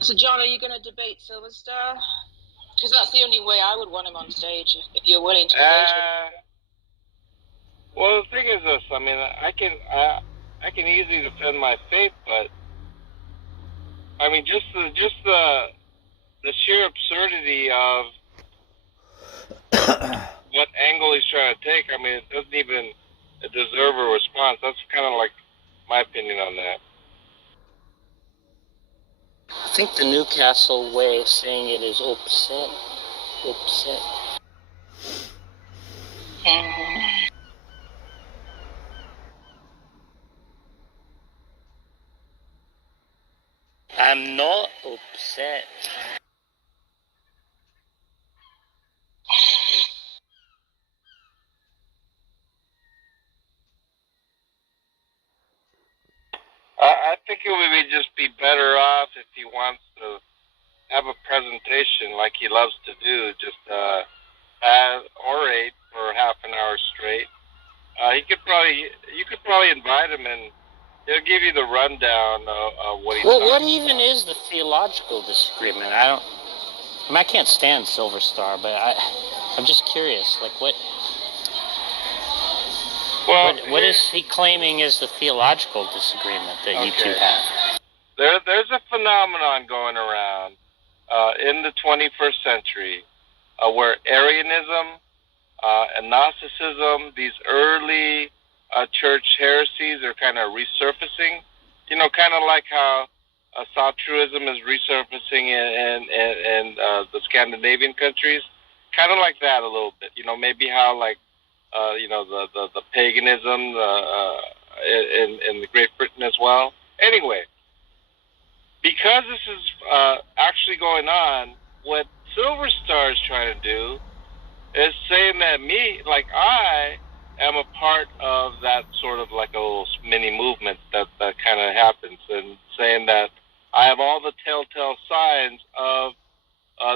So, John, are you going to debate Silver Star? Because that's the only way I would want him on stage, if you're willing to engage with him. Well, the thing is this. I mean, I can easily defend my faith, but I mean, just the sheer absurdity of what angle he's trying to take. I mean, it doesn't even deserve a response. That's kind of like my opinion on that. I think the Newcastle way of saying it is upset. Upset. I'm not upset. I think it would just be better off if he wants to have a presentation like he loves to do, just orate for half an hour straight. You could probably invite him and he'll give you the rundown of what he's Well, talking what about. even is the theological disagreement? I mean, I can't stand Silver Star, but I'm just curious. Like, what is he claiming is the theological disagreement that you two have? There's a phenomenon going around in the 21st century where Arianism and Gnosticism, these early church heresies, are kind of resurfacing. You know, kind of like how Soltruism is resurfacing in the Scandinavian countries. Kind of like that a little bit. You know, maybe how like the paganism in Great Britain as well. Anyway, because this is actually going on, what Silver Star is trying to do is saying that I am a part of that sort of like a little mini movement that kind of happens, and saying that I have all the telltale signs of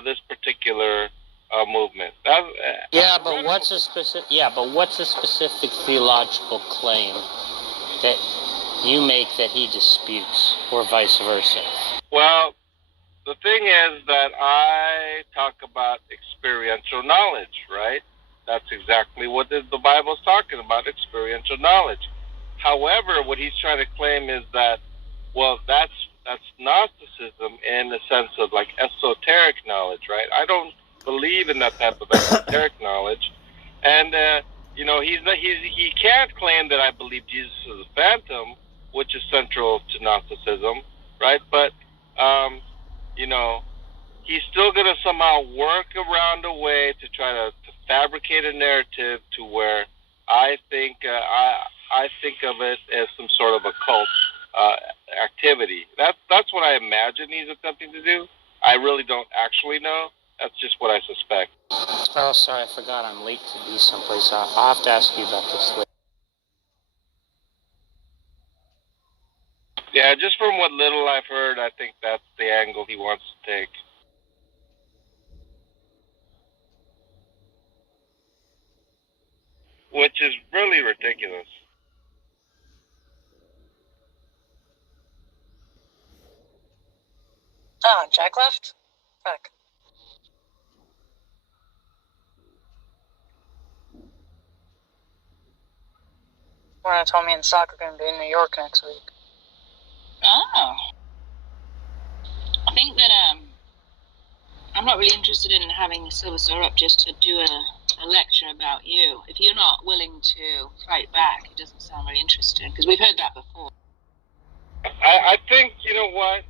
this particular movement. But what's a specific theological claim that you make that he disputes, or vice versa? Well, the thing is that I talk about experiential knowledge, right? That's exactly what the Bible's talking about, experiential knowledge. However, what he's trying to claim is that, well, that's Gnosticism in the sense of like esoteric knowledge, right? I don't believe in that type of esoteric knowledge, and he can't claim that I believe Jesus is a phantom, which is central to Gnosticism, right? But he's still going to somehow work around a way to try to fabricate a narrative to where I think of it as some sort of a cult activity. That's what I imagine he's attempting to do. I really don't actually know. That's just what I suspect. Oh, sorry, I forgot I'm late to be someplace. I'll have to ask you about this later. Yeah, just from what little I've heard, I think that's the angle he wants to take. Which is really ridiculous. Oh, Jack left? Fuck. Lana told me and Sock are going to be in New York next week. Oh. I think that I'm not really interested in having Silver Star up just to do a lecture about you. If you're not willing to fight back, it doesn't sound very interesting, because we've heard that before. I think, you know what?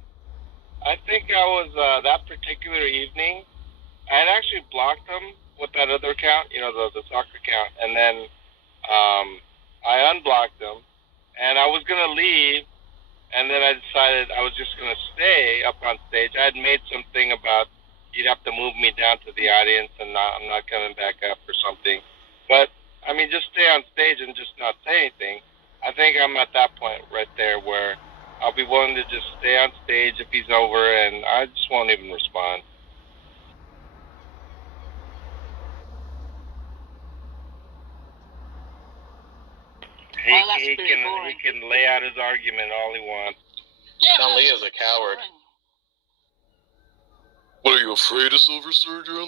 I think I was, that particular evening, I had actually blocked him with that other account, the soccer account, and then I unblocked him, and I was going to leave, and then I decided I was just going to stay up on stage. I had made something about you'd have to move me down to the audience, and I'm not coming back up or something. But, I mean, just stay on stage and just not say anything. I think I'm at that point right there where I'll be willing to just stay on stage if he's over, and I just won't even respond. He can lay out his argument all he wants. John Lee is a coward. What, are you afraid of silver surgery?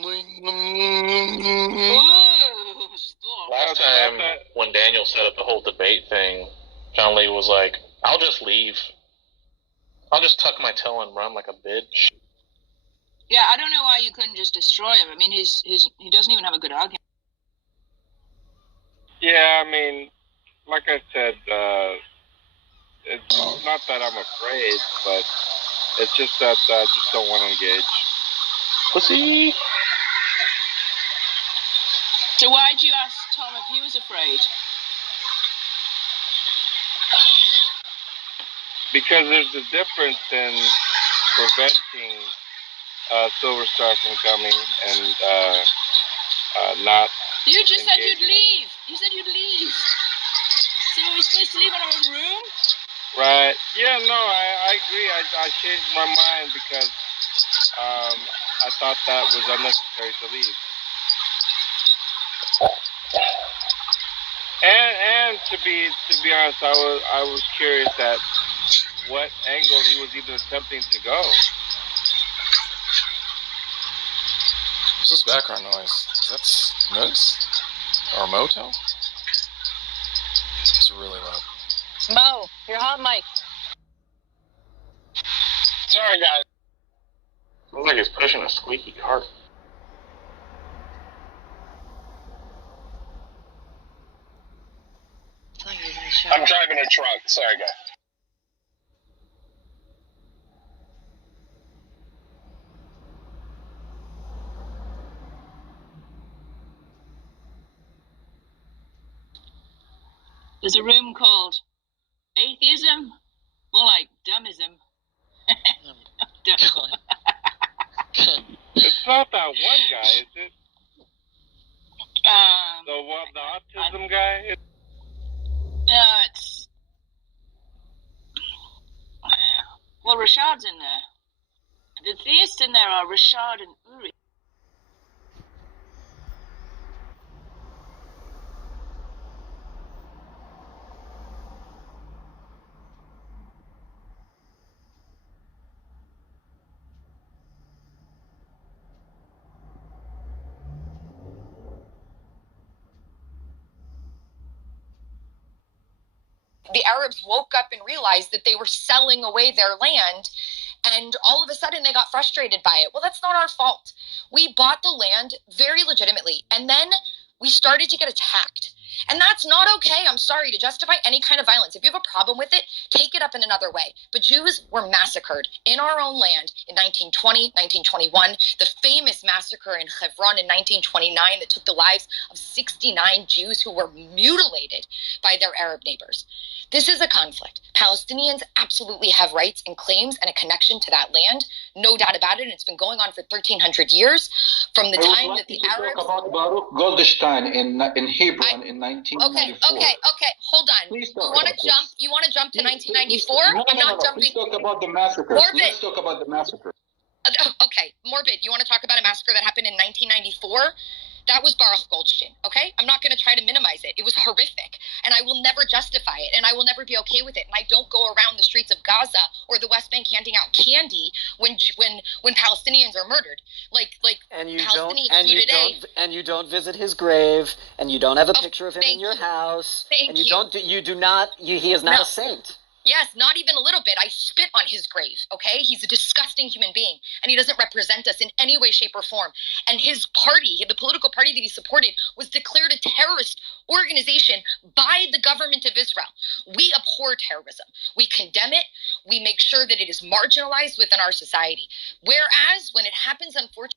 Last time when Daniel set up the whole debate thing, John Lee was like, "I'll just leave. I'll just tuck my tail and run like a bitch." Yeah, I don't know why you couldn't just destroy him. I mean, he doesn't even have a good argument. Yeah, I mean, like I said, it's not that I'm afraid, but it's just that I just don't want to engage. Pussy. So why'd you ask Tom if he was afraid? Because there's a difference in preventing Silver Star from coming and not. You just said you'd engaging. leave. You said you'd leave. So are we supposed to leave in our own room? Right. Yeah, no, I agree. I changed my mind because I thought that was unnecessary to leave. And to be honest, I was curious at what angle he was even attempting to go. What's this background noise? Is that noise? Or a motel? It's really loud. Mo, you're hot mic. Sorry, guys. Looks like he's pushing a squeaky cart. I'm driving a truck. Sorry, guys. There's a room called atheism, more like dummism. It's not that one guy, is it? The autism guy? No, it's... Well, Rashad's in there. The theists in there are Rashad and Uri. The Arabs woke up and realized that they were selling away their land, and all of a sudden they got frustrated by it. Well, that's not our fault. We bought the land very legitimately, and then we started to get attacked. And that's not okay. I'm sorry, to justify any kind of violence. If you have a problem with it, take it up in another way. But Jews were massacred in our own land in 1920, 1921. The famous massacre in Hebron in 1929 that took the lives of 69 Jews who were mutilated by their Arab neighbors. This is a conflict. Palestinians absolutely have rights and claims and a connection to that land. No doubt about it. And it's been going on for 1,300 years. From the time that the Arabs... Talk about Baruch Goldstein in Hebron in 1994. Okay. Hold on. You want to jump to 1994? I'm not jumping. Please talk about the massacre. Morbid. Let's talk about the massacre. Okay, Morbid. You want to talk about a massacre that happened in 1994? That was Baruch Goldstein, okay? I'm not going to try to minimize it. It was horrific, and I will never justify it, and I will never be okay with it. And I don't go around the streets of Gaza or the West Bank handing out candy when Palestinians are murdered. And you Palestinians don't visit his grave, and you don't have a picture of him in your house. Thank you. He is not a saint. Yes, not even a little bit. I spit on his grave, okay? He's a disgusting human being, and he doesn't represent us in any way, shape, or form. And his party, the political party that he supported, was declared a terrorist organization by the government of Israel. We abhor terrorism. We condemn it. We make sure that it is marginalized within our society. Whereas, when it happens, unfortunately,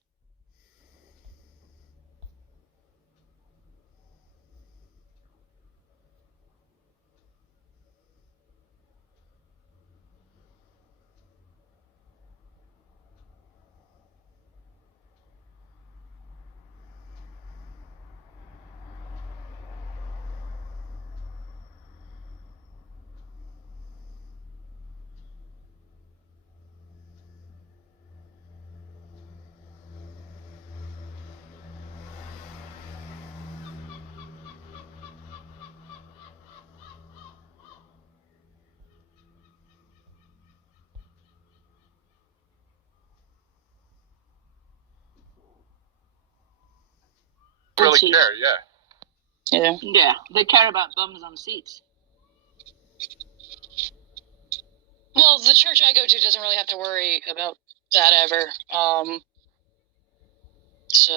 really care, Yeah. Yeah, they care about bums on seats. Well, the church I go to doesn't really have to worry about that ever. It's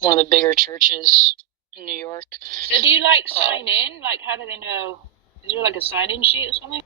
one of the bigger churches in New York. So do you, like, sign in? Like, how do they know? Is there, like, a sign-in sheet or something?